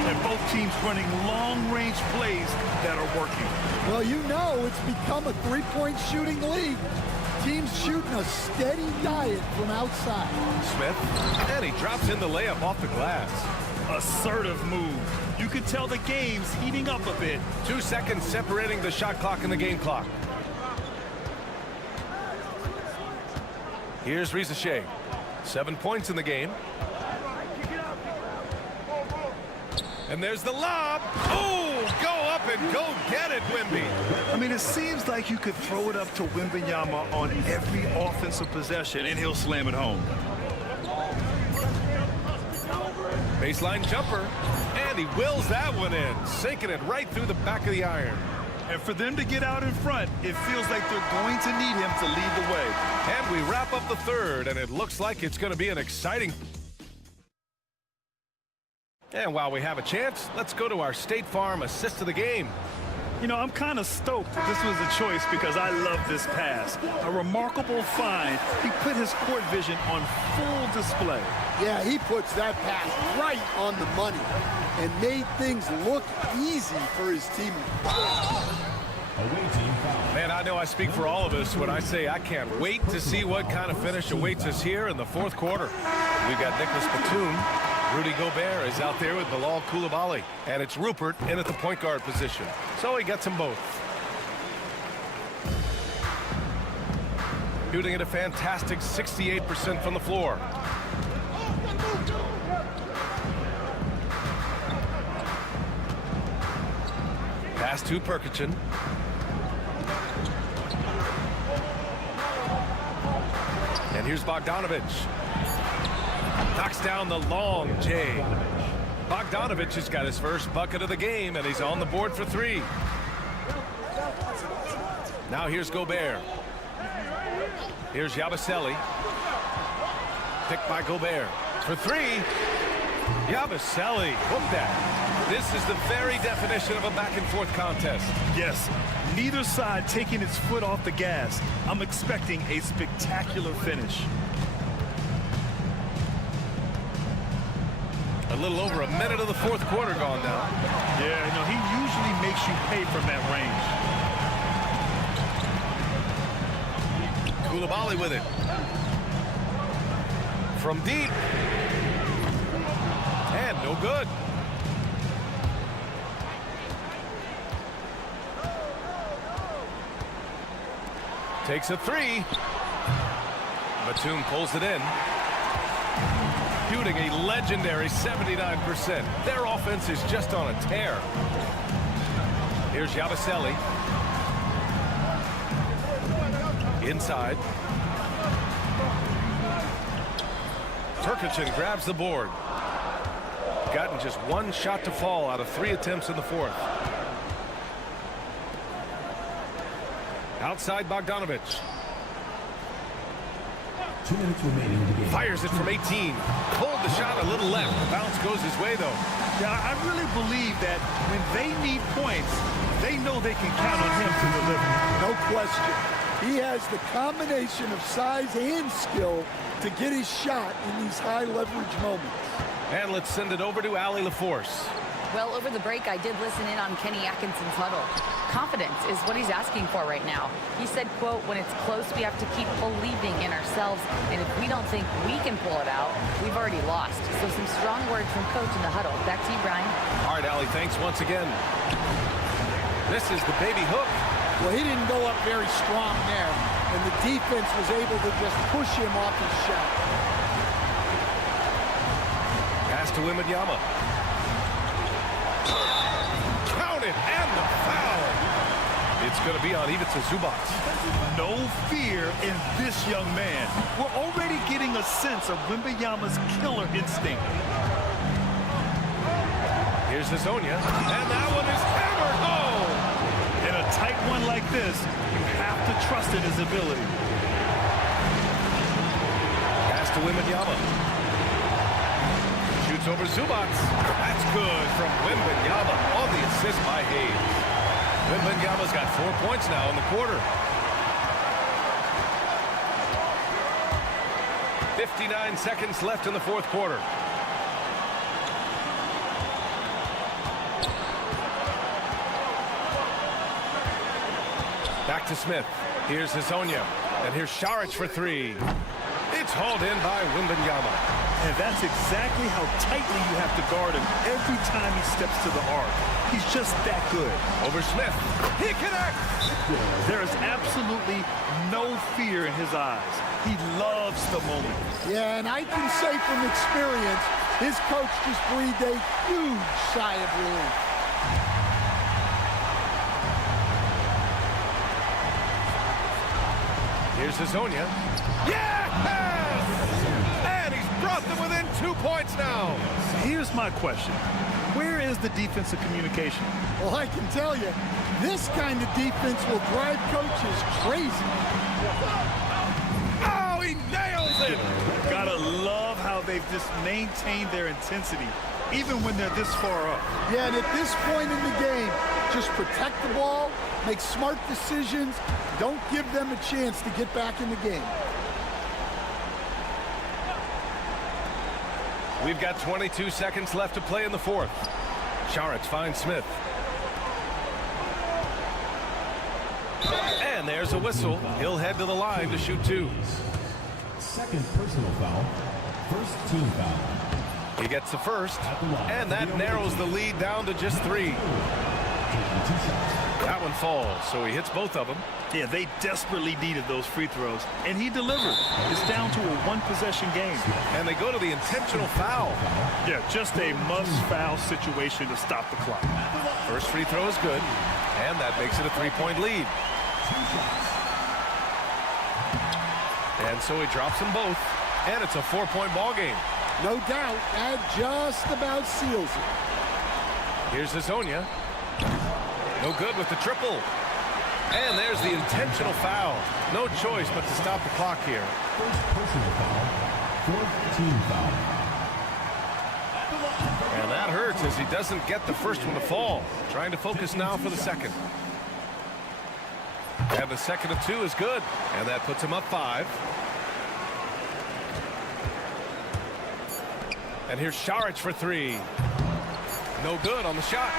And both teams running long-range plays that are working. Well, you know it's become a three-point shooting league. Teams shooting a steady diet from outside. Smith, and he drops in the layup off the glass. Assertive move. You can tell the game's heating up a bit. 2 seconds separating the shot clock and the game clock. Here's Rizachet. 7 points in the game. And there's the lob. Oh, go up and go get it, Wemby. I mean, it seems like you could throw it up to Wembanyama on every offensive possession, and he'll slam it home. Baseline jumper, and he wills that one in, sinking it right through the back of the iron. And for them to get out in front, it feels like they're going to need him to lead the way. And we wrap up the third, and it looks like it's going to be an exciting. And while we have a chance, let's go to our State Farm assist of the game. You know, I'm kind of stoked this was a choice because I love this pass. A remarkable find. He put his court vision on full display. Yeah, he puts that pass right on the money and made things look easy for his teammates. Man, I know I speak for all of us when I say I can't wait to see what kind of finish awaits us here in the fourth quarter. We've got Nicholas Batum. Rudy Gobert is out there with Bilal Coulibaly. And it's Rupert in at the point guard position. So he gets them both. Shooting at a fantastic 68% from the floor. Pass to Perkichin. And here's Bogdanovich. Knocks down the long J. Bogdanovich has got his first bucket of the game, and he's on the board for 3. Now here's Gobert. Here's Yabusele. Picked by Gobert for 3. Yabusele hooked that. This is the very definition of a back-and-forth contest. Yes, neither side taking its foot off the gas. I'm expecting a spectacular finish. A little over a minute of the fourth quarter gone now. Yeah, no, he usually makes you pay from that range. Coulibaly with it. From deep. And no good. Takes a 3. Batum pulls it in. Shooting a legendary 79%. Their offense is just on a tear. Here's Yabusele. Inside. Perkichin grabs the board. Gotten just 1 shot to fall out of 3 attempts in the fourth. Outside Bogdanovich. 2 minutes remaining in the game. Fires it from 18. Pulled the shot a little left. The bounce goes his way, though. Yeah, I really believe that when they need points, they know they can count on him to deliver. No question. He has the combination of size and skill to get his shot in these high leverage moments. And let's send it over to Allie LaForce. Well, over the break, I did listen in on Kenny Atkinson's huddle. Confidence is what he's asking for right now. He said, quote, when it's close, we have to keep believing in ourselves. And if we don't think we can pull it out, we've already lost. So some strong words from coach in the huddle. Back to you, Brian. All right, Allie, thanks once again. This is the baby hook. Well, he didn't go up very strong there. and the defense was able to just push him off his shot. Pass to Wembanyama. Counted, and the foul. It's going to be on Ivica Zubac. No fear in this young man. We're already getting a sense of Wembanyama's killer instinct. Here's Hazonia, and that one is hammered home. In a tight one like this, you have to trust in his ability. Pass to Wembanyama. Shoots over Zubac. That's good from Wembanyama on the assist by Hayes. Wembanyama's got 4 points now in the quarter. 59 seconds left in the fourth quarter. Back to Smith. Here's Hazonia. And here's Saric for three. It's hauled in by Wembanyama. And that's exactly how tightly you have to guard him every time he steps to the arc. He's just that good. Over Smith. He connects. There is absolutely no fear in his eyes. He loves the moment. Yeah, and I can say from experience, his coach just breathed a huge sigh of relief. Here's Hazonia. Yes! And he's brought them within 2 points now. Here's my question. Where is the defensive communication? Well, I can tell you, this kind of defense will drive coaches crazy. Oh, he nails it! Gotta love how they've just maintained their intensity, even when they're this far up. Yeah, and at this point in the game, just protect the ball, make smart decisions, don't give them a chance to get back in the game. We've got 22 seconds left to play in the fourth. Saric finds Smith. And there's a whistle. He'll head to the line to shoot two. Second personal foul. First team foul. He gets the first, and that narrows the lead down to just three. That one falls, so he hits both of them. Yeah, they desperately needed those free throws, and he delivered. It's down to a one-possession game. And they go to the intentional foul. Yeah, just a must-foul situation to stop the clock. First free throw is good, and that makes it a three-point lead. And so he drops them both, and it's a four-point ball game. No doubt, that just about seals it. Here's Hazonia. No good with the triple. And there's the intentional foul. No choice but to stop the clock here. First personal foul. Fourth team foul. And that hurts as he doesn't get the first one to fall. Trying to focus now for the second. And the second of two is good. And that puts him up 5. And here's Saric for three. No good on the shot.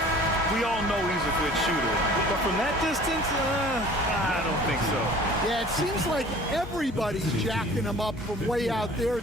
We all know he's a good shooter. But from that distance, I don't think so. Yeah, it seems like everybody's jacking him up from way out there.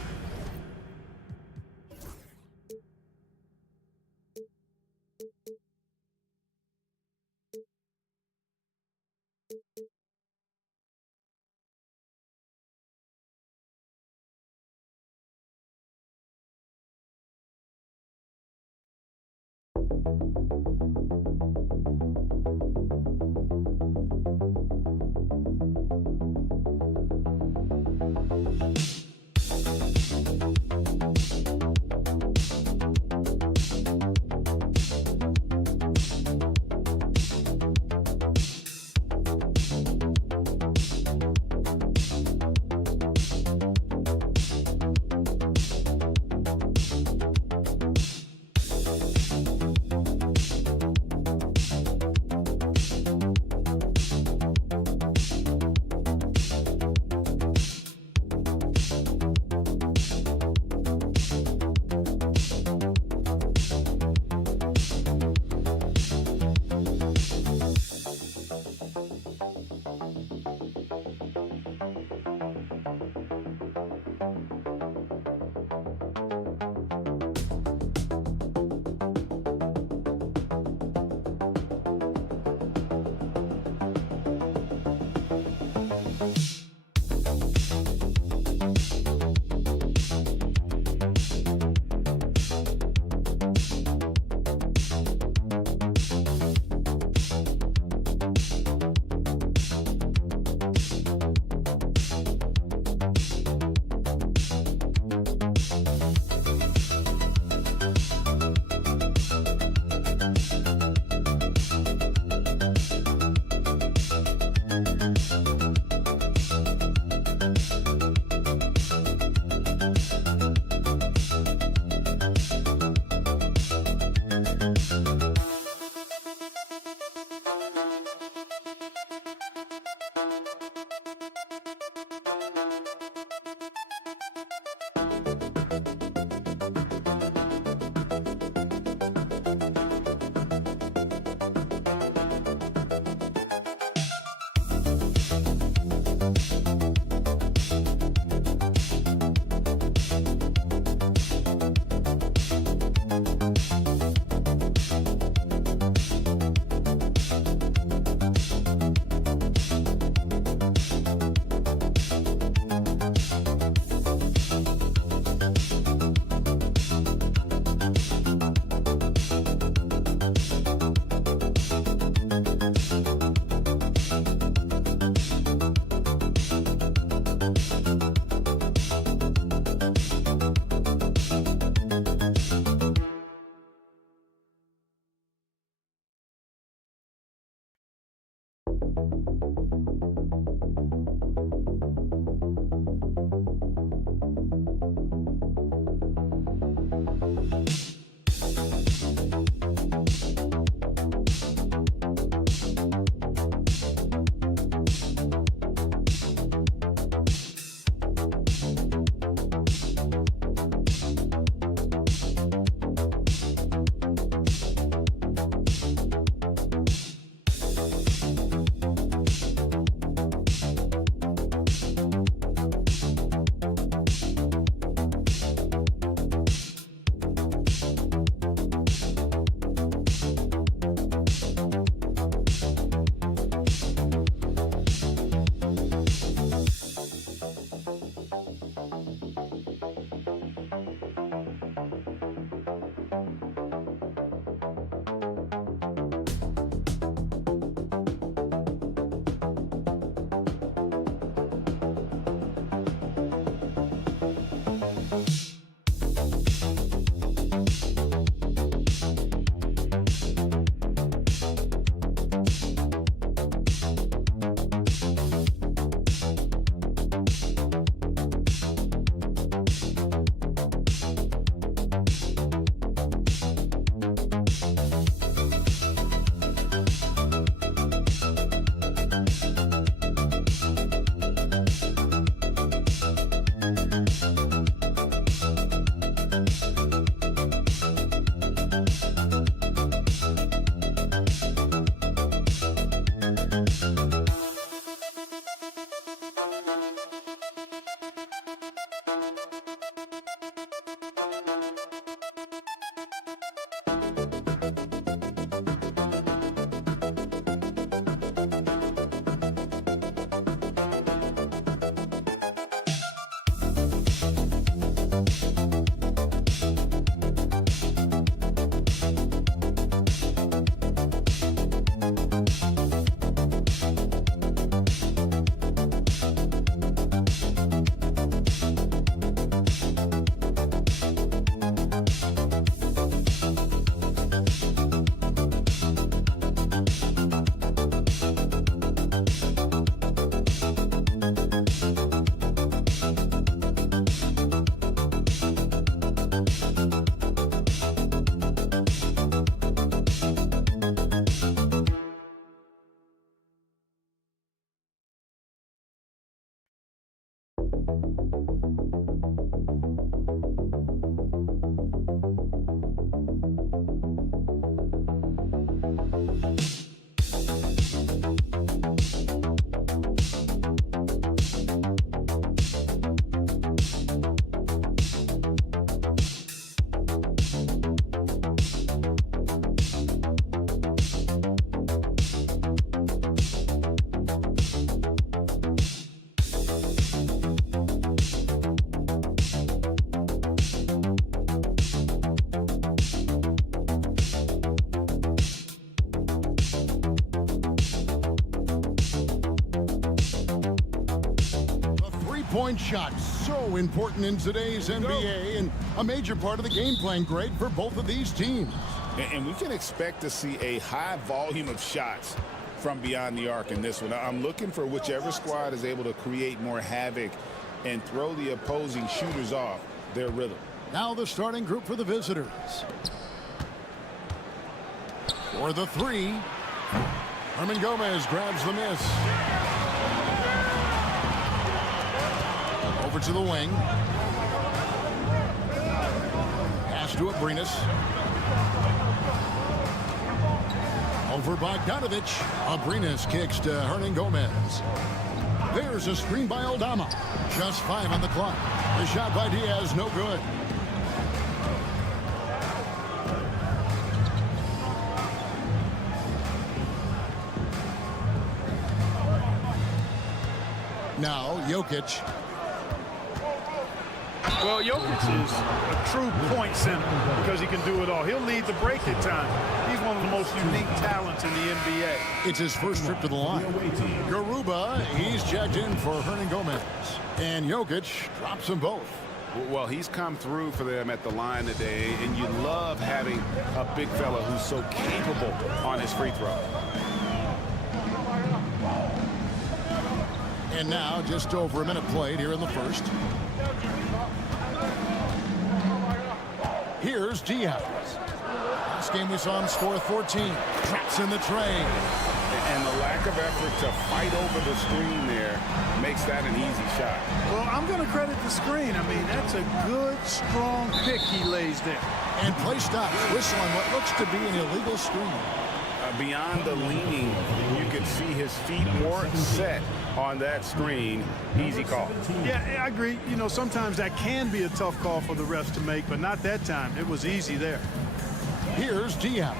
Point shot, so important in today's NBA and a major part of the game plan. Great for both of these teams. And we can expect to see a high volume of shots from beyond the arc in this one. I'm looking for whichever squad is able to create more havoc and throw the opposing shooters off their rhythm. Now the starting group for the visitors. For the three, Herman Gomez grabs the miss. Over to the wing. Pass to Abrinas. Over Bogdanovic. Abrinas kicks to Hernan Gomez. There's a screen by Aldama. Just 5 on the clock. The shot by Diaz, no good. Now Jokic. Well, Jokic is a true point center because he can do it all. He'll lead the break at times. He's one of the most unique talents in the NBA. It's his first trip to the line. Garuba, he's checked in for Hernan Gomez. And Jokic drops them both. Well, he's come through for them at the line today, and you love having a big fella who's so capable on his free throw. And now just over a minute played here in the first. Here's Diaz. Last game we saw him score 14. Traps in the tray. And the lack of effort to fight over the screen there makes that an easy shot. Well, I'm going to credit the screen. I mean, that's a good, strong pick he lays there. And play stops. Whistle on what looks to be an illegal screen. Beyond the leaning, you can see his feet more set on that screen. Easy call. Yeah, I agree. You know, sometimes that can be a tough call for the refs to make, but not that time. It was easy there. Here's Diaz.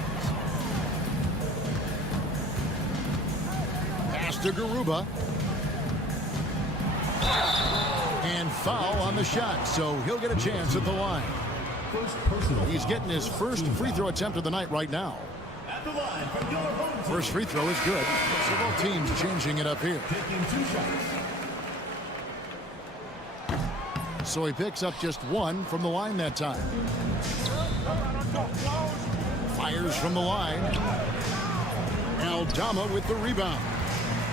Pass to Garuba. And foul on the shot, so he'll get a chance at the line. He's getting his first free throw attempt of the night right now. First free throw is good. So both teams changing it up here. So he picks up just one from the line that time. Fires from the line. Aldama with the rebound.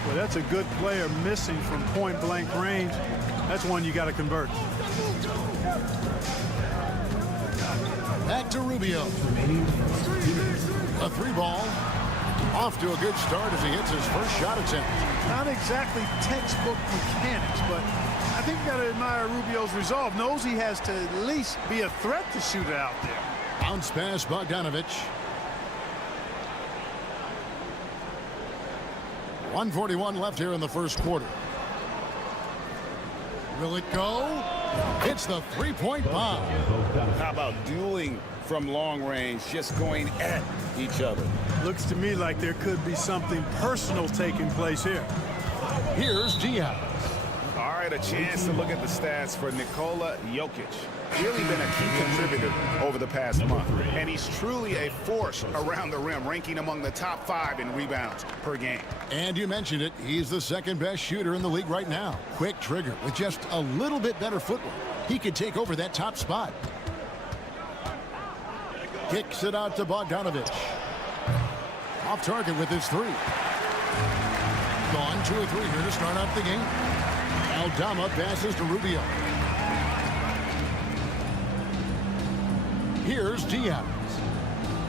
Well, that's a good player missing from point-blank range. That's one you got to convert. Back to Rubio. A three ball. Off to a good start as he hits his first shot attempt. Not exactly textbook mechanics, but I think you got to admire Rubio's resolve. Knows he has to at least be a threat to shoot it out there. Bounce pass, Bogdanovic. 1:41 left here in the first quarter. Will it go? It's the three-point bomb. How about dueling from long range, just going at each other? Looks to me like there could be something personal taking place here. Here's Diaz. All right, a chance to look at the stats for Nikola Jokic. Really been a key contributor over the past month, and he's truly a force around the rim, ranking among the top 5 in rebounds per game. And you mentioned it, he's the second best shooter in the league right now. Quick trigger with just a little bit better footwork. He could take over that top spot. Kicks it out to Bogdanovic. Off target with his three. Gone 2 or 3 here to start out the game. Aldama passes to Rubio. Here's Diaz.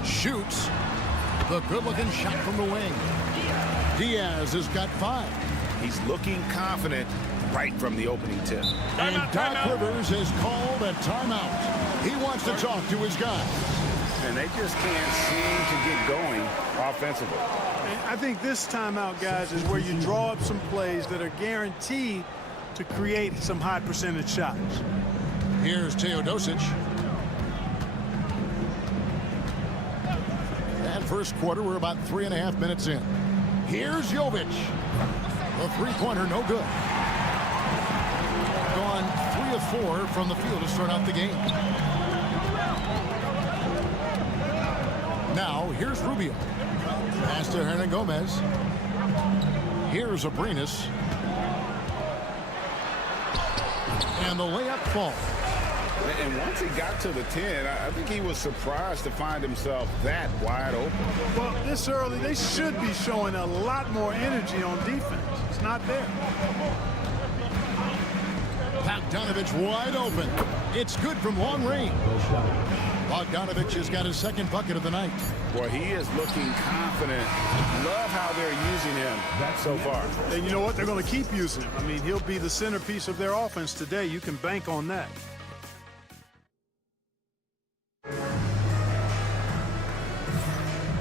Shoots. The good-looking shot from the wing. Diaz has got 5. He's looking confident right from the opening tip. And Doc Rivers has called a timeout. He wants to talk to his guys. And they just can't seem to get going offensively. I think this timeout, guys, is where you draw up some plays that are guaranteed to create some high percentage shots. Here's Teodosic. And first quarter, we're about 3.5 minutes in. Here's Jovic. The three-pointer, no good. Gone 3 of 4 from the field to start out the game. Now, here's Rubio. Pass to Hernan Gomez. Here's Abrinas. And the layup falls. And once he got to the 10, I think he was surprised to find himself that wide open. Well, this early, they should be showing a lot more energy on defense. It's not there. Bogdanovic wide open. It's good from long range. Bogdanovic has got his second bucket of the night. Boy, he is looking confident. Love how they're using him so far. And you know what? They're going to keep using him. I mean, he'll be the centerpiece of their offense today. You can bank on that.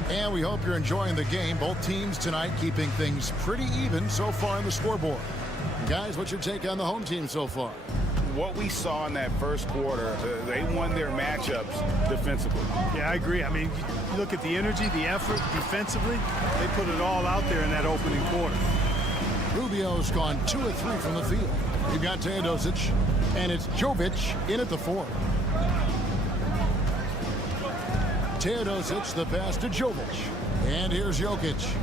And we hope you're enjoying the game. Both teams tonight keeping things pretty even so far on the scoreboard. Guys, what's your take on the home team so far? What we saw in that first quarter, they won their matchups defensively. Yeah, I agree. I mean, you look at the energy, the effort defensively, they put it all out there in that opening quarter. Rubio's gone 2 of 3 from the field. We've got Teodosic, and it's Jovic in at the 4. Teodosic, the pass to Jovic. And here's Jokic.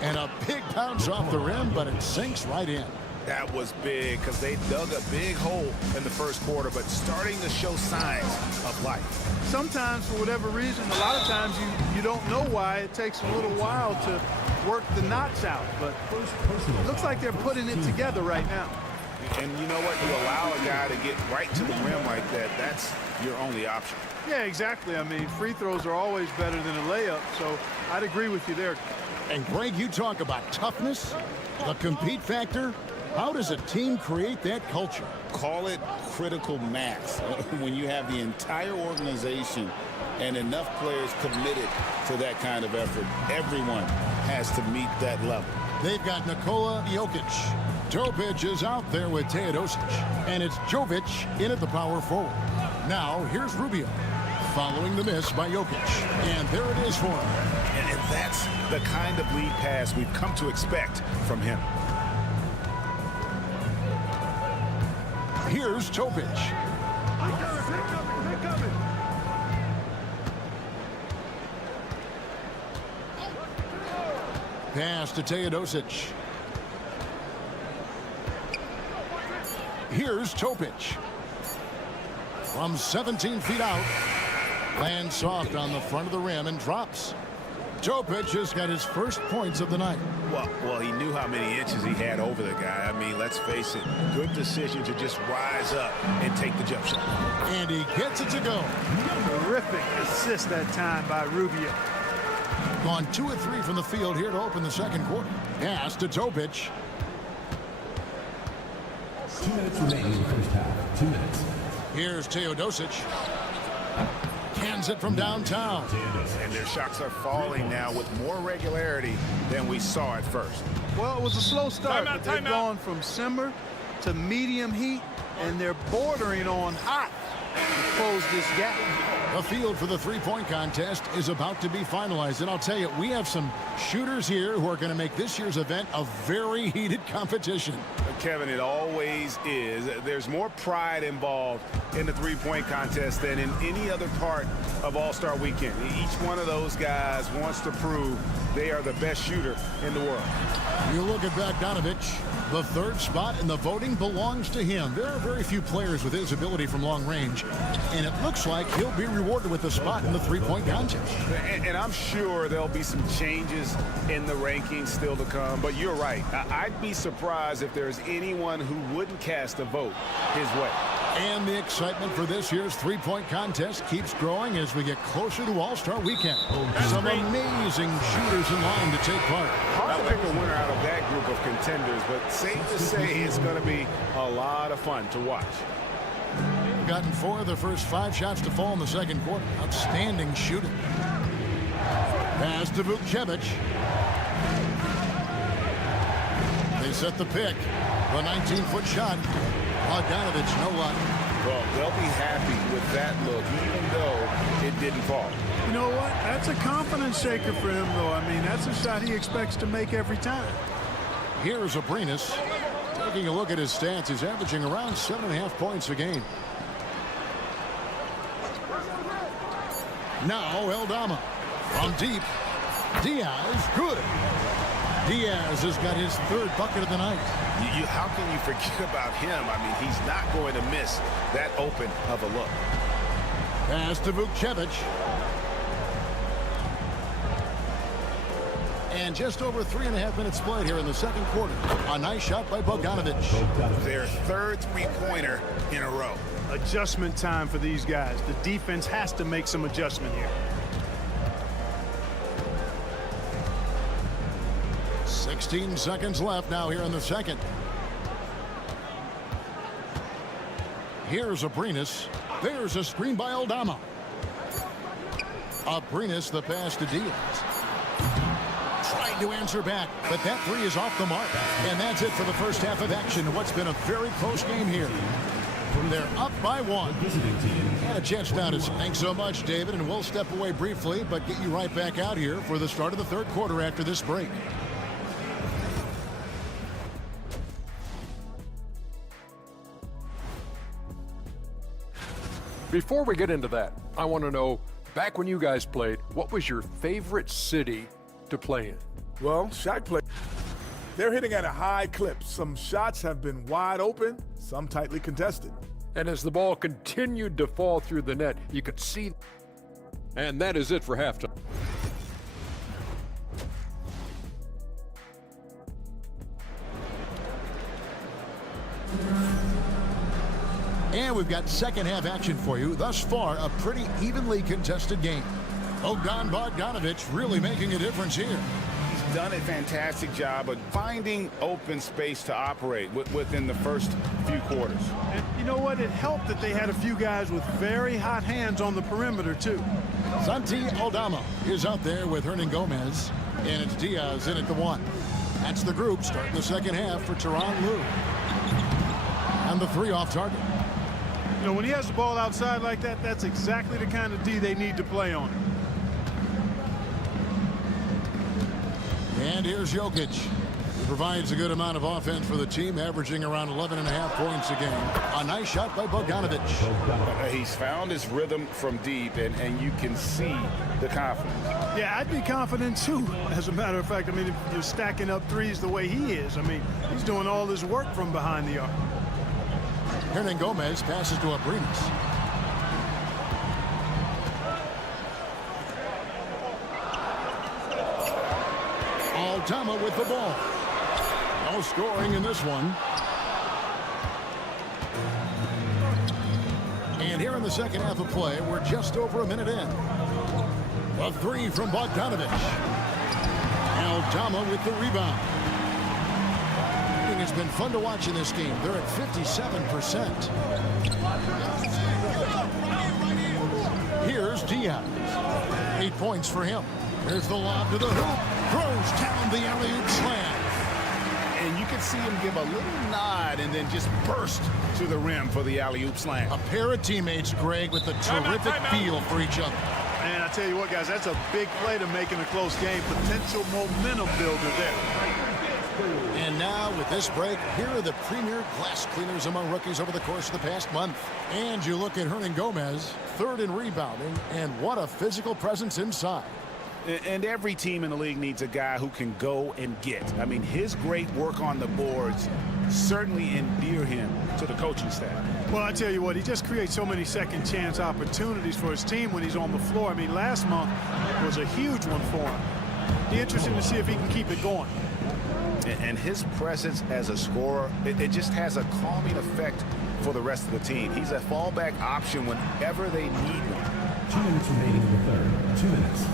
And a big bounce off the rim, but it sinks right in. That was big because they dug a big hole in the first quarter, but starting to show signs of life. Sometimes, for whatever reason, a lot of times you don't know why. It takes a little while to work the knots out. But it looks like they're putting it together right now. And you know what? You allow a guy to get right to the rim like that, that's your only option. Yeah, exactly. I mean, free throws are always better than a layup, so I'd agree with you there. And Greg, you talk about toughness, the compete factor. How does a team create that culture? Call it critical mass. When you have the entire organization and enough players committed to that kind of effort, everyone has to meet that level. They've got Nikola Jokic. Topic is out there with Teodosic. And it's Jovic in at the power forward. Now, here's Rubio, following the miss by Jokic. And there it is for him. And that's the kind of lead pass we've come to expect from him. Here's Topic. Pass to Teodosic. Here's Topic. From 17 feet out. Lands soft on the front of the rim and drops. Topic has got his first points of the night. Well, he knew how many inches he had over the guy. I mean, let's face it, good decision to just rise up and take the jump shot. And he gets it to go. Terrific assist that time by Rubio. Gone 2 of 3 from the field here to open the second quarter. Pass to Topic. 2 minutes remaining in the first half. 2 minutes. Here's Teodosic. Cans it from downtown. And their shots are falling now with more regularity than we saw at first. Well, it was a slow start, but they've gone from simmer to medium heat, and they're bordering on hot to close this gap. The field for the three-point contest is about to be finalized. And I'll tell you, we have some shooters here who are going to make this year's event a very heated competition. Kevin, it always is. There's more pride involved in the three-point contest than in any other part of All-Star Weekend. Each one of those guys wants to prove they are the best shooter in the world. You look at Bogdanovic, the third spot, and the voting belongs to him. There are very few players with his ability from long range, and it looks like he'll be rewarded with a spot in the three-point contest. And I'm sure there'll be some changes in the rankings still to come, but you're right. I'd be surprised if there's anyone who wouldn't cast a vote his way. And the excitement for this year's three-point contest keeps growing as we get closer to All-Star Weekend. Some amazing shooters in line to take part. Hard to pick a winner out of that group of contenders, but safe to say it's going to be a lot of fun to watch. Gotten 4 of the first 5 shots to fall in the second quarter. Outstanding shooting. Pass to Vukcevic. They set the pick. A 19-foot shot. Bogdanovic, no luck. Well, they'll be happy with that look, even though it didn't fall. You know what? That's a confidence shaker for him, though. I mean, that's a shot he expects to make every time. Here's Abrinas. Taking a look at his stats, he's averaging around 7.5 points a game. Now Eldama from deep. Diaz, good. Diaz has got his third bucket of the night. How can you forget about him? I mean, he's not going to miss that open of a look. Pass to Vukcevic. And just over 3.5 minutes played here in the second quarter. A nice shot by Bogdanovic. Their third three-pointer in a row. Adjustment time for these guys. The defense has to make some adjustment here. 16 seconds left now here in the second. Here's Abrinas. There's a screen by Eldama. Abrinas, the pass to Diaz. Tried to answer back, but that three is off the mark. And that's it for the first half of action. What's been a very close game here. They're up by 1. And a chance now to thanks so much, David, and we'll step away briefly, but get you right back out here for the start of the third quarter after this break. Before we get into that, I want to know, back when you guys played, what was your favorite city to play in? Well, shot play. They're hitting at a high clip. Some shots have been wide open, some tightly contested. And as the ball continued to fall through the net, you could see. And that is it for halftime. And we've got second half action for you. Thus far, a pretty evenly contested game. Bogdan Bogdanovic really making a difference here. He's done a fantastic job of finding open space to operate within the first few quarters. And you know what? It helped that they had a few guys with very hot hands on the perimeter, too. Santi Aldama is out there with Hernan Gomez, and it's Diaz in at the 1. That's the group starting the second half for Tyronn Lue. And the 3 off target. You know, when he has the ball outside like that, that's exactly the kind of D they need to play on. And here's Jokic. He provides a good amount of offense for the team, averaging around 11.5 points a game. A nice shot by Bogdanovic. He's found his rhythm from deep, and you can see the confidence. Yeah, I'd be confident, too, as a matter of fact. I mean, if you're stacking up threes the way he is, I mean, he's doing all this work from behind the arc. Hernan Gomez passes to Abrinas. Aldama with the ball. No scoring in this one. And here in the second half of play, we're just over a minute in. A 3 from Bogdanovic. Aldama with the rebound. It's been fun to watch in this game. They're at 57%. Here's Diaz. 8 points for him. Here's the lob to the hoop. Throws down the alley-oop slam. And you can see him give a little nod and then just burst to the rim for the alley-oop slam. A pair of teammates, Greg, with a terrific feel for each other. And I tell you what, guys, that's a big play to make in a close game. Potential momentum builder there. And now, with this break, here are the premier glass cleaners among rookies over the course of the past month. And you look at Hernan Gomez, 3rd in rebounding, and what a physical presence inside. And every team in the league needs a guy who can go and get. I mean, his great work on the boards certainly endear him to the coaching staff. Well, I tell you what, he just creates so many second chance opportunities for his team when he's on the floor. I mean, last month was a huge one for him. Be interesting to see if he can keep it going. And his presence as a scorer, it just has a calming effect for the rest of the team. He's a fallback option whenever they need one. 2 minutes remaining in the third. 2 minutes.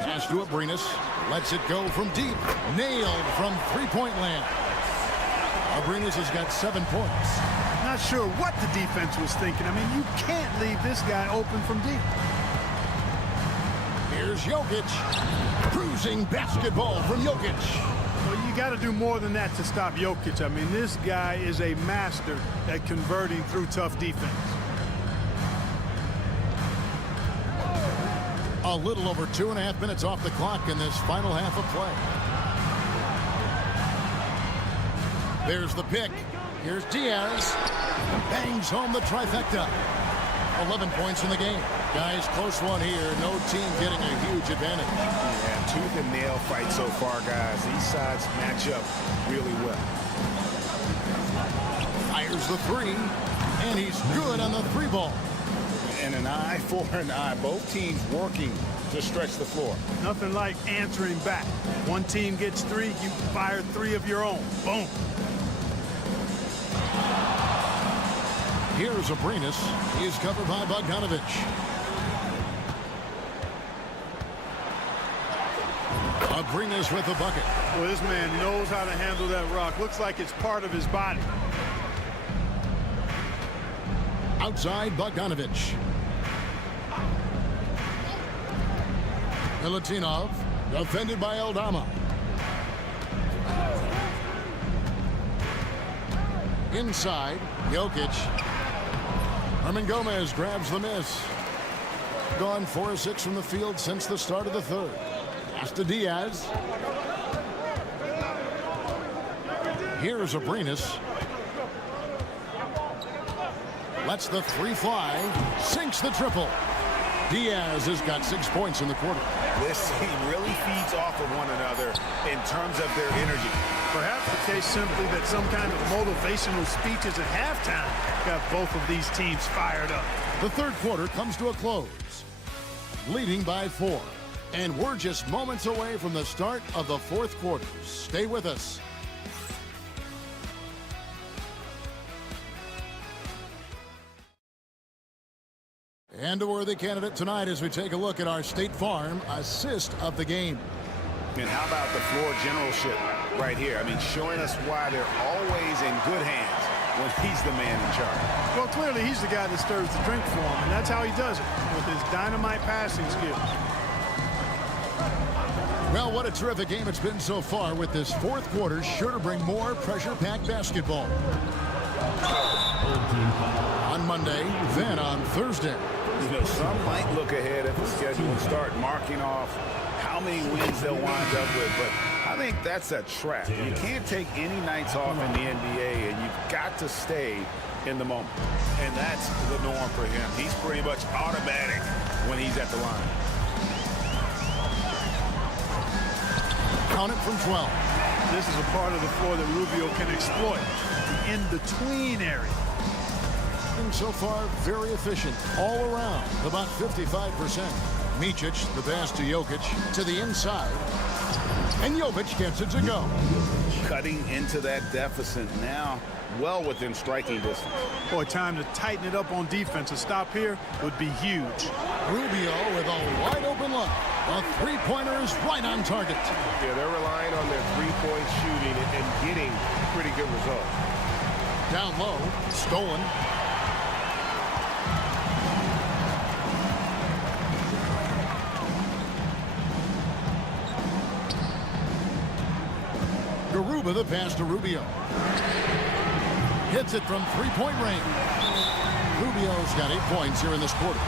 Pass to Abrinas. Lets it go from deep. Nailed from three-point land. Abrinas has got 7 points. Not sure what the defense was thinking. I mean, you can't leave this guy open from deep. Here's Jokic. Cruising basketball from Jokic. Well, you got to do more than that to stop Jokic. I mean, this guy is a master at converting through tough defense. A little over 2.5 minutes off the clock in this final half of play. There's the pick. Here's Diaz. Bangs home the trifecta. 11 points in the game. Guys, close one here. No team getting a huge advantage. Yeah, tooth and nail fight so far, guys. These sides match up really well. Fires the 3, and he's good on the 3 ball. And an eye for an eye. Both teams working to stretch the floor. Nothing like answering back. One team gets 3, you fire 3 of your own. Boom. Here's Abrinas. He is covered by Bogdanovic. Abrinas with the bucket. Well, this man knows how to handle that rock. Looks like it's part of his body. Outside, Bogdanovic. Milutinov, defended by Aldama. Inside, Jokic. Hernan Gomez grabs the miss. Gone 4 of 6 from the field since the start of the third. Pass to Diaz. Here's Abrinas. Lets the 3 fly. Sinks the triple. Diaz has got 6 points in the quarter. This team really feeds off of one another in terms of their energy. Perhaps the case simply that some kind of motivational speeches at halftime got both of these teams fired up. The third quarter comes to a close, leading by 4. And we're just moments away from the start of the fourth quarter. Stay with us. And a worthy candidate tonight as we take a look at our State Farm assist of the game. And how about the floor generalship right here? I mean, showing us why they're always in good hands when he's the man in charge. Well, clearly he's the guy that stirs the drink for him, and that's how he does it, with his dynamite passing skills. Well, what a terrific game it's been so far, with this fourth quarter sure to bring more pressure-packed basketball. On Monday, then on Thursday. You know, some might look ahead at the schedule and start marking off how many wins they'll wind up with, but I think that's a trap. You can't take any nights off in the NBA, and you've got to stay in the moment. And that's the norm for him. He's pretty much automatic when he's at the line. Count it from 12. This is a part of the floor that Rubio can exploit, the in-between area. And so far, very efficient all around, about 55%. Micic, the pass to Jokic, to the inside. And Jokic gets it to go. Cutting into that deficit now, well within striking distance. Boy, time to tighten it up on defense. A stop here would be huge. Rubio with a wide open look. A three-pointer is right on target. Yeah, they're relying on their three-point shooting and getting pretty good results. Down low, stolen. Garuba, the pass to Rubio. Hits it from three-point range. Rubio's got 8 points here in this quarter.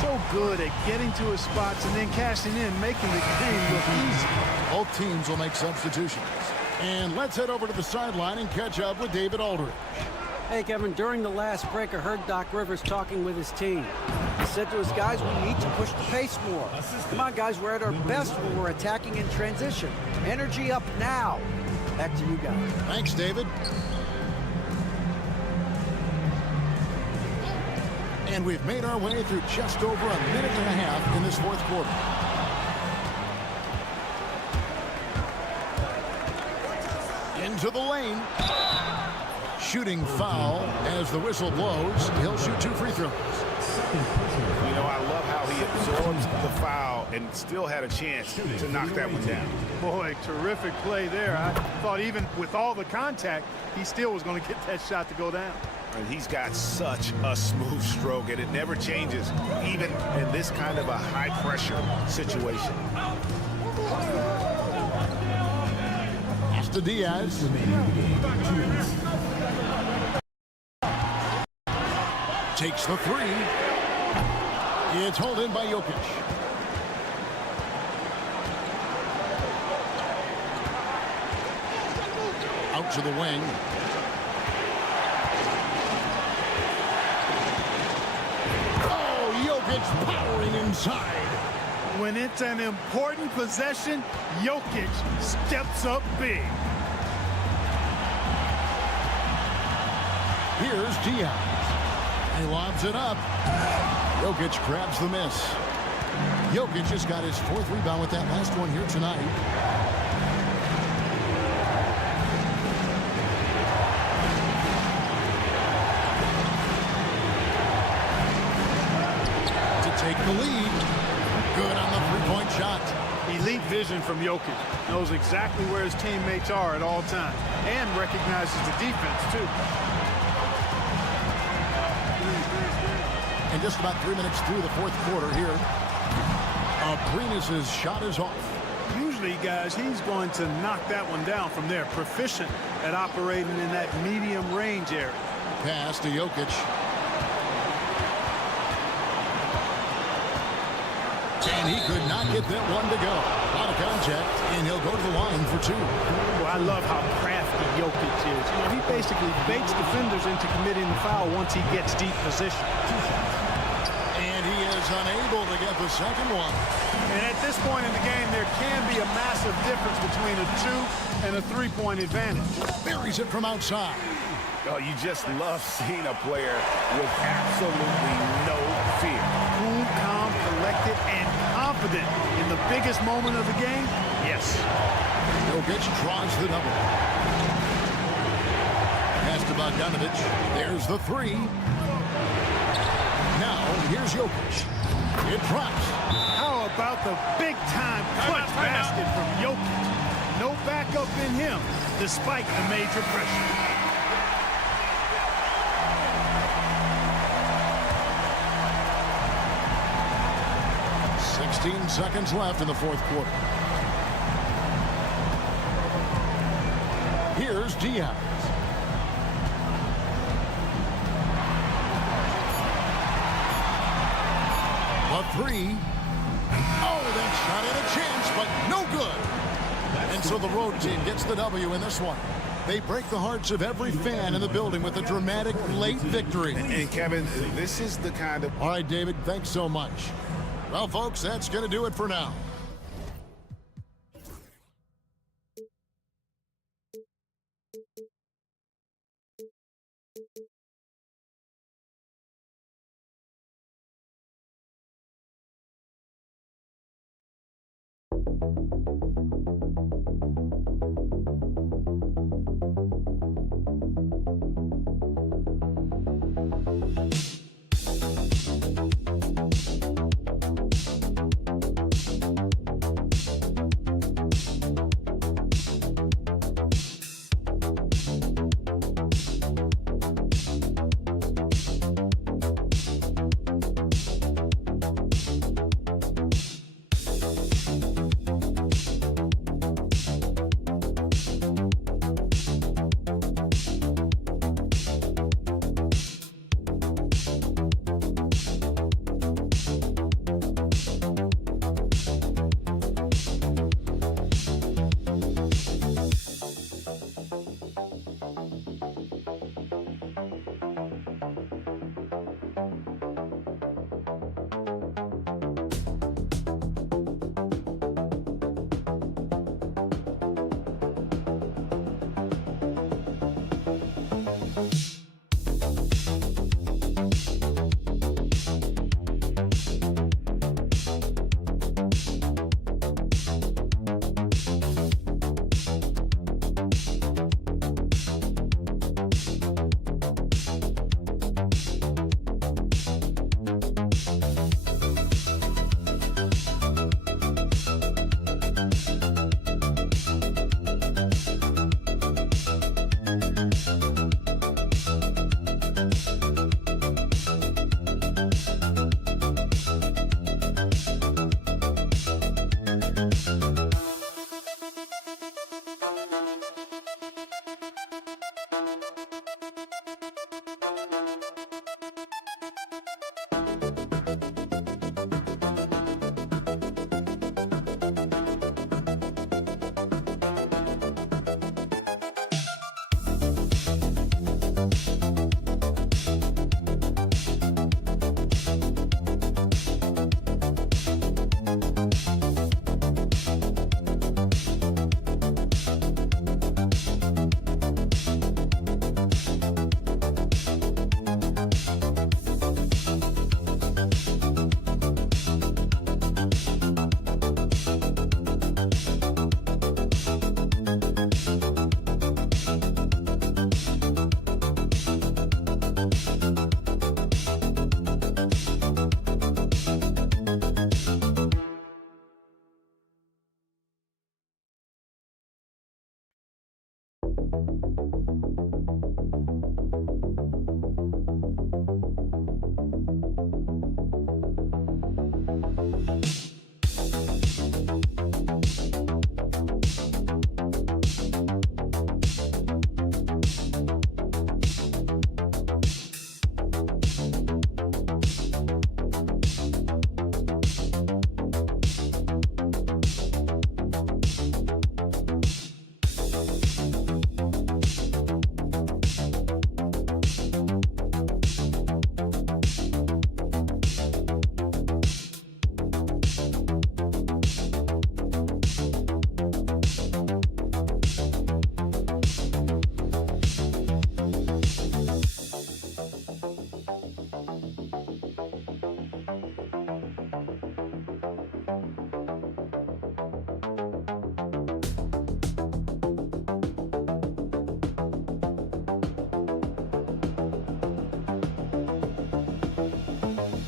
So good at getting to his spots and then cashing in, making the game look easy. Both teams will make substitutions. And let's head over to the sideline and catch up with David Aldridge. Hey, Kevin, during the last break, I heard Doc Rivers talking with his team. He said to his guys, we need to push the pace more. Come on, guys, we're at our best when we're attacking in transition. Energy up now. Back to you guys. Thanks, David. And we've made our way through just over a minute and a half in this fourth quarter. Into the lane. Shooting foul as the whistle blows. He'll shoot 2 free throws. You know, I love how he absorbs the foul and still had a chance to knock that one down. Boy, terrific play there. I thought even with all the contact, he still was going to get that shot to go down. And he's got such a smooth stroke, and it never changes, even in this kind of a high-pressure situation. Pass to Diaz. Takes the three. It's hauled in by Jokic. Out to the wing. Jokic powering inside. When it's an important possession, Jokic steps up big. Here's Diaz. He lobs it up. Jokic grabs the miss. Jokic just got his 4th rebound with that last one here tonight. Take the lead. Good on the three-point shot. Elite vision from Jokic. Knows exactly where his teammates are at all times and recognizes the defense, too. And just about 3 minutes through the fourth quarter here. Abrines' shot is off. Usually, guys, he's going to knock that one down from there. Proficient at operating in that medium range area. Pass to Jokic. And he could not get that one to go. A lot of contact, and he'll go to the line for 2. Well, I love how crafty Jokic is. You know, he basically baits defenders into committing the foul once he gets deep position. And he is unable to get the second one. And at this point in the game, there can be a massive difference between a 2 and a 3-point advantage. Buries it from outside. Oh, you just love seeing a player with absolutely no fear. Cool, calm, collected, and confident in the biggest moment of the game. Yes. Jokic draws the double. Pass to Bogdanovic. There's the 3. Now here's Jokic. It drops. How about the big-time clutch basket from Jokic? No backup in him, despite the major pressure. Seconds left in the fourth quarter. Here's Diaz. A three. Oh, that shot had a chance, but no good. And so the road team gets the W in this one. They break the hearts of every fan in the building with a dramatic late victory. And Kevin, this is the kind of... All right, David, thanks so much. Well, folks, that's going to do it for now.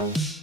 Peace.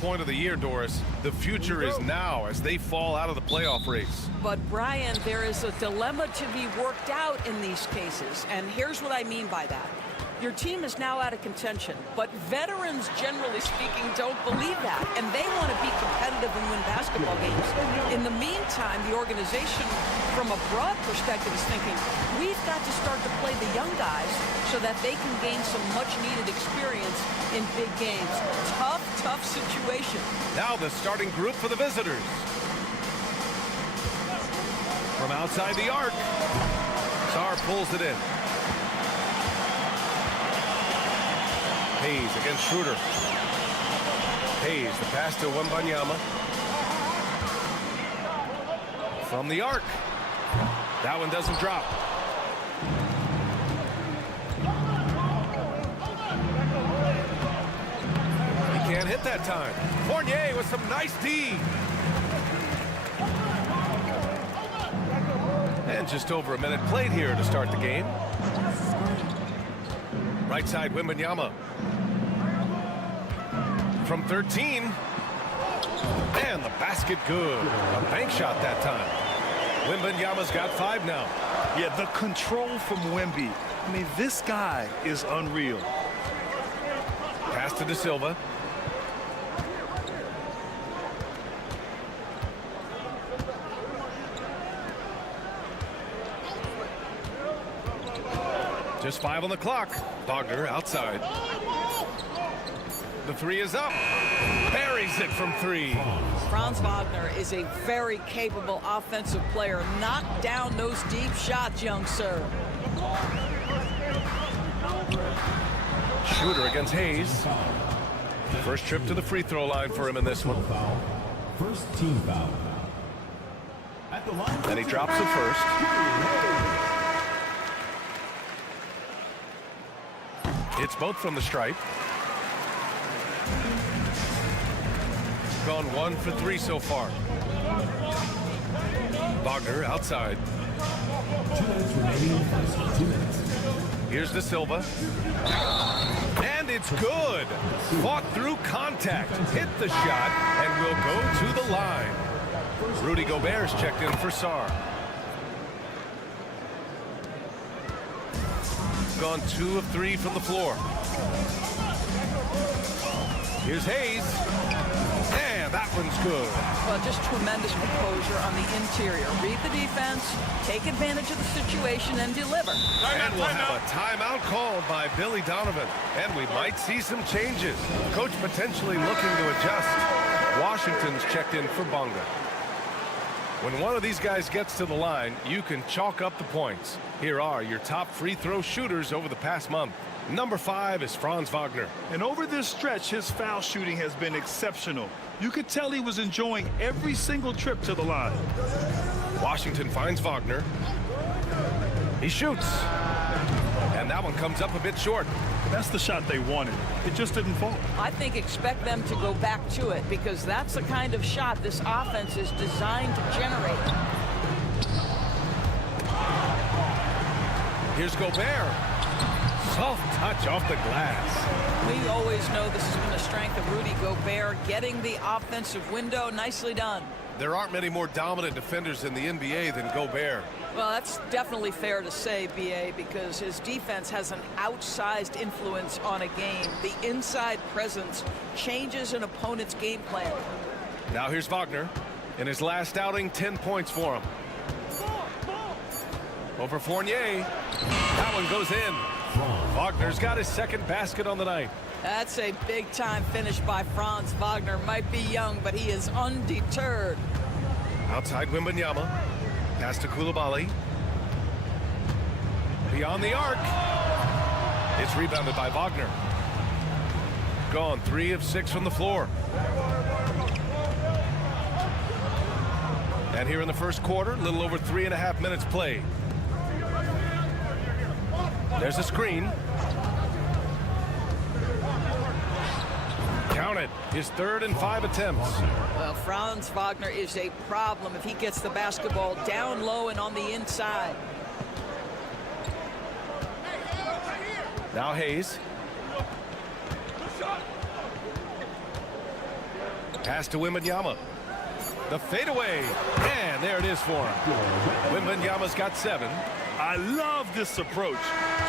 Point of the year, Doris. The future is now as they fall out of the playoff race. But Brian, there is a dilemma to be worked out in these cases, and here's what I mean by that. Your team is now out of contention, but veterans, generally speaking, don't believe that, and they want to be competitive and win basketball games. In the meantime, the organization, from a broad perspective, is thinking, we've got to start to play the young guys so that they can gain some much-needed experience in big games. Tough situation. Now the starting group for the visitors. From outside the arc, Sarr pulls it in. Hayes against Schroeder. Hayes, the pass to Wembanyama. From the arc. That one doesn't drop. He can't hit that time. Fournier with some nice D. And just over a minute played here to start the game. Right side, Wembanyama. From 13. And the basket good. A bank shot that time. Wembanyama's got 5 now. Yeah, the control from Wemby. I mean, this guy is unreal. Pass to De Silva. Just 5 on the clock. Wagner outside. The 3 is up. Buries it from 3. Franz Wagner is a very capable offensive player. Knock down those deep shots, young sir. Schroeder against Hayes. First trip to the free throw line for him in this one. First team foul. And he drops it first. It's both from the stripe. Gone 1 for 3 so far. Wagner outside. 2 minutes remaining in the first. 2 minutes. Here's De Silva. And it's good. Fought through contact. Hit the shot and will go to the line. Rudy Gobert's checked in for Sarr. Gone 2 of 3 from the floor. Here's Hayes. And that one's good. Well, just tremendous composure on the interior. Read the defense, take advantage of the situation, and deliver. And we'll have a timeout called by Billy Donovan. And we might see some changes. Coach potentially looking to adjust. Washington's checked in for Bonga. When one of these guys gets to the line, you can chalk up the points. Here are your top free throw shooters over the past month. Number 5 is Franz Wagner. And over this stretch, his foul shooting has been exceptional. You could tell he was enjoying every single trip to the line. Washington finds Wagner. He shoots. And that one comes up a bit short. That's the shot they wanted. It just didn't fall. I think expect them to go back to it because that's the kind of shot this offense is designed to generate. Here's Gobert. Soft touch off the glass. We always know this has been a strength of Rudy Gobert, getting the offensive window. Nicely done. There aren't many more dominant defenders in the NBA than Gobert. Well, that's definitely fair to say, B.A., because his defense has an outsized influence on a game. The inside presence changes an opponent's game plan. Now here's Wagner. In his last outing, 10 points for him. Over Fournier. That one goes in. Wagner's got his second basket on the night. That's a big-time finish by Franz Wagner. Might be young, but he is undeterred. Outside Wembanyama. Pass to Coulibaly. Beyond the arc. It's rebounded by Wagner. Gone 3 of 6 from the floor. And here in the first quarter, a little over 3.5 minutes played. There's a screen. Count it. His 3rd and 5 attempts. Well, Franz Wagner is a problem if he gets the basketball down low and on the inside. Now Hayes. Pass to Wembanyama. The fadeaway. And there it is for him. Wembanyama's got 7. I love this approach.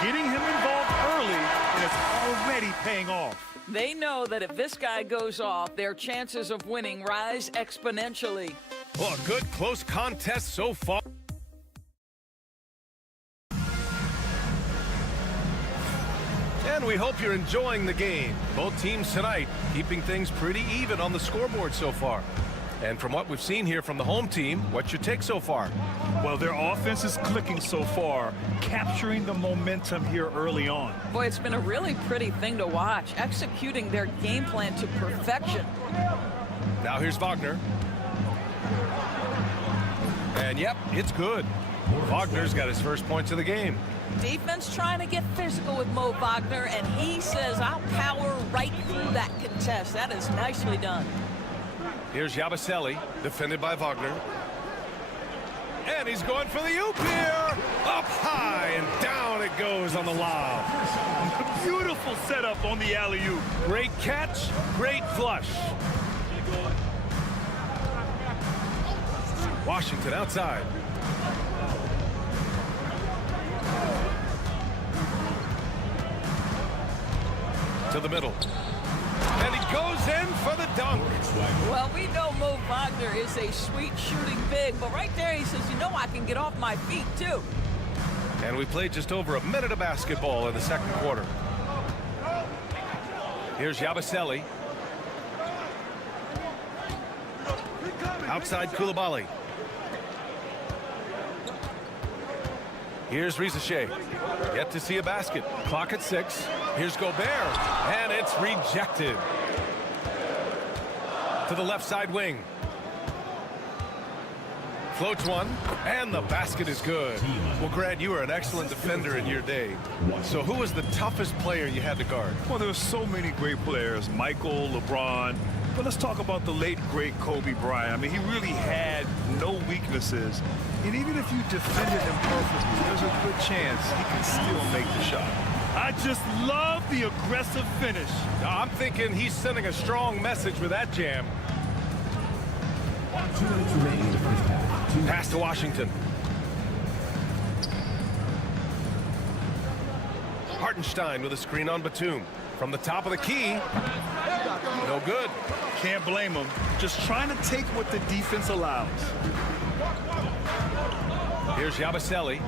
Getting him involved early, and it's already paying off. They know that if this guy goes off, their chances of winning rise exponentially. Well, a good close contest so far. And we hope you're enjoying the game. Both teams tonight keeping things pretty even on the scoreboard so far. And from what we've seen here from the home team, what's your take so far? Well, their offense is clicking so far, capturing the momentum here early on. Boy, it's been a really pretty thing to watch, executing their game plan to perfection. Now here's Wagner. And yep, it's good. Wagner's got his first points of the game. Defense trying to get physical with Mo Wagner, and he says, I'll power right through that contest. That is nicely done. Here's Yabusele, defended by Wagner. And he's going for the oop here. Up high and down it goes on the lob. Beautiful setup on the alley-oop. Great catch, great flush. Washington outside. To the middle. And he goes in for the dunk. Well, we know Mo Wagner is a sweet shooting big, but right there he says, you know, I can get off my feet too. And we played just over a minute of basketball in the second quarter. Here's Yabusele. Outside Coulibaly. Here's Rizachet. Yet to see a basket. Clock at 6. Here's Gobert. And it's rejected. To the left side wing. Floats one. And the basket is good. Well, Grant, you were an excellent defender in your day. So who was the toughest player you had to guard? Well, there were so many great players. Michael, LeBron. But let's talk about the late, great Kobe Bryant. I mean, he really had no weaknesses. And even if you defended him perfectly, there's a good chance he can still make the shot. I just love the aggressive finish. I'm thinking he's sending a strong message with that jam. 2 minutes remaining in the first half. Pass to Washington. Hartenstein with a screen on Batum. From the top of the key. No good. Can't blame him. Just trying to take what the defense allows. Here's Yabusele.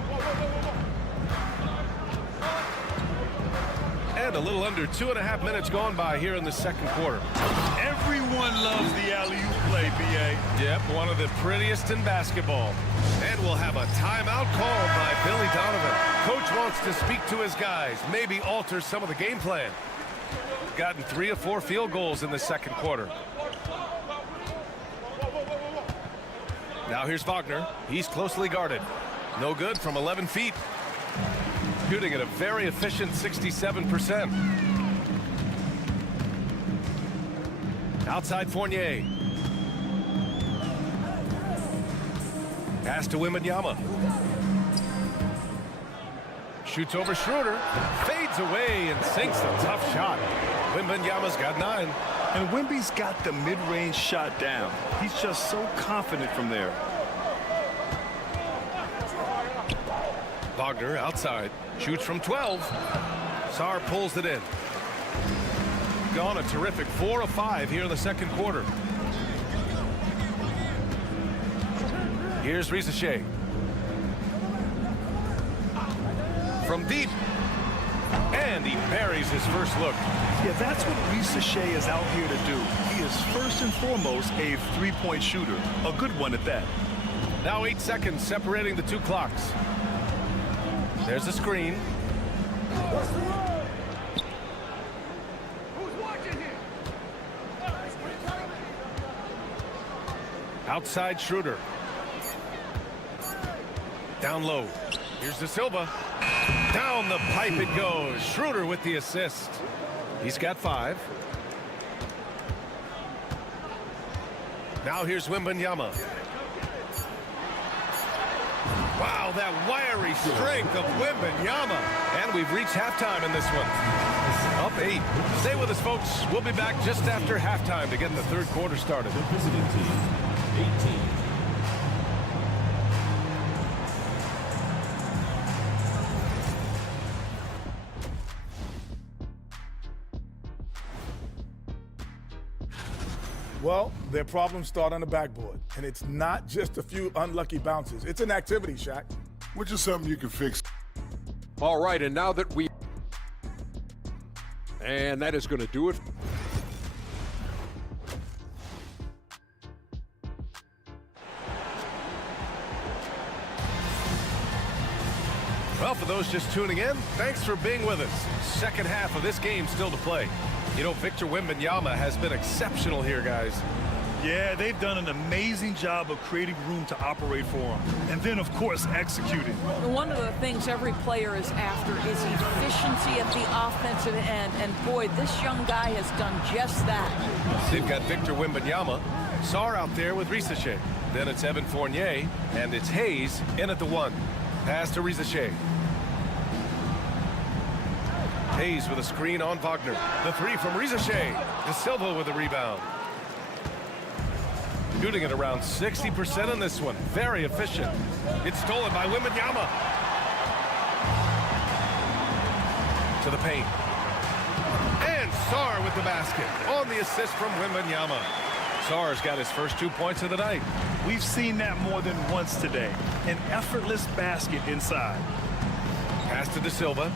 And a little under 2.5 minutes gone by here in the second quarter. Everyone loves the alley-oop play, B.A. Yep, one of the prettiest in basketball. And And we'll have a timeout called by Billy Donovan. Coach wants to speak to his guys, maybe alter some of the game plan. Gotten 3 of 4 field goals in the second quarter. Now here's Wagner. He's closely guarded. No good from 11 feet. Shooting at a very efficient 67%. Outside Fournier. Pass to Wembanyama. Shoots over Schroeder. Fades away and sinks a tough shot. Wembanyama's got 9. And Wemby's got the mid-range shot down. He's just so confident from there. Wagner outside. Shoots from 12. Sarr pulls it in. Gone a terrific 4 of 5 here in the second quarter. Here's Risacher. From deep. And he buries his first look. Yeah, that's what Risacher is out here to do. He is first and foremost a three-point shooter. A good one at that. Now 8 seconds separating the 2 clocks. There's a screen. Outside Schroeder. Down low. Here's De Silva. Down the pipe it goes. Schroeder with the assist. He's got 5. Now here's Wembanyama. Wow, that wiry strength of Wembanyama. And we've reached halftime in this one. Up 8. Stay with us, folks. We'll be back just after halftime to get the third quarter started. The visiting team, 18. Well, their problems start on the backboard, and it's not just a few unlucky bounces. It's an activity, Shaq. Which is something you can fix. All right, and now that we... And that is going to do it. Well, for those just tuning in, thanks for being with us. Second half of this game still to play. You know, Victor Wembanyama has been exceptional here, guys. Yeah, they've done an amazing job of creating room to operate for him. And then, of course, executing. One of the things every player is after is efficiency at the offensive end. And, boy, this young guy has done just that. They've got Victor Wembanyama. Sarr out there with Risacher. Then it's Evan Fournier. And it's Hayes in at the 1. Pass to Risacher. Hayes with a screen on Wagner. The 3 from Risacher. De Silva with a rebound. Shooting at around 60% in this one. Very efficient. It's stolen by Wembanyama. To the paint. And Sarr with the basket. On the assist from Wembanyama. Sarr's got his first 2 points of the night. We've seen that more than once today. An effortless basket inside. Pass to De Silva.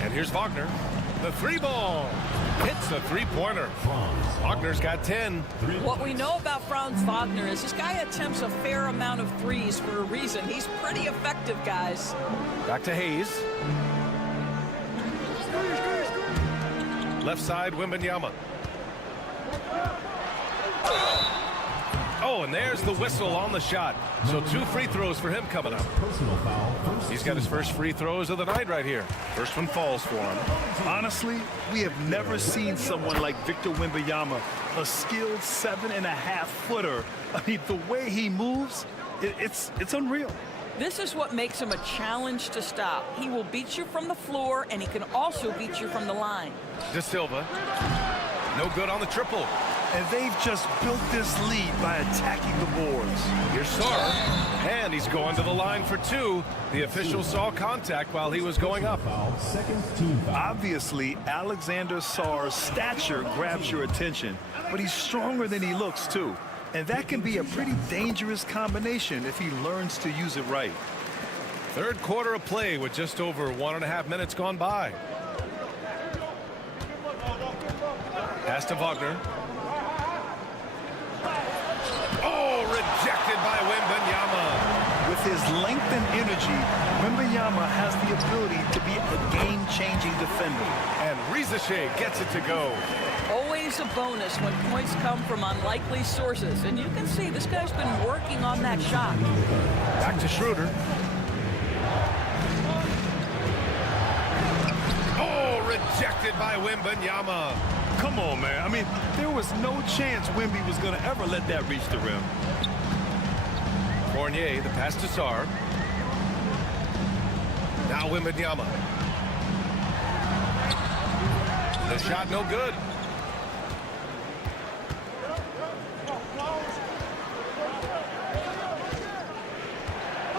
And here's Wagner. The 3-ball. Hits a 3-pointer. Wagner's got 10. What we know about Franz Wagner is this guy attempts a fair amount of threes for a reason. He's pretty effective, guys. Back to Hayes. Left side, Wembanyama. Oh, and there's the whistle on the shot. So 2 free throws for him coming up. Personal foul. He's got his first free throws of the night right here. First one falls for him. Honestly, we have never seen someone like Victor Wembanyama, a skilled 7.5-footer. I mean, the way he moves, it's unreal. This is what makes him a challenge to stop. He will beat you from the floor, and he can also beat you from the line. De Silva. No good on the triple. And they've just built this lead by attacking the boards. Here's Sarr. And he's going to the line for 2. The official saw contact while he was going up. Second team foul. Obviously, Alexander Sarr's stature grabs your attention, but he's stronger than he looks, too. And that can be a pretty dangerous combination if he learns to use it right. Third quarter of play with just over 1.5 minutes gone by. Pass to Wagner. Oh, rejected his length and energy, Wembanyama has the ability to be a game-changing defender. And Rizachet gets it to go. Always a bonus when points come from unlikely sources. And you can see this guy's been working on that shot. Back to Schroeder. Oh, rejected by Wembanyama. Come on, man. I mean, there was no chance Wemby was going to ever let that reach the rim. Fournier, the pass to Sarr. Now Wembanyama. The shot no good.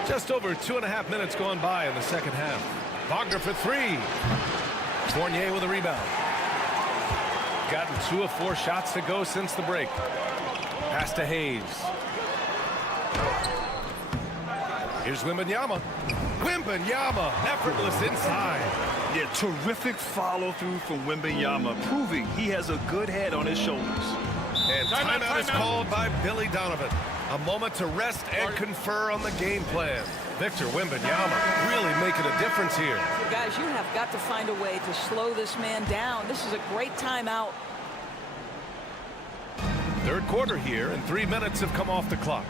Just over 2.5 minutes gone by in the second half. Wagner for three. Fournier with a rebound. Gotten 2 of 4 shots to go since the break. Pass to Hayes. Here's Wembanyama. Wembanyama, effortless inside. Yeah, terrific follow-through from Wembanyama, proving he has a good head on his shoulders. And timeout is called by Billy Donovan. A moment to rest and confer on the game plan. Victor Wembanyama really making a difference here. Guys, you have got to find a way to slow this man down. This is a great timeout. Third quarter here, and 3 minutes have come off the clock.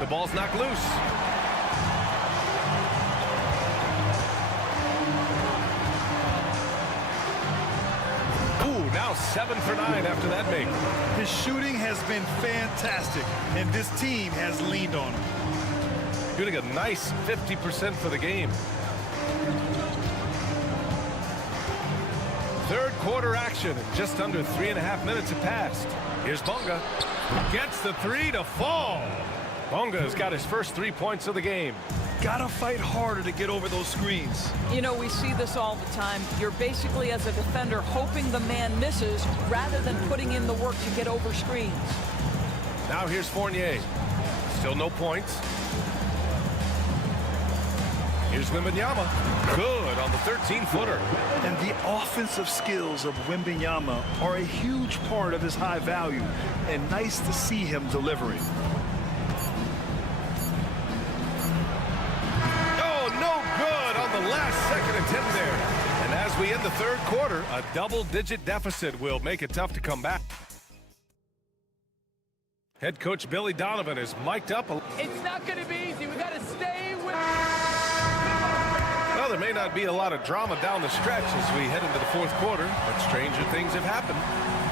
The ball's knocked loose. Now 7 for 9 after that make. His shooting has been fantastic, and this team has leaned on him. Shooting a nice 50% for the game. Third quarter action, and just under 3.5 minutes have passed. Here's Bonga. Gets the three to fall. Bonga has got his first 3 points of the game. Gotta fight harder to get over those screens. You know, we see this all the time. You're basically, as a defender, hoping the man misses rather than putting in the work to get over screens. Now here's Fournier. Still no points. Here's Wembanyama. Good on the 13-footer. And the offensive skills of Wembanyama are a huge part of his high value, and nice to see him delivering. Last second attempt there. And as we end the third quarter, a double-digit deficit will make it tough to come back. Head coach Billy Donovan is mic'd up. It's not going to be easy. We got to stay with. Well, there may not be a lot of drama down the stretch as we head into the fourth quarter, but stranger things have happened.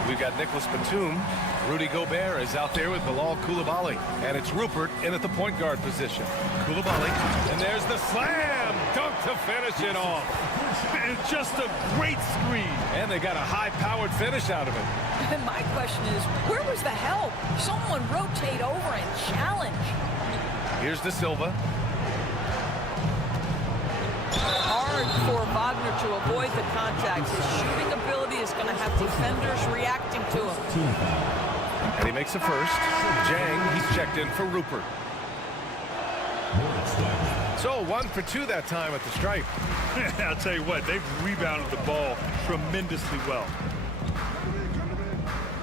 We've got Nicholas Batum. Rudy Gobert is out there with Bilal Coulibaly. And it's Rupert in at the point guard position. Coulibaly. And there's the slam dunk to finish it off. And just a great screen. And they got a high-powered finish out of it. And my question is, where was the help? Someone rotate over and challenge. Here's De Silva. Hard for Wagner to avoid the contact. His shooting ability is going to have defenders reacting to him. And he makes a first. Jang, he's checked in for Rupert. So 1 for 2 that time at the stripe. I'll tell you what, they've rebounded the ball tremendously well.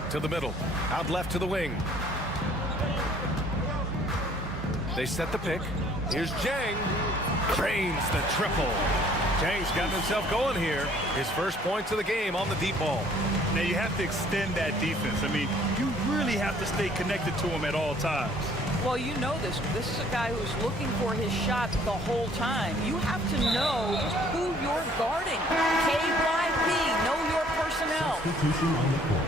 To the middle. Out left to the wing. They set the pick. Here's Jang. Drains the triple. Jang's gotten himself going here. His first points of the game on the deep ball. Now you have to extend that defense. I mean, you really have to stay connected to him at all times. Well, you know this. This is a guy who's looking for his shot the whole time. You have to know who you're guarding. KYP, know your personnel. Substitution on the court.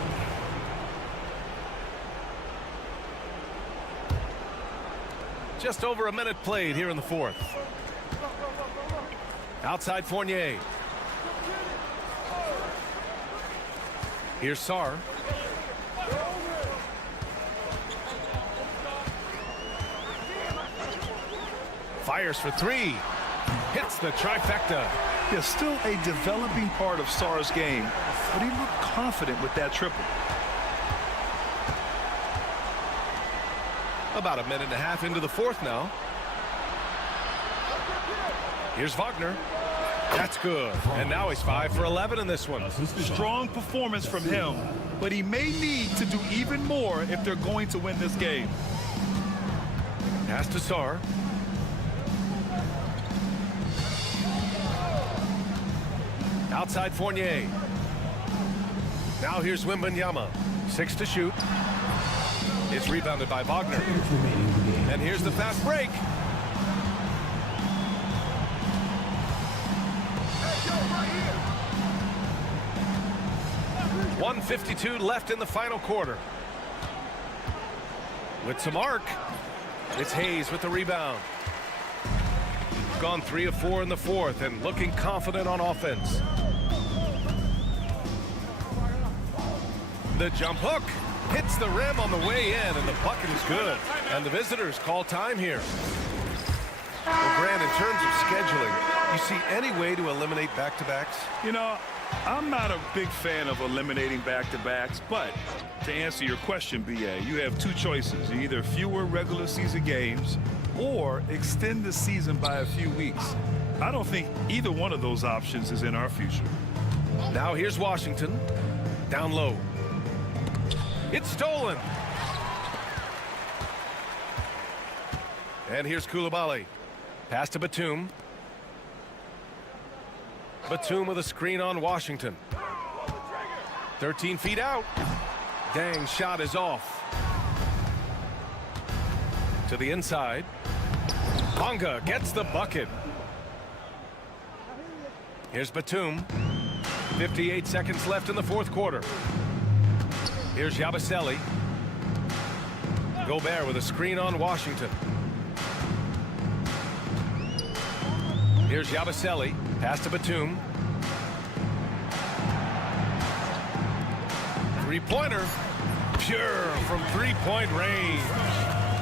Just over a minute played here in the fourth. Outside Fournier. Here's Sarr. Fires for three. Hits the trifecta. Yeah, still a developing part of Sarr's game, but he looked confident with that triple. About a minute and a half into the fourth now. Here's Wagner. That's good. And now he's 5 for 11 in this one. Strong performance from him, but he may need to do even more if they're going to win this game. Pass to Sar. Outside Fournier. Now here's Wembanyama. 6 to shoot. It's rebounded by Wagner. And here's the fast break. .152 left in the final quarter. With some arc, it's Hayes with the rebound. Gone 3 of 4 in the fourth and looking confident on offense. The jump hook hits the rim on the way in, and the bucket is good. And the visitors call time here. Well, Grant, in terms of scheduling, you see any way to eliminate back-to-backs? You know, I'm not a big fan of eliminating back-to-backs, but to answer your question, BA, you have two choices. Either fewer regular season games or extend the season by a few weeks. I don't think either one of those options is in our future. Now here's Washington. Down low. It's stolen. And here's Koulibaly. Pass to Batum. Batum with a screen on Washington. 13 feet out. Dang, shot is off. To the inside. Bonga gets the bucket. Here's Batum. 58 seconds left in the fourth quarter. Here's Yabusele. Gobert with a screen on Washington. Here's Yabusele. Pass to Batum. Three-pointer. Pure from three-point range.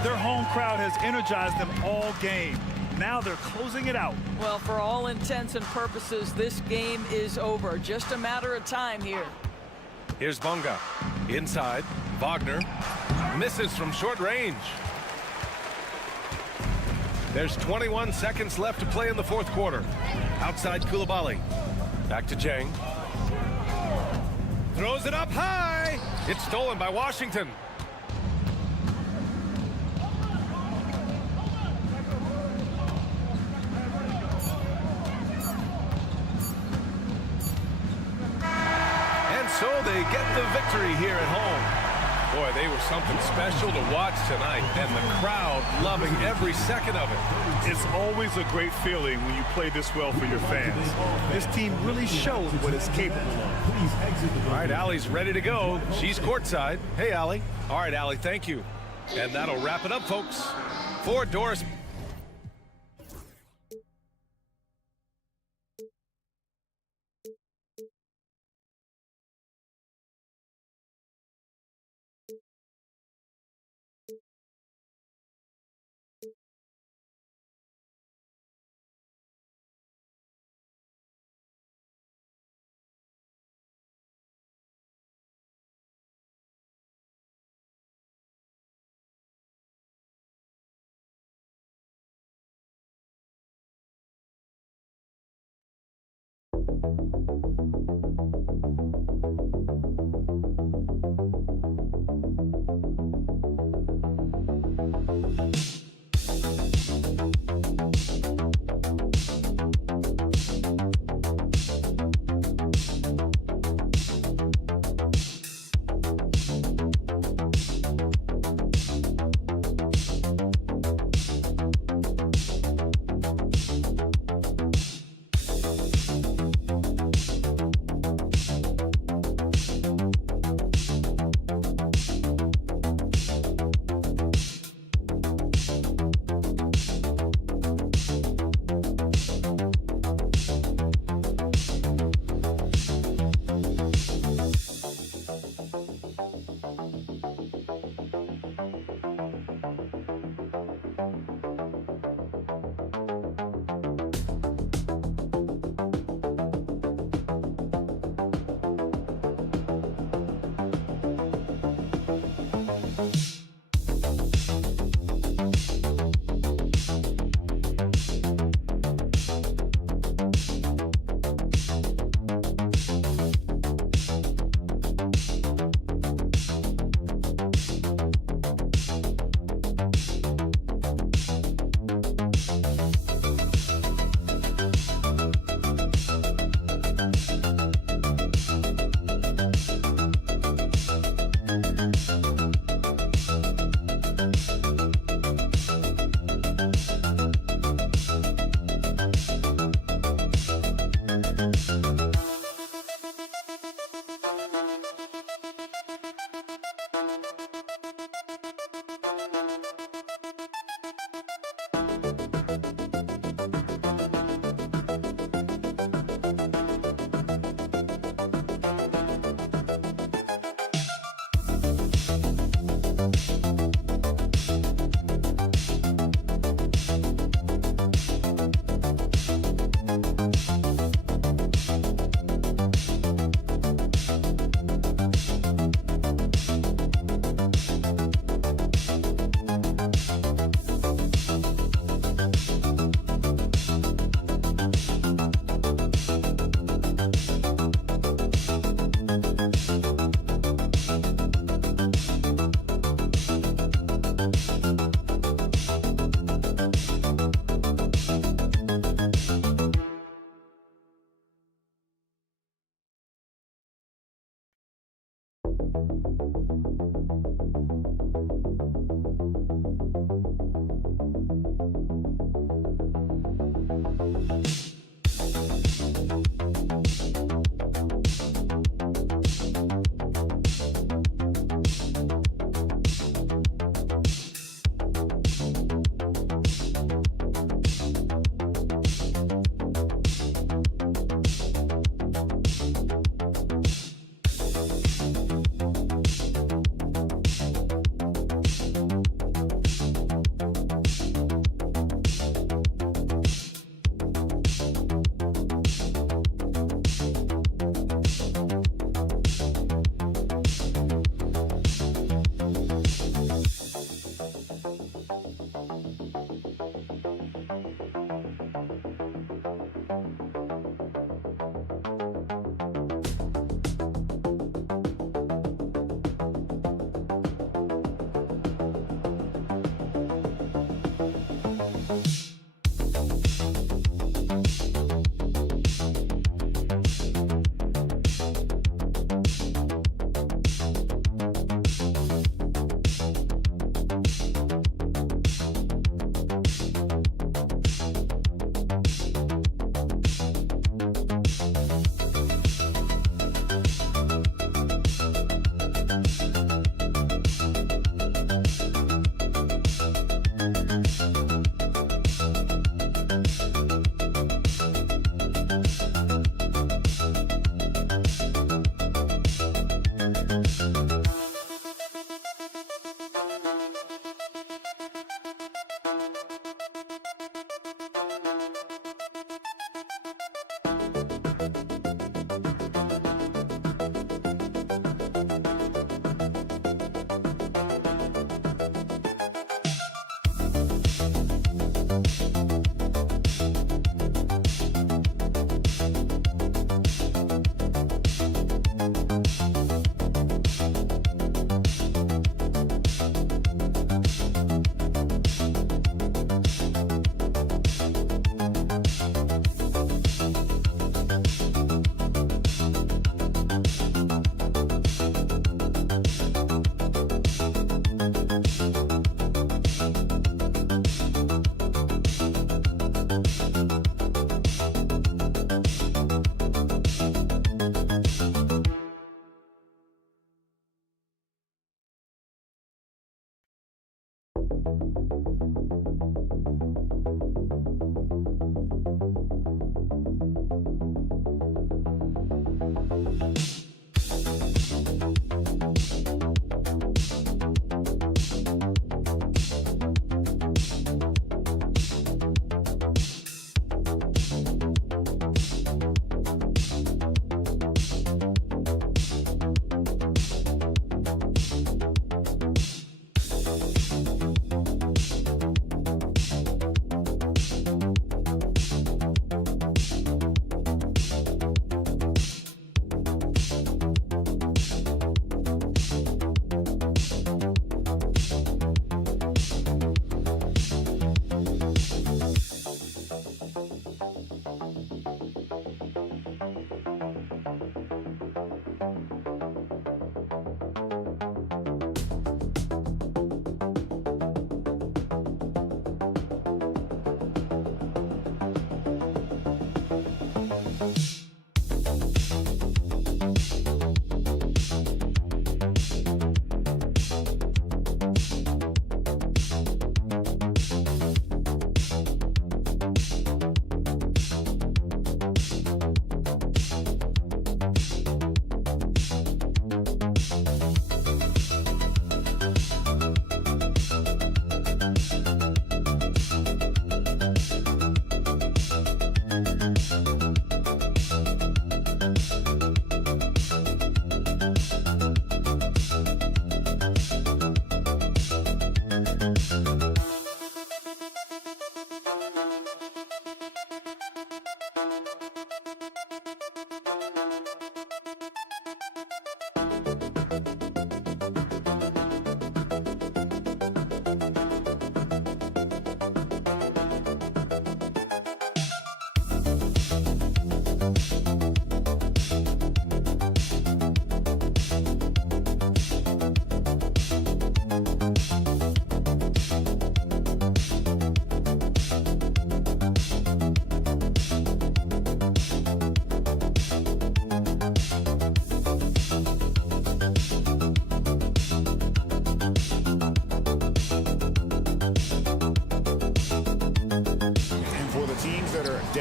Their home crowd has energized them all game. Now they're closing it out. Well, for all intents and purposes, this game is over. Just a matter of time here. Here's Bonga. Inside. Wagner. Misses from short range. There's 21 seconds left to play in the fourth quarter. Outside Koulibaly. Back to Jang. Throws it up high. It's stolen by Washington. And so they get the victory here at home. Boy, they were something special to watch tonight, and the crowd loving every second of it. It's always a great feeling when you play this well for your fans. This team really showed what it's capable of. All right, Allie's ready to go. She's courtside. Hey, Allie. All right, Allie, thank you. And that'll wrap it up, folks. For Doris.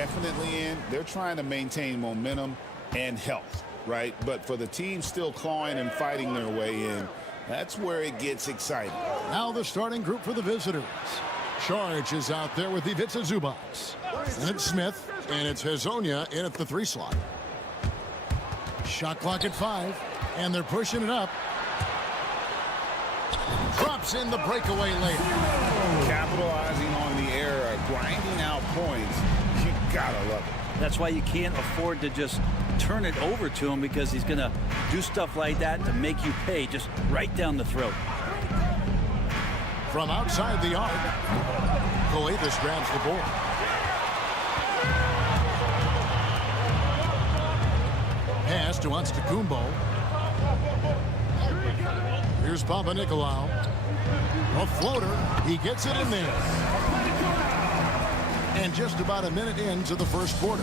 definitely in. They're trying to maintain momentum and health, right? But for the team still clawing and fighting their way in, that's where it gets exciting. Now the starting group for the visitors. Saric is out there with Ivica Zubac. And it's Smith, and it's Hezonja in at the 3 slot. Shot clock at 5, and they're pushing it up. Drops in the breakaway layup. Capitalizing on the error, grinding out points. You gotta love it. That's why you can't afford to just turn it over to him, because he's going to do stuff like that to make you pay just right down the throat. From outside the arc, Coates grabs the ball. Pass to Antetokounmpo. Here's Papanikolaou. A floater. He gets it in there. And just about a minute into the first quarter.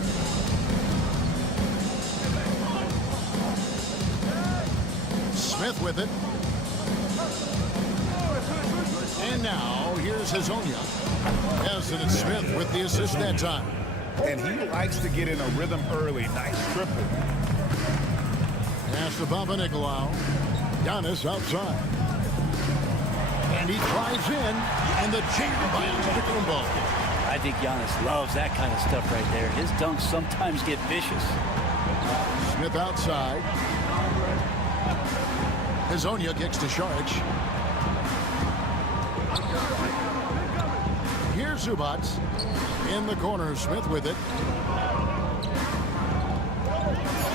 Smith with it. And now here's Hezonja. Yes, and it's Smith with the assist that time. And he likes to get in a rhythm early. Nice triple. Pass to Papanikolaou. Giannis outside. And he drives in. And the jam by Antetokounmpo. I think Giannis loves that kind of stuff right there. His dunks sometimes get vicious. Smith outside. Hezonja kicks to Saric. Here's Zubac. In the corner, Smith with it.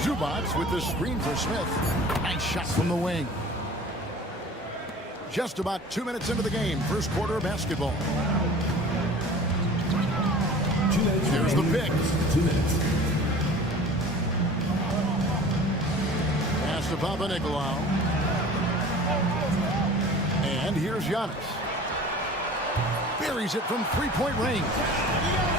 Zubac with the screen for Smith. Nice shot from the wing. Just about 2 minutes into the game. First quarter of basketball. Here's the pick. 2 minutes. Pass to Papanikolaou. And here's Giannis. Buries it from 3-point range.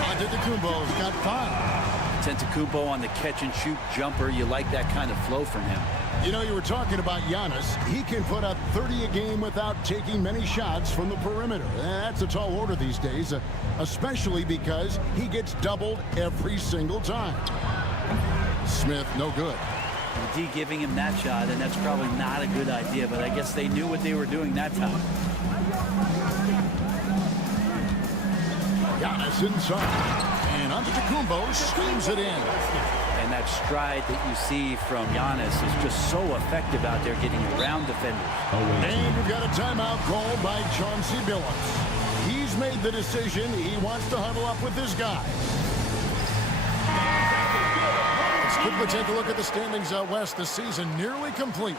Antetokounmpo's got 5. Antetokounmpo on the catch-and-shoot jumper. You like that kind of flow from him. You know, you were talking about Giannis. He can put up 30 a game without taking many shots from the perimeter. That's a tall order these days, especially because he gets doubled every single time. Smith, no good. D giving him that shot, and that's probably not a good idea, but I guess they knew what they were doing that time. Giannis inside. And Antetokounmpo schemes it in. And that stride that you see from Giannis is just so effective out there getting around defenders. And we've got a timeout called by Chauncey Billups. He's made the decision. He wants to huddle up with this guy. Let's quickly take a look at the standings out west. The season nearly complete.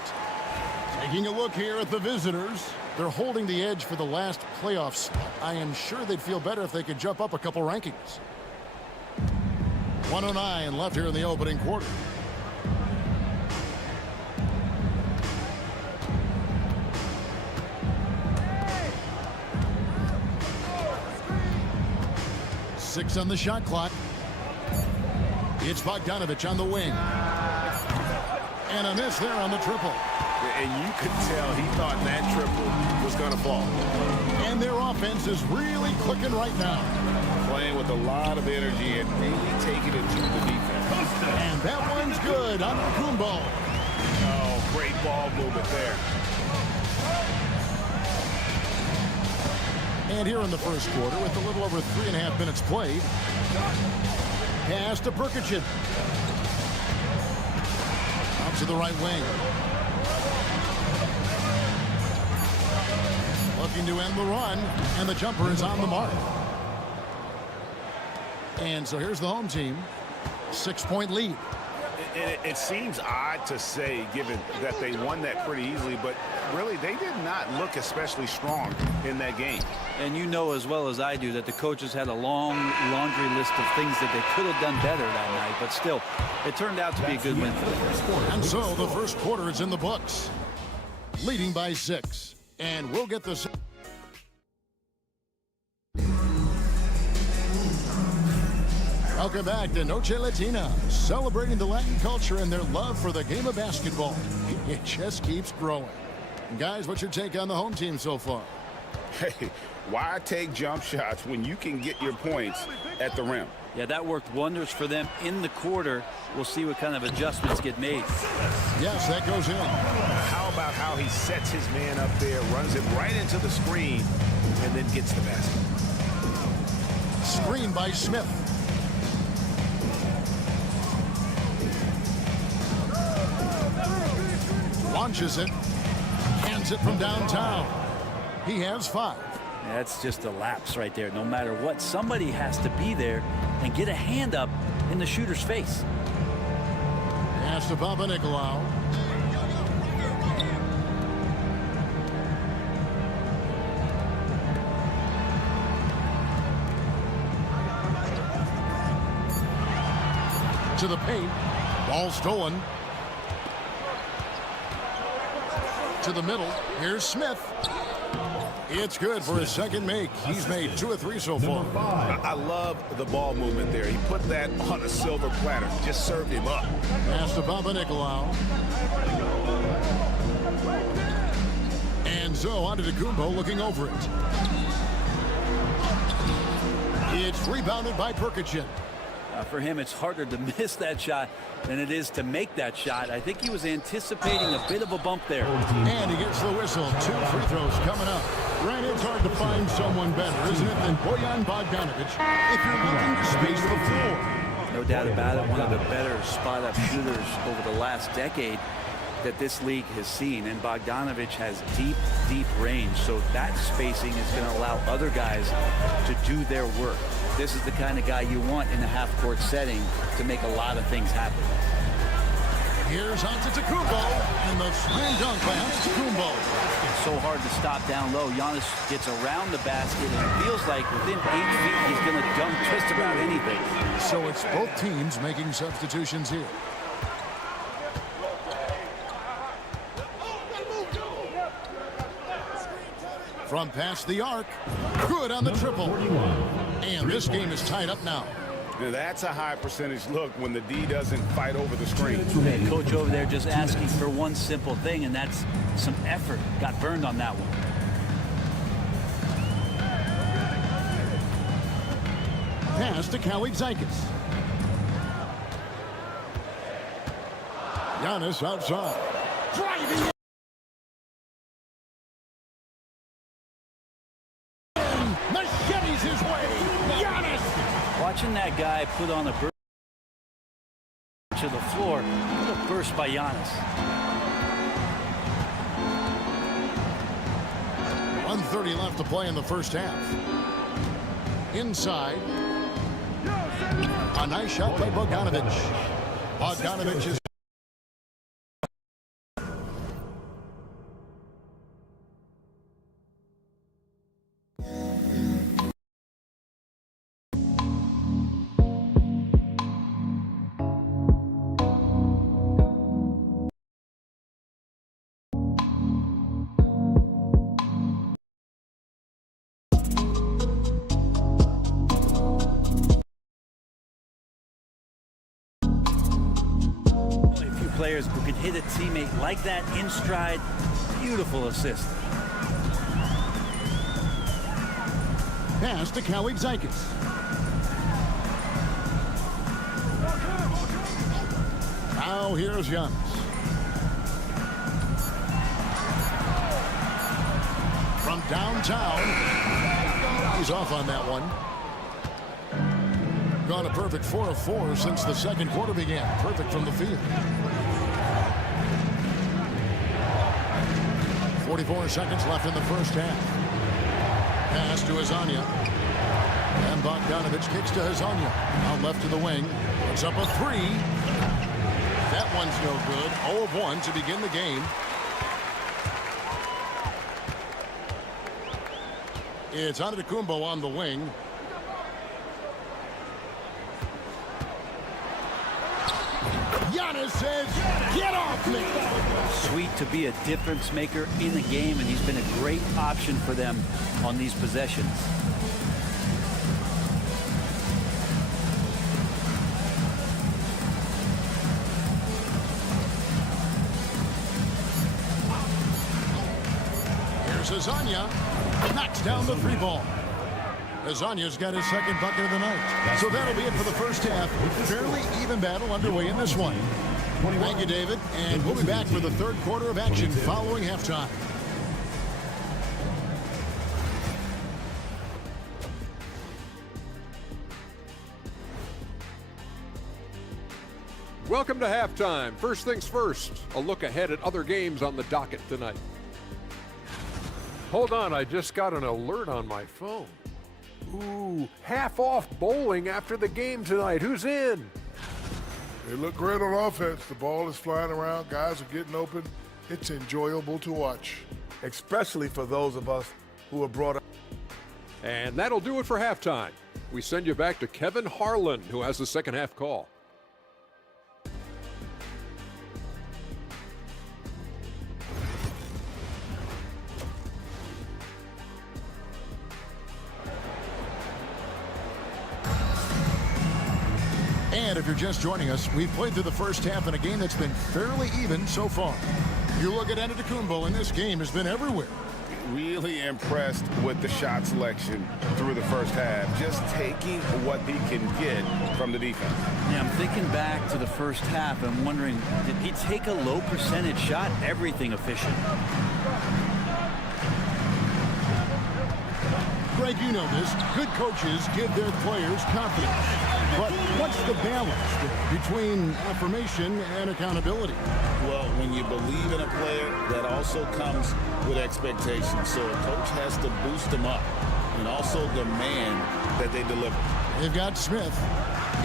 Taking a look here at the visitors. They're holding the edge for the last playoff slot. I am sure they'd feel better if they could jump up a couple rankings. 1:09 left here in the opening quarter. Six on the shot clock. It's Bogdanovich on the wing. And a miss there on the triple. And you could tell he thought that triple was going to fall. And their offense is really clicking right now. Playing with a lot of energy and really taking it to the defense. And that one's good on Antetokounmpo. Oh, great ball movement there. And here in the first quarter, with a little over 3.5 minutes played, pass to Perkichin. Out to the right wing. Looking to end the run, and the jumper is on the mark. And so here's the home team. 6-point lead. It seems odd to say, given that they won that pretty easily, but really they did not look especially strong in that game. And you know as well as I do that the coaches had a long laundry list of things that they could have done better that night, but still, it turned out to be a good win for them. And so the first quarter is in the books, leading by 6. And we'll get this. Welcome back to Noche Latina, celebrating the Latin culture and their love for the game of basketball. It just keeps growing. And guys, what's your take on the home team so far? Hey, why take jump shots when you can get your points at the rim? Yeah, that worked wonders for them in the quarter. We'll see what kind of adjustments get made. Yes, that goes in. How about how he sets his man up there, runs it right into the screen, and then gets the basket. Screen by Smith. Launches it. Hands it from downtown. He has 5. That's just a lapse right there. No matter what, somebody has to be there and get a hand up in the shooter's face. Pass to Papanikolaou. To the paint. Ball stolen. To the middle. Here's Smith. It's good for his second make. He's made 2 or 3 so far. I love the ball movement there. He put that on a silver platter. Just served him up. Pass to Papanikolaou. And so Antetokounmpo looking over it. It's rebounded by Perkichin. For him, it's harder to miss that shot than it is to make that shot. I think he was anticipating a bit of a bump there. And he gets the whistle. 2 free throws coming up. Grant, it's hard to find someone better, isn't it, than Bojan Bogdanovic if you're looking to space the floor. No doubt about it, one of the better spot-up shooters over the last decade that this league has seen. And Bogdanovic has deep, deep range, so that spacing is going to allow other guys to do their work. This is the kind of guy you want in a half-court setting to make a lot of things happen. Here's Antetokounmpo, and the slam dunk by Antetokounmpo. It's so hard to stop down low. Giannis gets around the basket, and it feels like within 8 feet he's going to dunk just about anything. So it's both teams making substitutions here. From past the arc, good on the triple. And this game is tied up now. Now that's a high percentage look when the D doesn't fight over the screen. Okay, coach over there just asking for one simple thing, and that's some effort. Got burned on that one. Pass to Kalaitzakis. Giannis outside. Driving in. Machetes his way. Giannis. Watching that guy put on a burst to the floor. What a burst by Giannis. 1:30 left to play in the first half. Inside. A nice shot by Bogdanovic. Bogdanovic is players who can hit a teammate like that in stride. Beautiful assist. pass to Kalaitzakis. Now here's Giannis. From downtown. He's off on that one. Gone a perfect 4 of 4 since the second quarter began. Perfect from the field. 44 seconds left in the first half. Pass to Hezonja. And Bogdanovic kicks to Hezonja. Out left to the wing. Puts up a 3. That one's no good. 0 of 1 to begin the game. It's Antetokounmpo on the wing. Giannis says, get off me! Sweet to be a difference maker in the game, and he's been a great option for them on these possessions. Here's Hezonja. Knocks down the 3 ball. Hezonja's got his second bucket of the night. So that'll be it for the first half. Fairly even battle underway in this one. Thank you, David. And we'll be back for the third quarter of action following halftime. Welcome to halftime. First things first, a look ahead at other games on the docket tonight. Hold on, I just got an alert on my phone. Ooh, half off bowling after the game tonight. Who's in? They look great on offense. The ball is flying around. Guys are getting open. It's enjoyable to watch. Especially for those of us who are brought up. And that'll do it for halftime. We send you back to Kevin Harlan, who has the second half call. And if you're just joining us, we've played through the first half in a game that's been fairly even so far. You look at Antetokounmpo, and this game has been everywhere. Really impressed with the shot selection through the first half. Just taking what he can get from the defense. Yeah, I'm thinking back to the first half. I'm wondering, did he take a low percentage shot? Everything efficient. Greg, you know this. Good coaches give their players confidence. But what's the balance between affirmation and accountability? Well, when you believe in a player, that also comes with expectations. So a coach has to boost them up and also demand that they deliver. They've got Smith.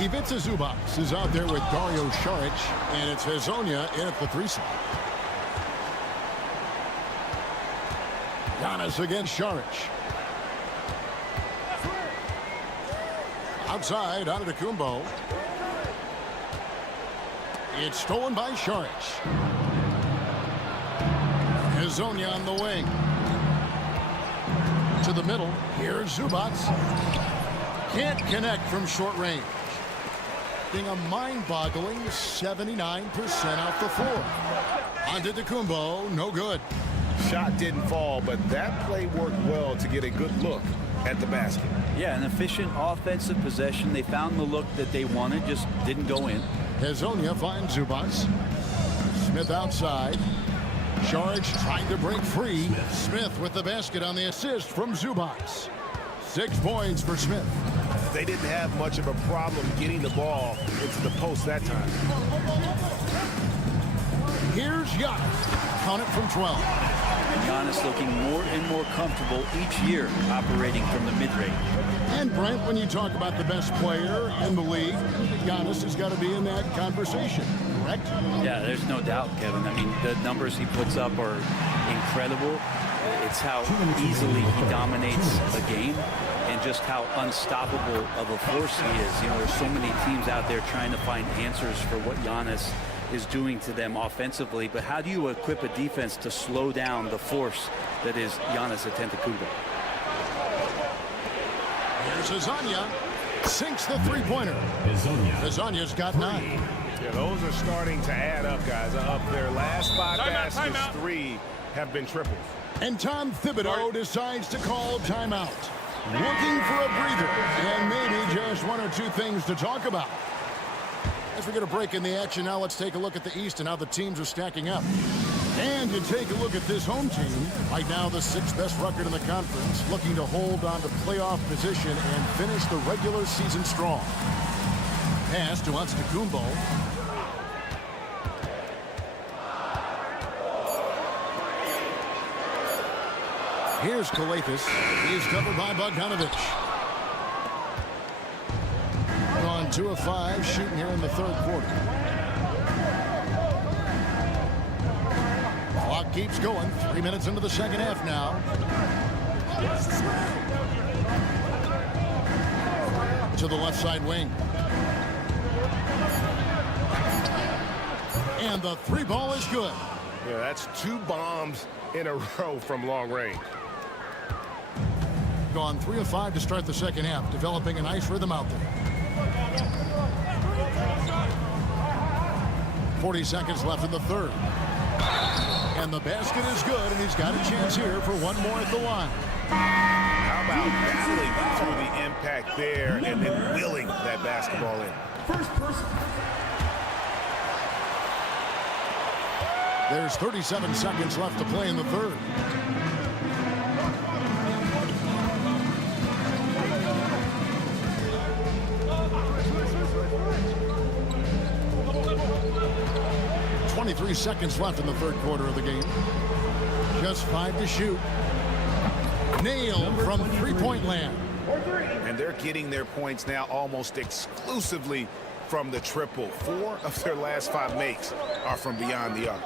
Ivica Zubac is out there with Dario Saric, and it's Hezonja in at the 3 spot. Giannis against Saric. Outside, Antetokounmpo. It's stolen by Saric. Hezonja on the wing. To the middle. Here's Zubac. Can't connect from short range. Being a mind-boggling 79% off the floor. Antetokounmpo, no good. Shot didn't fall, but that play worked well to get a good look at the basket. Yeah, an efficient offensive possession. They found the look that they wanted, just didn't go in. Hezonja finds Zubac. Smith outside. Saric trying to break free. Smith with the basket on the assist from Zubac. 6 points for Smith. They didn't have much of a problem getting the ball into the post that time. Here's Giannis. Count it from 12. Giannis looking more and more comfortable each year operating from the mid-range. And Brent, when you talk about the best player in the league, Giannis has got to be in that conversation, correct? Yeah, there's no doubt, Kevin. I mean, the numbers he puts up are incredible. It's how easily he dominates a game and just how unstoppable of a force he is. You know, there's so many teams out there trying to find answers for what Giannis is doing to them offensively, but how do you equip a defense to slow down the force that is Giannis Antetokounmpo? Here's Hezonja. Sinks the 3-pointer. Hezonja's got 9. Yeah, those are starting to add up, guys. Up their last 5 baskets, 3 have been triples. And Tom Thibodeau decides to call timeout. Looking for a breather and maybe just 1 or 2 things to talk about. As we get a break in the action now, let's take a look at the East and how the teams are stacking up. And you take a look at this home team. Right now, the 6th best record in the conference, looking to hold on to playoff position and finish the regular season strong. Pass to Antetokounmpo. Here's Kalafis. He's covered by Bogdanovic. On 2 of 5 shooting here in the 3rd quarter. Clock keeps going. 3 minutes into the 2nd half now. To the left side wing. And the 3 ball is good. Yeah, that's 2 bombs in a row from long range. Gone 3 of 5 to start the 2nd half, developing a nice rhythm out there. 40 seconds left in the 3rd. And the basket is good, and he's got a chance here for 1 more at the line. How about battling through the impact there and then willing that basketball in? First person. There's 37 seconds left to play in the third. Seconds left in the third quarter of the game. Just 5 to shoot. Nailed from three-point land. And they're getting their points now almost exclusively from the triple. 4 of their last 5 makes are from beyond the arc.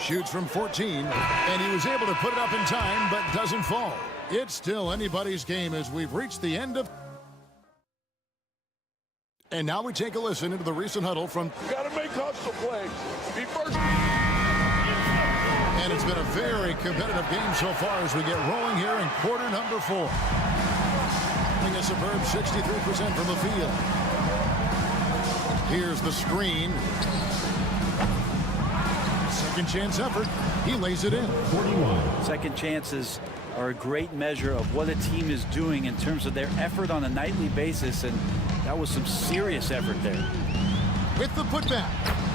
Shoots from 14, and he was able to put it up in time, but doesn't fall. It's still anybody's game as we've reached the end of... And now we take a listen into the recent huddle from... Got to make hustle plays. Be first. And it's been a very competitive game so far as we get rolling here in quarter number 4. Having a superb 63% from the field. Here's the screen. Second chance effort. He lays it in. 41. Second chances are a great measure of what a team is doing in terms of their effort on a nightly basis, and that was some serious effort there. With the putback.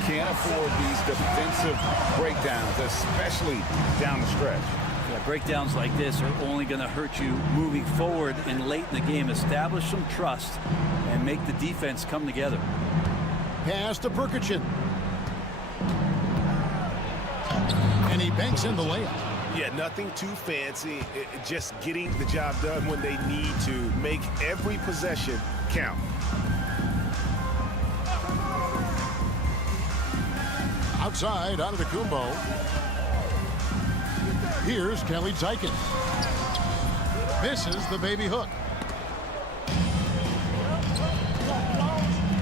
Can't afford these defensive breakdowns, especially down the stretch. Yeah, breakdowns like this are only going to hurt you moving forward and late in the game. Establish some trust and make the defense come together. Pass to Perkichin. And he banks in the layup. Yeah, nothing too fancy. Just getting the job done when they need to. Make every possession count. Outside, Antetokounmpo. Here's Kelly Tyken. Misses the baby hook.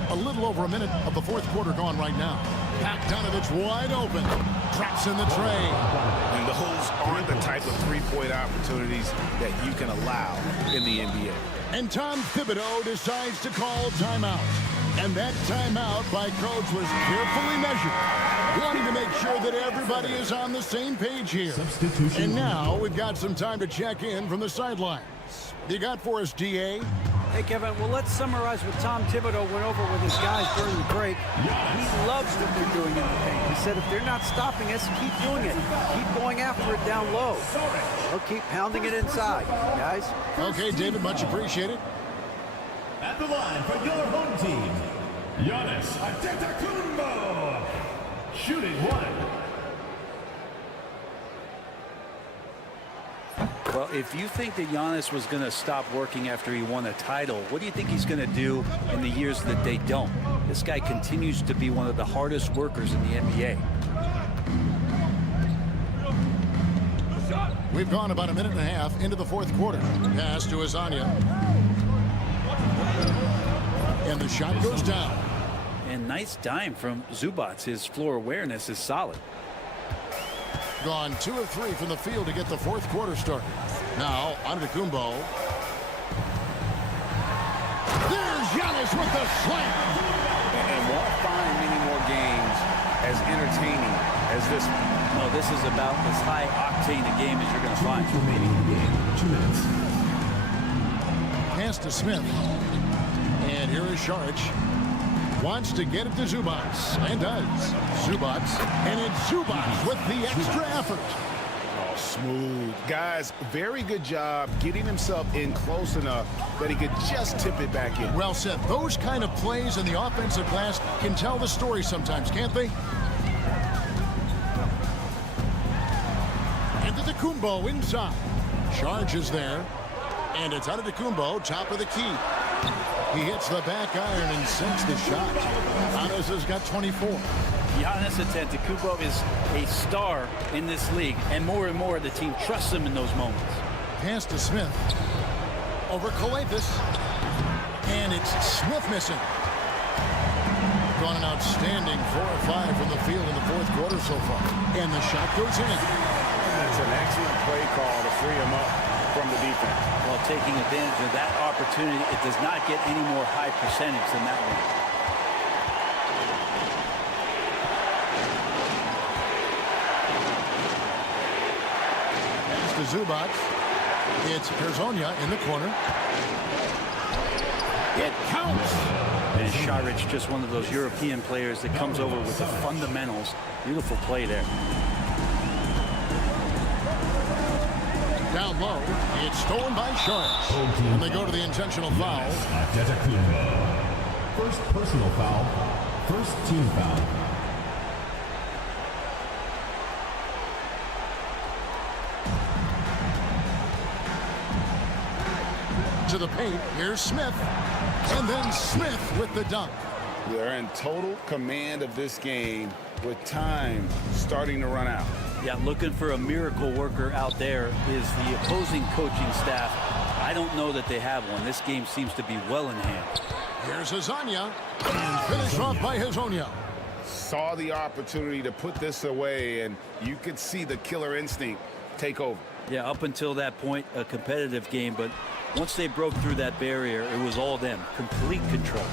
A little over a minute of the fourth quarter gone right now. Bogdanovich wide open. Drops in the tray. And those aren't the type of three-point opportunities that you can allow in the NBA. And Tom Thibodeau decides to call timeout. And that timeout by coach was carefully measured, wanting to make sure that everybody is on the same page here. And now we've got some time to check in from the sidelines. You got for us, DA? Hey, Kevin, well, let's summarize what Tom Thibodeau went over with his guys during the break. He loves what they're doing in the paint. He said if they're not stopping us, keep doing it. Keep going after it down low. They'll keep pounding it inside, guys. Okay, David, much appreciated. At the line for your home team, Giannis Antetokounmpo, shooting 1. Well, if you think that Giannis was going to stop working after he won a title, what do you think he's going to do in the years that they don't? This guy continues to be one of the hardest workers in the NBA. We've gone about a minute and a half into the fourth quarter. Pass to Azania. And the shot goes down. And nice dime from Zubac. His floor awareness is solid. Gone 2 of 3 from the field to get the fourth quarter started. Now, Antetokounmpo. There's Giannis with the slam. And won't find many more games as entertaining as this one. No, this is about as high octane a game as you're going to find. Remaining in the game, 2 minutes. Pass to Smith. And here is Šarić. Wants to get it to Zubac, and does. Zubac, and it's Zubac with the extra effort. Oh, smooth. Guys, very good job getting himself in close enough that he could just tip it back in. Well said. Those kind of plays in the offensive glass can tell the story sometimes, can't they? Antetokounmpo inside. Šarić is there. And it's Antetokounmpo, top of the key. He hits the back iron and sinks the shot. Giannis has got 24. Giannis Antetokounmpo is a star in this league, and more the team trusts him in those moments. Pass to Smith. Over Kolevis. And it's Smith missing. Gone an outstanding 4 or 5 from the field in the fourth quarter so far. And the shot goes in. That's an excellent play call to free him up from the defense. Well, taking advantage of that opportunity, it does not get any more high percentage than that one. to Zubac. It's Hezonja in the corner. It counts. And Šarić, just one of those European players that comes over with the fundamentals. Beautiful play there. Down low, it's stolen by Šarić. And they go to the intentional foul. First personal foul. First team foul. To the paint, here's Smith. And then Smith with the dunk. They're in total command of this game with time starting to run out. Yeah, looking for a miracle worker out there is the opposing coaching staff. I don't know that they have one. This game seems to be well in hand. Here's Hezonja. And finished off by Hezonja. Saw the opportunity to put this away, and you could see the killer instinct take over. Yeah, up until that point, a competitive game, but once they broke through that barrier, it was all them. Complete control.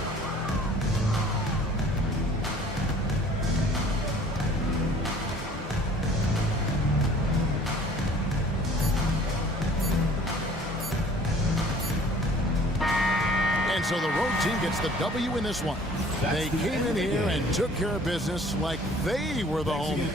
And so the road team gets the W in this one. They came in here and took care of business like they were the home.